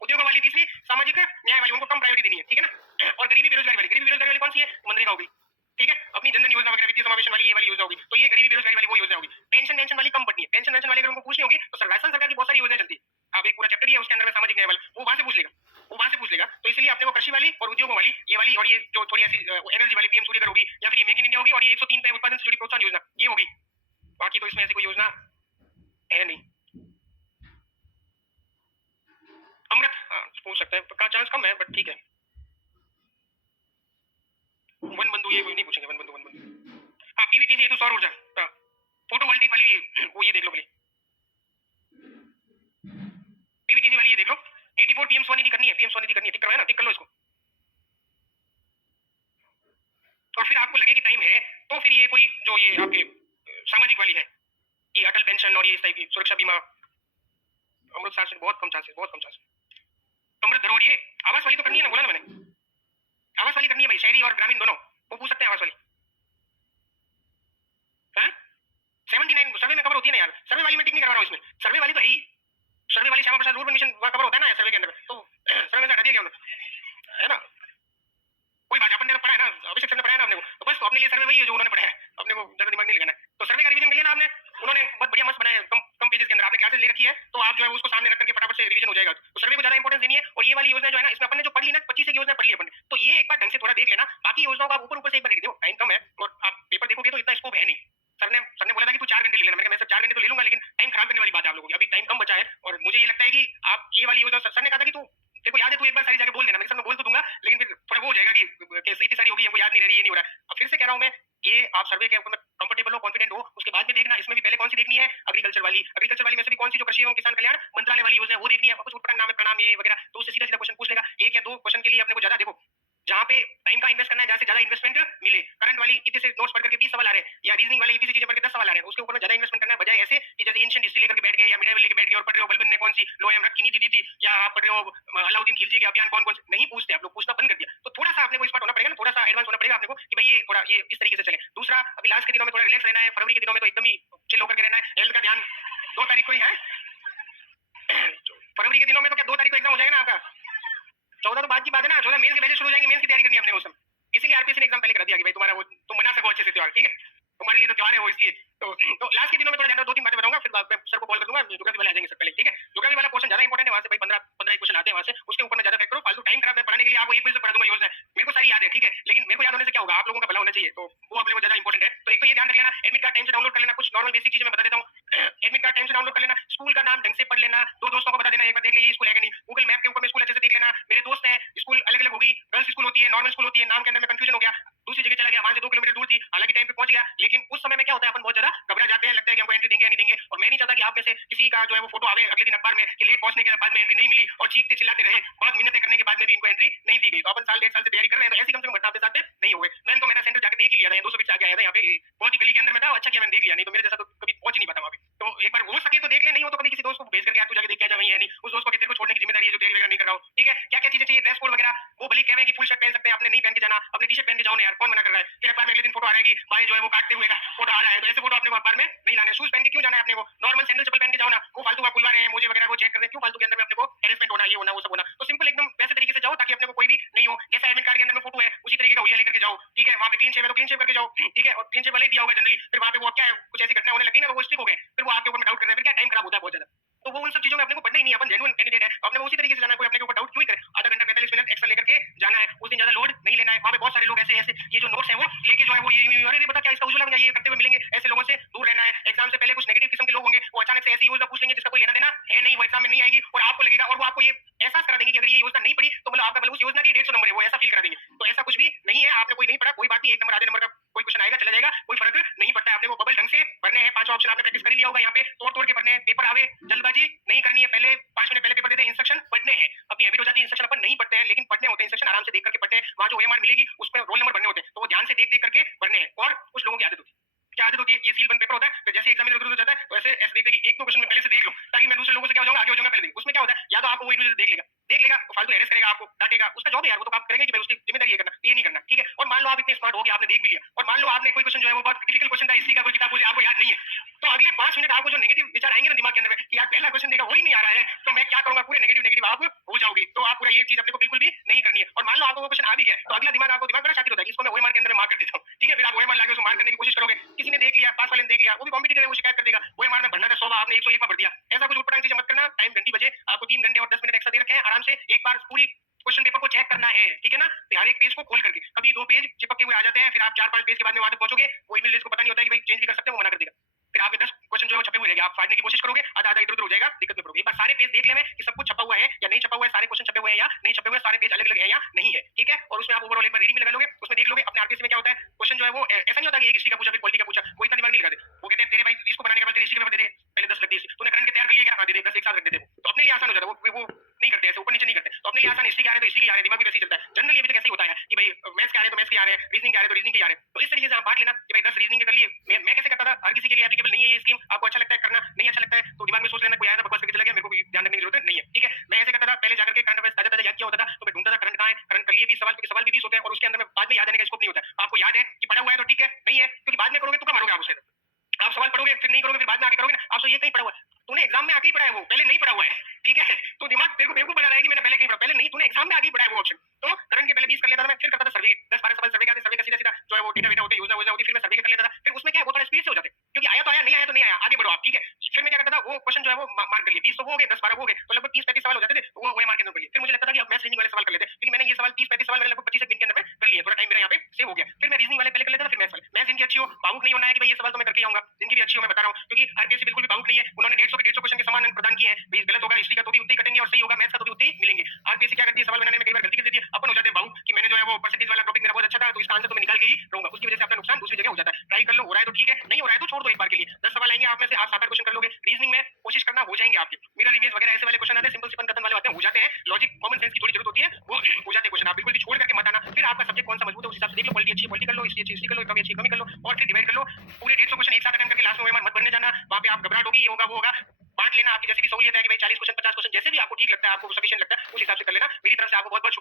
उद्योग वाली, तीसरी सामाजिक न्याय वाली, उनको कम प्रायोरिटी देनी है, ठीक है ना। और गरीबी बेरोजगारी वाली कौन सी है, मनरेगा होगी, ठीक है। अपनी जनधन योजना वगैरह, वित्तीय समावेशन वाली ये वाली योजना होगी। तो ये गरीबी बेरोजगारी वाली वो योजना होगी। पेंशन वाली कम पढ़नी है, पेंशन वाली अगर उनको पूछनी होगी तो राजस्थान सरकार की बहुत सारी योजना चलती है, अब एक पूरा चैप्टर ही है उसके अंदर में सामाजिक न्याय वाला, वो वहां से पूछ लेगा, तो इसलिए चाहिए अपने को कृषि वाली और उद्योगों वाली, ये वाली और ये जो थोड़ी ऐसी एनर्जी वाली पीएम सूर्यघर होगी, या फिर ये मेक इन इंडिया होगी, और ये 103 पे उत्पादन से जुड़ी प्रोत्साहन योजना ये होगी। बाकी तो इसमें ऐसी कोई योजना है नहीं। अमृत पूछ सकते हैं, का चांस कम है बट ठीक है। वन बंधु ये नहीं पूछेंगे, वन बंधु। हाँ पीवीटीसी ये तो सौर ऊर्जा, फोटोवोल्टिक वाली वो ये देख लो भले, पीवीटीसी वाली ये देख लो। 84 पीएम स्वनिधि करनी है, पीएम स्वनिधि करनी है, टिक करवाया ना, टिक कर लो इसको। और फिर आपको लगे कि टाइम है तो फिर ये कोई जो ये आपके सामाजिक वाली है, ये अटल पेंशन और ये इस टाइप की सुरक्षा बीमा, अमृत शासन बहुत कम चांसेस, बहुत कम चांसेस। अमृत धरोहर ये आवास वाली तो करनी है ना, बोला ना मैंने, आवास वाली करनी है भाई, शहरी और ग्रामीण दोनों, वो पूछ सकते हैं आवास वाली। 79 सर्वे में कवर होती है ना यार, सर्वे वाली में टिक नहीं करवा रहा हूँ इसमें, सर्वे वाली तो है ही, सर्वे वाली Shyama Prasad rurban mission cover होता है ना सर्वे के अंदर, तो सर्वे में से हटा दिया क्या उन्होंने, है ना। कोई बात, अपन ने तो पढ़ा है ना, अभिषेक सर ने पढ़ाया ना अपने को, तो बस तो अपने लिए सर्वे वही है जो उन्होंने पढ़ा है, अपने को ज्यादा दिमाग नहीं लगाना है। तो सर्वे का रिवीजन कर लिया ना आपने, उन्होंने बहुत बढ़िया मस्त बनाया, कम कम पेजेस के अंदर आपने क्लासेस ले रखी है, तो आप जो है उसको सामने रख करके फटाफट से रिवीजन हो जाएगा। तो सर्वे को ज्यादा इंपॉर्टेंस देनी है, और ये वाली योजना जो है ना, इसमें अपन ने जो पढ़ ली ना 25 योजना पढ़ ली अपन, तो ये एक बार ढंग से थोड़ा देख लेना, बाकी योजनाओं का आप ऊपर ऊपर से एक बार देख दो, टाइम कम है और आप पेपर देखोगे तो इतना स्कोप है नहीं। सर ने बोला था कि तू 4 घंटे ले लेना, मैंने कहा मैं 4 घंटे तो ले लूंगा, लेकिन टाइम खराब करने वाली बात है आप लोगों की, अभी टाइम कम बचा है, और मुझे ये लगता है कि आप ये वाली योजना, सर ने कहा था कि तू तेरे को याद है तू एक बार सारी जगह बोल देना, मैं सब बोल तो दूंगा, लेकिन फिर थोड़ा वो हो जाएगा कि इतनी सारी होगी हमको याद नहीं रह रही, ये नहीं हो रहा है। अब फिर से कह रहा हूं मैं, ये आप सर्वे के ऊपर में कंफर्टेबल हो, कॉन्फिडेंट हो, उसके बाद में देखना। इसमें भी पहले कौन सी देखनी है, एग्रीकल्चर वाली में से भी कौन सी जो कृषि एवं किसान कल्याण मंत्रालय वाली योजना है वो देखनी है, कुछ उठपटांग नाम है, प्रणाम ये वगैरह, तो उससे सीधा सीधा क्वेश्चन पूछ लेगा। एक या दो क्वेश्चन के लिए अपने को ज्यादा देखो, जहाँ पे टाइम का इन्वेस्ट करना है, जहाँ से ज्यादा इन्वेस्टमेंट मिले। करंट वाली इतने से नोट्स पढ़ करके 20 सवाल आ रहे हैं, या रीजनिंग वाले इतनी से चीजें पढ़ के 10 सवाल आ रहे हैं, उसके ऊपर में ज्यादा इन्वेस्टमेंट करना है, बजाय ऐसे कि जैसे एंशिएंट हिस्ट्री लेकर के बैठ गए या मिडियल लेकर बैठ गए और पढ़ रहे हो बलबन ने कौन सी लो अमृत की नीति दी थी, या आप पढ़ रहे हो अलाउद्दीन खिलजी के अभियान कौन कौन से, नहीं पूछते आप लोग, पूछना बंद कर दिया। तो थोड़ा सा आपने को स्मार्ट होना पड़ेगा ना, थोड़ा सा एडवांस होना पड़ेगा आपने को कि भाई ये थोड़ा ये इस तरीके से चले। दूसरा, अभी लास्ट के दिनों में थोड़ा रिलैक्स रहना है, फरवरी के दिनों में तो एकदम ही चिल होकर के रहना है, हेल्थ का ध्यान। 2 तारीख को ही है फरवरी के दिनों में, तो क्या 2 तारीख को एग्जाम हो जाएगा ना आपका, 14 तो बाद की बात है ना, 14 मेंस के बैचेस शुरू हो जाएंगे, मेंस की तैयारी करनी है हमने उस समय, इसीलिए आरपीएससी ने एग्जाम पहले करा दिया कि भाई तुम्हारा वो तुम मना सको अच्छे से त्योहार, ठीक है, तुम्हारे लिए तो त्योहार है वो, इसलिए तो लास्ट के दिनों में थोड़ा ज्यादा 2-3 बातें बताऊंगा, फिर मैं सर को कॉल कर दूंगा, ज्योग्राफी वाले आ जाएंगे सर पहले, ठीक है। ज्योग्राफी वाला पोर्शन ज्यादा इंपॉर्टेंट है, वहां से भाई 15 क्वेश्चन आते हैं वहां से, उसके ऊपर में ज्यादा फैक्ट करो, फालतू टाइम खराब है पढ़ाने के लिए, आपको एक पेज से पढ़ा दूंगा योजना, मेरे को सारी याद है, ठीक है, लेकिन मेरे को याद होने से क्या होगा, आप लोगों का भला होना चाहिए, तो वो अपने को ज्यादा इंपॉर्टेंट है। तो एक तो ये ध्यान रख लेना, एडमिट कार्ड टाइम से डाउनलोड कर लेना, कुछ नॉर्मल बेसिक चीजें मैं बता देता हूँ। एडमिट कार्ड टाइम से डाउनलोड कर लेना, स्कूल का नाम ढंग से पढ़ लेना, 2 दोस्तों को बता देना, एक बार देख ले ये स्कूल है कि नहीं, गूगल मैप के ऊपर में स्कूल अच्छे से देख लेना, मेरे दोस्त हैं, स्कूल अलग अलग होगी, गर्ल्स स्कूल होती है, नॉर्मल स्कूल होती है, नाम के अंदर में कंफ्यूजन हो गया, दूसरी जगह चला गया, वहां से 2 किलोमीटर दूर थी, हालांकि टाइम पे पहुंच गया, लेकिन उस समय में क्या होता है, अपन बहुत ज्यादा घबरा जाते हैं, लगता है कि हमको एंट्री देंगे या नहीं देंगे, और मैं नहीं चाहता कि आप में से किसी का जो है वो फोटो आवे अगले दिन अखबार में कि लेट पहुंचने के बाद में एंट्री नहीं मिली, और चीखते चिल्लाते रहे, बहुत मिन्नतें करने के बाद में भी इनको एंट्री नहीं दी गई। तो अपन साल 1.5 साल से तैयारी कर रहे हैं, तो ऐसी कम से कम घटना आपके साथ नहीं हुए। मैंने तो मेरा सेंटर जाकर देख लिया था, 200 फीट से आगे आया था, यहाँ पे बहुत ही गली के अंदर में था, अच्छा किया मैंने देख लिया, नहीं तो मेरे जैसा तो कभी पहुंच ही नहीं पाता वहां पे। तो एक बार हो सके तो देख ले, नहीं हो तो कभी किसी दोस्त को भेज करके आप जाके देख के आ जा, वही है नहीं, उस दोस्त को तेरे को छोड़ने की जिम्मेदारी है जो तैयारी वगैरह नहीं कर रहा हो, ठीक है। क्या क्या चीजें चाहिए, ड्रेस कोड वगैरह, वो भले कह रहे हैं कि फुल शर्ट पहन सकते हैं, आपने नहीं पहन के जाना, अपने टी शर्ट पहन के जाओ ना यार, कौन मना कर रहा है। फिर अखबार में अगले दिन फोटो आ रहेगी, भाई जो है वो काटते हुए का फोटो आ रहा है, तो ऐसे फोटो अपने अखबार में नहीं लाने। शूज पहन के क्यों जाना है अपने को, नॉर्मल सैंडल चप्पल पहन के जाओ ना, वो फालतू का खुलवा रहे हैं मुझे वगैरह को चेक कर रहे हैं, क्यों फालतू के अंदर में अपने को हैरेसमेंट होना, ये होना वो सब होना। तो सिंपल एकदम वैसे तरीके से जाओ ताकि अपने को कोई भी नहीं हो, जैसा एडमिट कार्ड के अंदर में फोटो है उसी तरीके का हुलिया लेकर के जाओ, ठीक है। वहां पे क्लीन शेव है तो क्लीन शेव करके जाओ, ठीक है, और क्लीन शेव वाले दिया होगा जनरली, फिर वहां पे वो क्या है कुछ ऐसी घटना होने लगी ना, वो स्टिक हो गए, फिर वो आपके ऊपर में डाउट कर रहे हैं, फिर क्या टाइम खराब होता है बहुत ज्यादा। तो वो उन सब चीजों में अपने को पढ़ना ही नहीं है, अपन जेन्युइन कैंडिडेट है, अपने को उसी तरीके से जाना है, कोई अपने के ऊपर डाउट क्यों ही करे, आधा घंटा 45 मिनट एक्स्ट्रा लेकर के जाना है, उस दिन ज्यादा लोड नहीं लेना है। वहां पे बहुत सारे लोग ऐसे ऐसे ये जो नोट्स है वो लेके जो है वो ये अरे बता क्या इसका उजला में ये करते हुए मिलेंगे, ऐसे लोगों से दूर रहना है। एग्जाम से पहले कुछ नेगेटिव किस्म के लोग होंगे, वो अचानक से ऐसी योजना पूछ लेंगे जिसका कोई लेना देना है नहीं, वो एग्जाम में नहीं आएगी, और आपको लगेगा, और वो आपको ये एहसास करा देंगे कि अगर ये योजना नहीं पड़ी तो मतलब आपका मतलब उस योजना की 150 नंबर है, वो ऐसा फील करा देंगे। तो ऐसा कुछ भी नहीं है, आपने कोई नहीं पढ़ा कोई बात नहीं, 1 नंबर आधे नंबर का कोई क्वेश्चन आएगा चला जाएगा, कोई फर्क नहीं पड़ता है। आपने वो बबल ढंग से भरने हैं, 5 ऑप्शन आपने प्रैक्टिस कर लिया होगा, यहाँ पे तोड़ तोड़ के भरने हैं, पेपर आवे जल्दबाजी नहीं करनी है, पहले 5 मिनट पहले पेपर देते हैं, इंस्ट्रक्शन पढ़ने हैं, अपनी हैबिट हो जाती है, इंस्ट्रक्शन अपन नहीं पढ़ते हैं लेकिन पढ़ने होते हैं, इंस्ट्रक्शन आराम से देख करके पढ़ते हैं, वहां जो ओएमआर मिलेगी उसमें रोल नंबर भरने होते हैं, तो वो ध्यान से देख देख करके भरने हैं। और कुछ लोगों की आदत होती है, क्या आदत होती है, ये सील बंद पेपर होता है, तो जैसे एग्जामिनर हो जाता है तो ऐसे ऐसे देखते कि एक दो क्वेश्चन में पहले से देख लो ताकि मैं दूसरे लोगों से क्या हो जाऊंगा आगे हो जाऊंगा पहले दिन। उसमें क्या होता है, या तो आपको वही देख लेगा तो फालतू हेरेस करेगा, आपको डांटेगा, उसका जॉब है यार, वो तो आप करेंगे कि भाई उसकी जिम्मेदारी है करना, ये नहीं करना, ठीक है। और मान लो आप इतने स्मार्ट हो गए, आपने देख भी लिया, और मान लो आपने कोई क्वेश्चन जो है वो बहुत डिफिकल्ट क्वेश्चन था, हिस्ट्री का कोई किताब मुझे आपको याद नहीं है, तो अगले 5 मिनट आपको जो नेगेटिव विचार आएंगे ना दिमाग के अंदर में कि यार पहला क्वेश्चन देखा वही नहीं आ रहा है, तो मैं क्या करूंगा, पूरे नेगेटिव नेगेटिव आप हो जाओगे। तो आप पूरा ये चीज अपने को बिल्कुल भी नहीं करनी है। और मान लो आपको वो क्वेश्चन आ भी गया तो अगला दिमाग आपको दिमाग बड़ा शातिर होता है कि इसको मैं ओएमआर के अंदर मार्क कर देता हूं, ठीक है। फिर आप ओएमआर लाके उसको मार्क करने की कोशिश करोगे, किसी ने देख लिया, पास वाले ने देख लिया, वो भी कॉम्पिटिटर है, वो शिकायत कर देगा, ओएमआर में भरना था 100 आपने 101 बार भर दिया। ऐसा कुछ उठपटांग चीजें मत करना, टाइम घंटी बजे आपको 3 घंटे और 10 मिनट एक्स्ट्रा दे रखे हैं, आराम से एक बार पूरी क्वेश्चन पेपर को चेक करना है, ठीक है ना? तो हर एक पेज को खोल करके, कभी 2 पेज चिपके हुए आ जाते हैं, फिर आप 4-5 पेज के बाद में वहां तक पहुंचोगे, वो ईमेल को पता नहीं होता है कि भाई चेंज भी कर सकते हैं, वो मना कर देगा। फिर आपके 10 क्वेश्चन जो है छपे हुए रहेंगे, आप फाड़ने की कोशिश करोगे, आधा-आधा इधर-उधर हो जाएगा, दिक्कत में पड़ोगे। एक बार सारे पेज देख लेना कि सब कुछ छपा हुआ है या नहीं छपा हुआ है, सारे क्वेश्चन छपे हुए हैं या नहीं छपे हुए हैं, सारे पेज अलग-अलग हैं या नहीं है, ठीक है? और उसमें आप ओवरऑल एक बार रीडिंग में लगा लोगे, उसमें देख लोगे अपने आरपीएससी में क्या होता है, क्वेश्चन जो है वो ऐसा नहीं होता कि एक हिस्ट्री का पूछा, फिर पॉलिटी का पूछा, वो इतना दिमाग नहीं लगाते। वो कहते हैं तेरे भाई इसको बनाने के बाद तेरे हिस्ट्री का पेपर दे दे, पहले 10 रख दे, तूने करंट के तैयार कर लिया क्या? हाँ, दे दे, 10 एक साथ रख देते वो। तो अपने लिए आसान हो जाता है, वो नहीं करते ऐसे, ऊपर नीचे नहीं करते। तो अपने लिए आसान हिस्ट्री के आ रहे हैं तो हिस्ट्री के आ रहे हैं, दिमाग भी वैसे ही चलता है। जनरली अभी तक ऐसे ही होता है कि भाई मैथ्स के आ रहे हैं तो मैथ्स के आ रहे हैं, रीजनिंग के आ रहे हैं तो रीजनिंग के आ रहे हैं। तो इस तरीके से आप बांट लेना कि भाई 10 रीजनिंग के कर लिए। मैं कैसे करता था, हर किसी के लिए एप्लीकेबल नहीं है ये स्कीम, आपको अच्छा लगता है करना, नहीं अच्छा लगता है तो दिमाग में सोच लेना, कोई आया था बकवास करके चला गया, मेरे को कोई ध्यान रखने की जरूरत नहीं है, ठीक है? मैं ऐसे करता था, पहले जाकर के करंट अफेयर्स ताजा-ताजा याद किया होता था, तो मैं ढूंढता था करंट कहां है, करंट कर लिए 20 सवाल, क्योंकि सवाल भी 20 होते हैं और उसके अंदर में बाद में याद आने का स्कोप नहीं होता है। आपको याद है कि पढ़ा हुआ है तो ठीक है, नहीं है क्योंकि बाद में करोगे तुक्का मारोगे आप उससे। आप सवाल पढ़ोगे फिर नहीं करोगे, फिर बाद में आके करोगे ना, आपसे ये कहीं पढ़ा हुआ है, तूने एग्जाम में आके ही पढ़ा है, वो पहले नहीं पढ़ा हुआ है, ठीक है? तो दिमाग तेरे को बेवकूफ बना रहा है कि मैंने पहले कहीं पढ़ा, पहले नहीं, तूने एग्जाम में आके ही पढ़ा है वो ऑप्शन। तो करंट के पहले 20 कर लेता था मैं, फिर करता था सर्वे के 10-12 सवाल सर्वे के आते, सर्वे का सीधा-सीधा जो है वो डेटा-वेटा होते हैं, योजना-वोजना होती है, फिर मैं सर्वे के कर लेता था। फिर उसमें क्या है, वो थोड़ा स्पीड से हो जाते हैं, क्योंकि आया तो आया, नहीं आया तो नहीं आया, आगे बढ़ो आप, ठीक है? फिर मैं क्या करता था, वो क्वेश्चन जो है वो मार्क कर लिए, 20 तो वो हो गए, 10-12 वो हो गए, तो लगभग 30-35 सवाल हो जाते थे, तो वो मार्क के अंदर कर लिए। फिर मुझे लगता था कि अब मैथ्स रीजनिंग वाले सवाल कर लेते हैं, क्योंकि मैंने ये सवाल 30-35 सवाल मैंने लगभग 25 एक दिन के अंदर में कर लिए, थोड़ा टाइम मेरा यहाँ पे सेव हो गया। फिर मैं रीजनिंग वाले पहले कर लेता था, फिर मैथ्स वाले। मैथ्स जिनकी अच्छी हो, भावुक नहीं होना है कि भाई ये सवाल तो मैं करके ही आऊंगा, जिनकी भी अच्छी हो मैं बता रहा हूँ, क्योंकि आरपीएससी बिल्कुल भी भावुक नहीं है, उन्होंने 150 के 150 क्वेश्चन के समान अंक प्रदान किए हैं, भाई गलत होगा हिस्ट्री का तो भी उतने ही कटेंगे और सही होगा मैथ्स का तो भी उतने ही मिलेंगे। आरपीएससी क्या करती है, सवाल बनाने में कई बार गलती कर देती है, अपन हो जाते हैं भावुक कि मैंने जो है वो परसेंटेज वाला टॉपिक मेरा बहुत अच्छा था तो इसका आंसर तो मैं निकाल के ही रहूंगा, उसकी वजह से अपना नुकसान दूसरी जगह हो जाता है। ट्राई कर लो, हो रहा है तो ठीक है, नहीं हो रहा है तो छोड़ दो एक बार के लिए। 10 सवाल आएंगे आप में से आप 7-8 क्वेश्चन कर लोगे, रीजनिंग में कोशिश करना हो जाएंगे आपके, मिरर इमेज वगैरह ऐसे वाले क्वेश्चन आते हैं, सिंपल सिंपल कथन वाले आते हैं, हो जाते हैं, लॉजिक कॉमन सेंस की थोड़ी जरूरत होती है, वो हो जाते हैं क्वेश्चन, आप बिल्कुल भी छोड़ करके मत आना। फिर आपका सब्जेक्ट कौन सा मजबूत है उस हिसाब से देख लो, पॉलिटी अच्छी है पॉलिटी कर लो, हिस्ट्री अच्छी हिस्ट्री कर लो, इकोनॉमी अच्छी इकोनॉमी कर लो और फिर डिवाइड कर लो। पूरे 150 क्वेश्चन एक साथ अटेम्प्ट करके लास्ट में मत भरने जाना, वहां पे आप घबराहट होगी, ये होगा वो होगा, बांट लेना, आपकी जैसे भी सहूलियत है कि भाई 40 क्वेश्चन 50 क्वेश्चन जैसे भी आपको ठीक लगता है, आपको सफिशिएंट लगता है, उस हिसाब से कर लेना। मेरी तरफ से आपको बहुत बहुत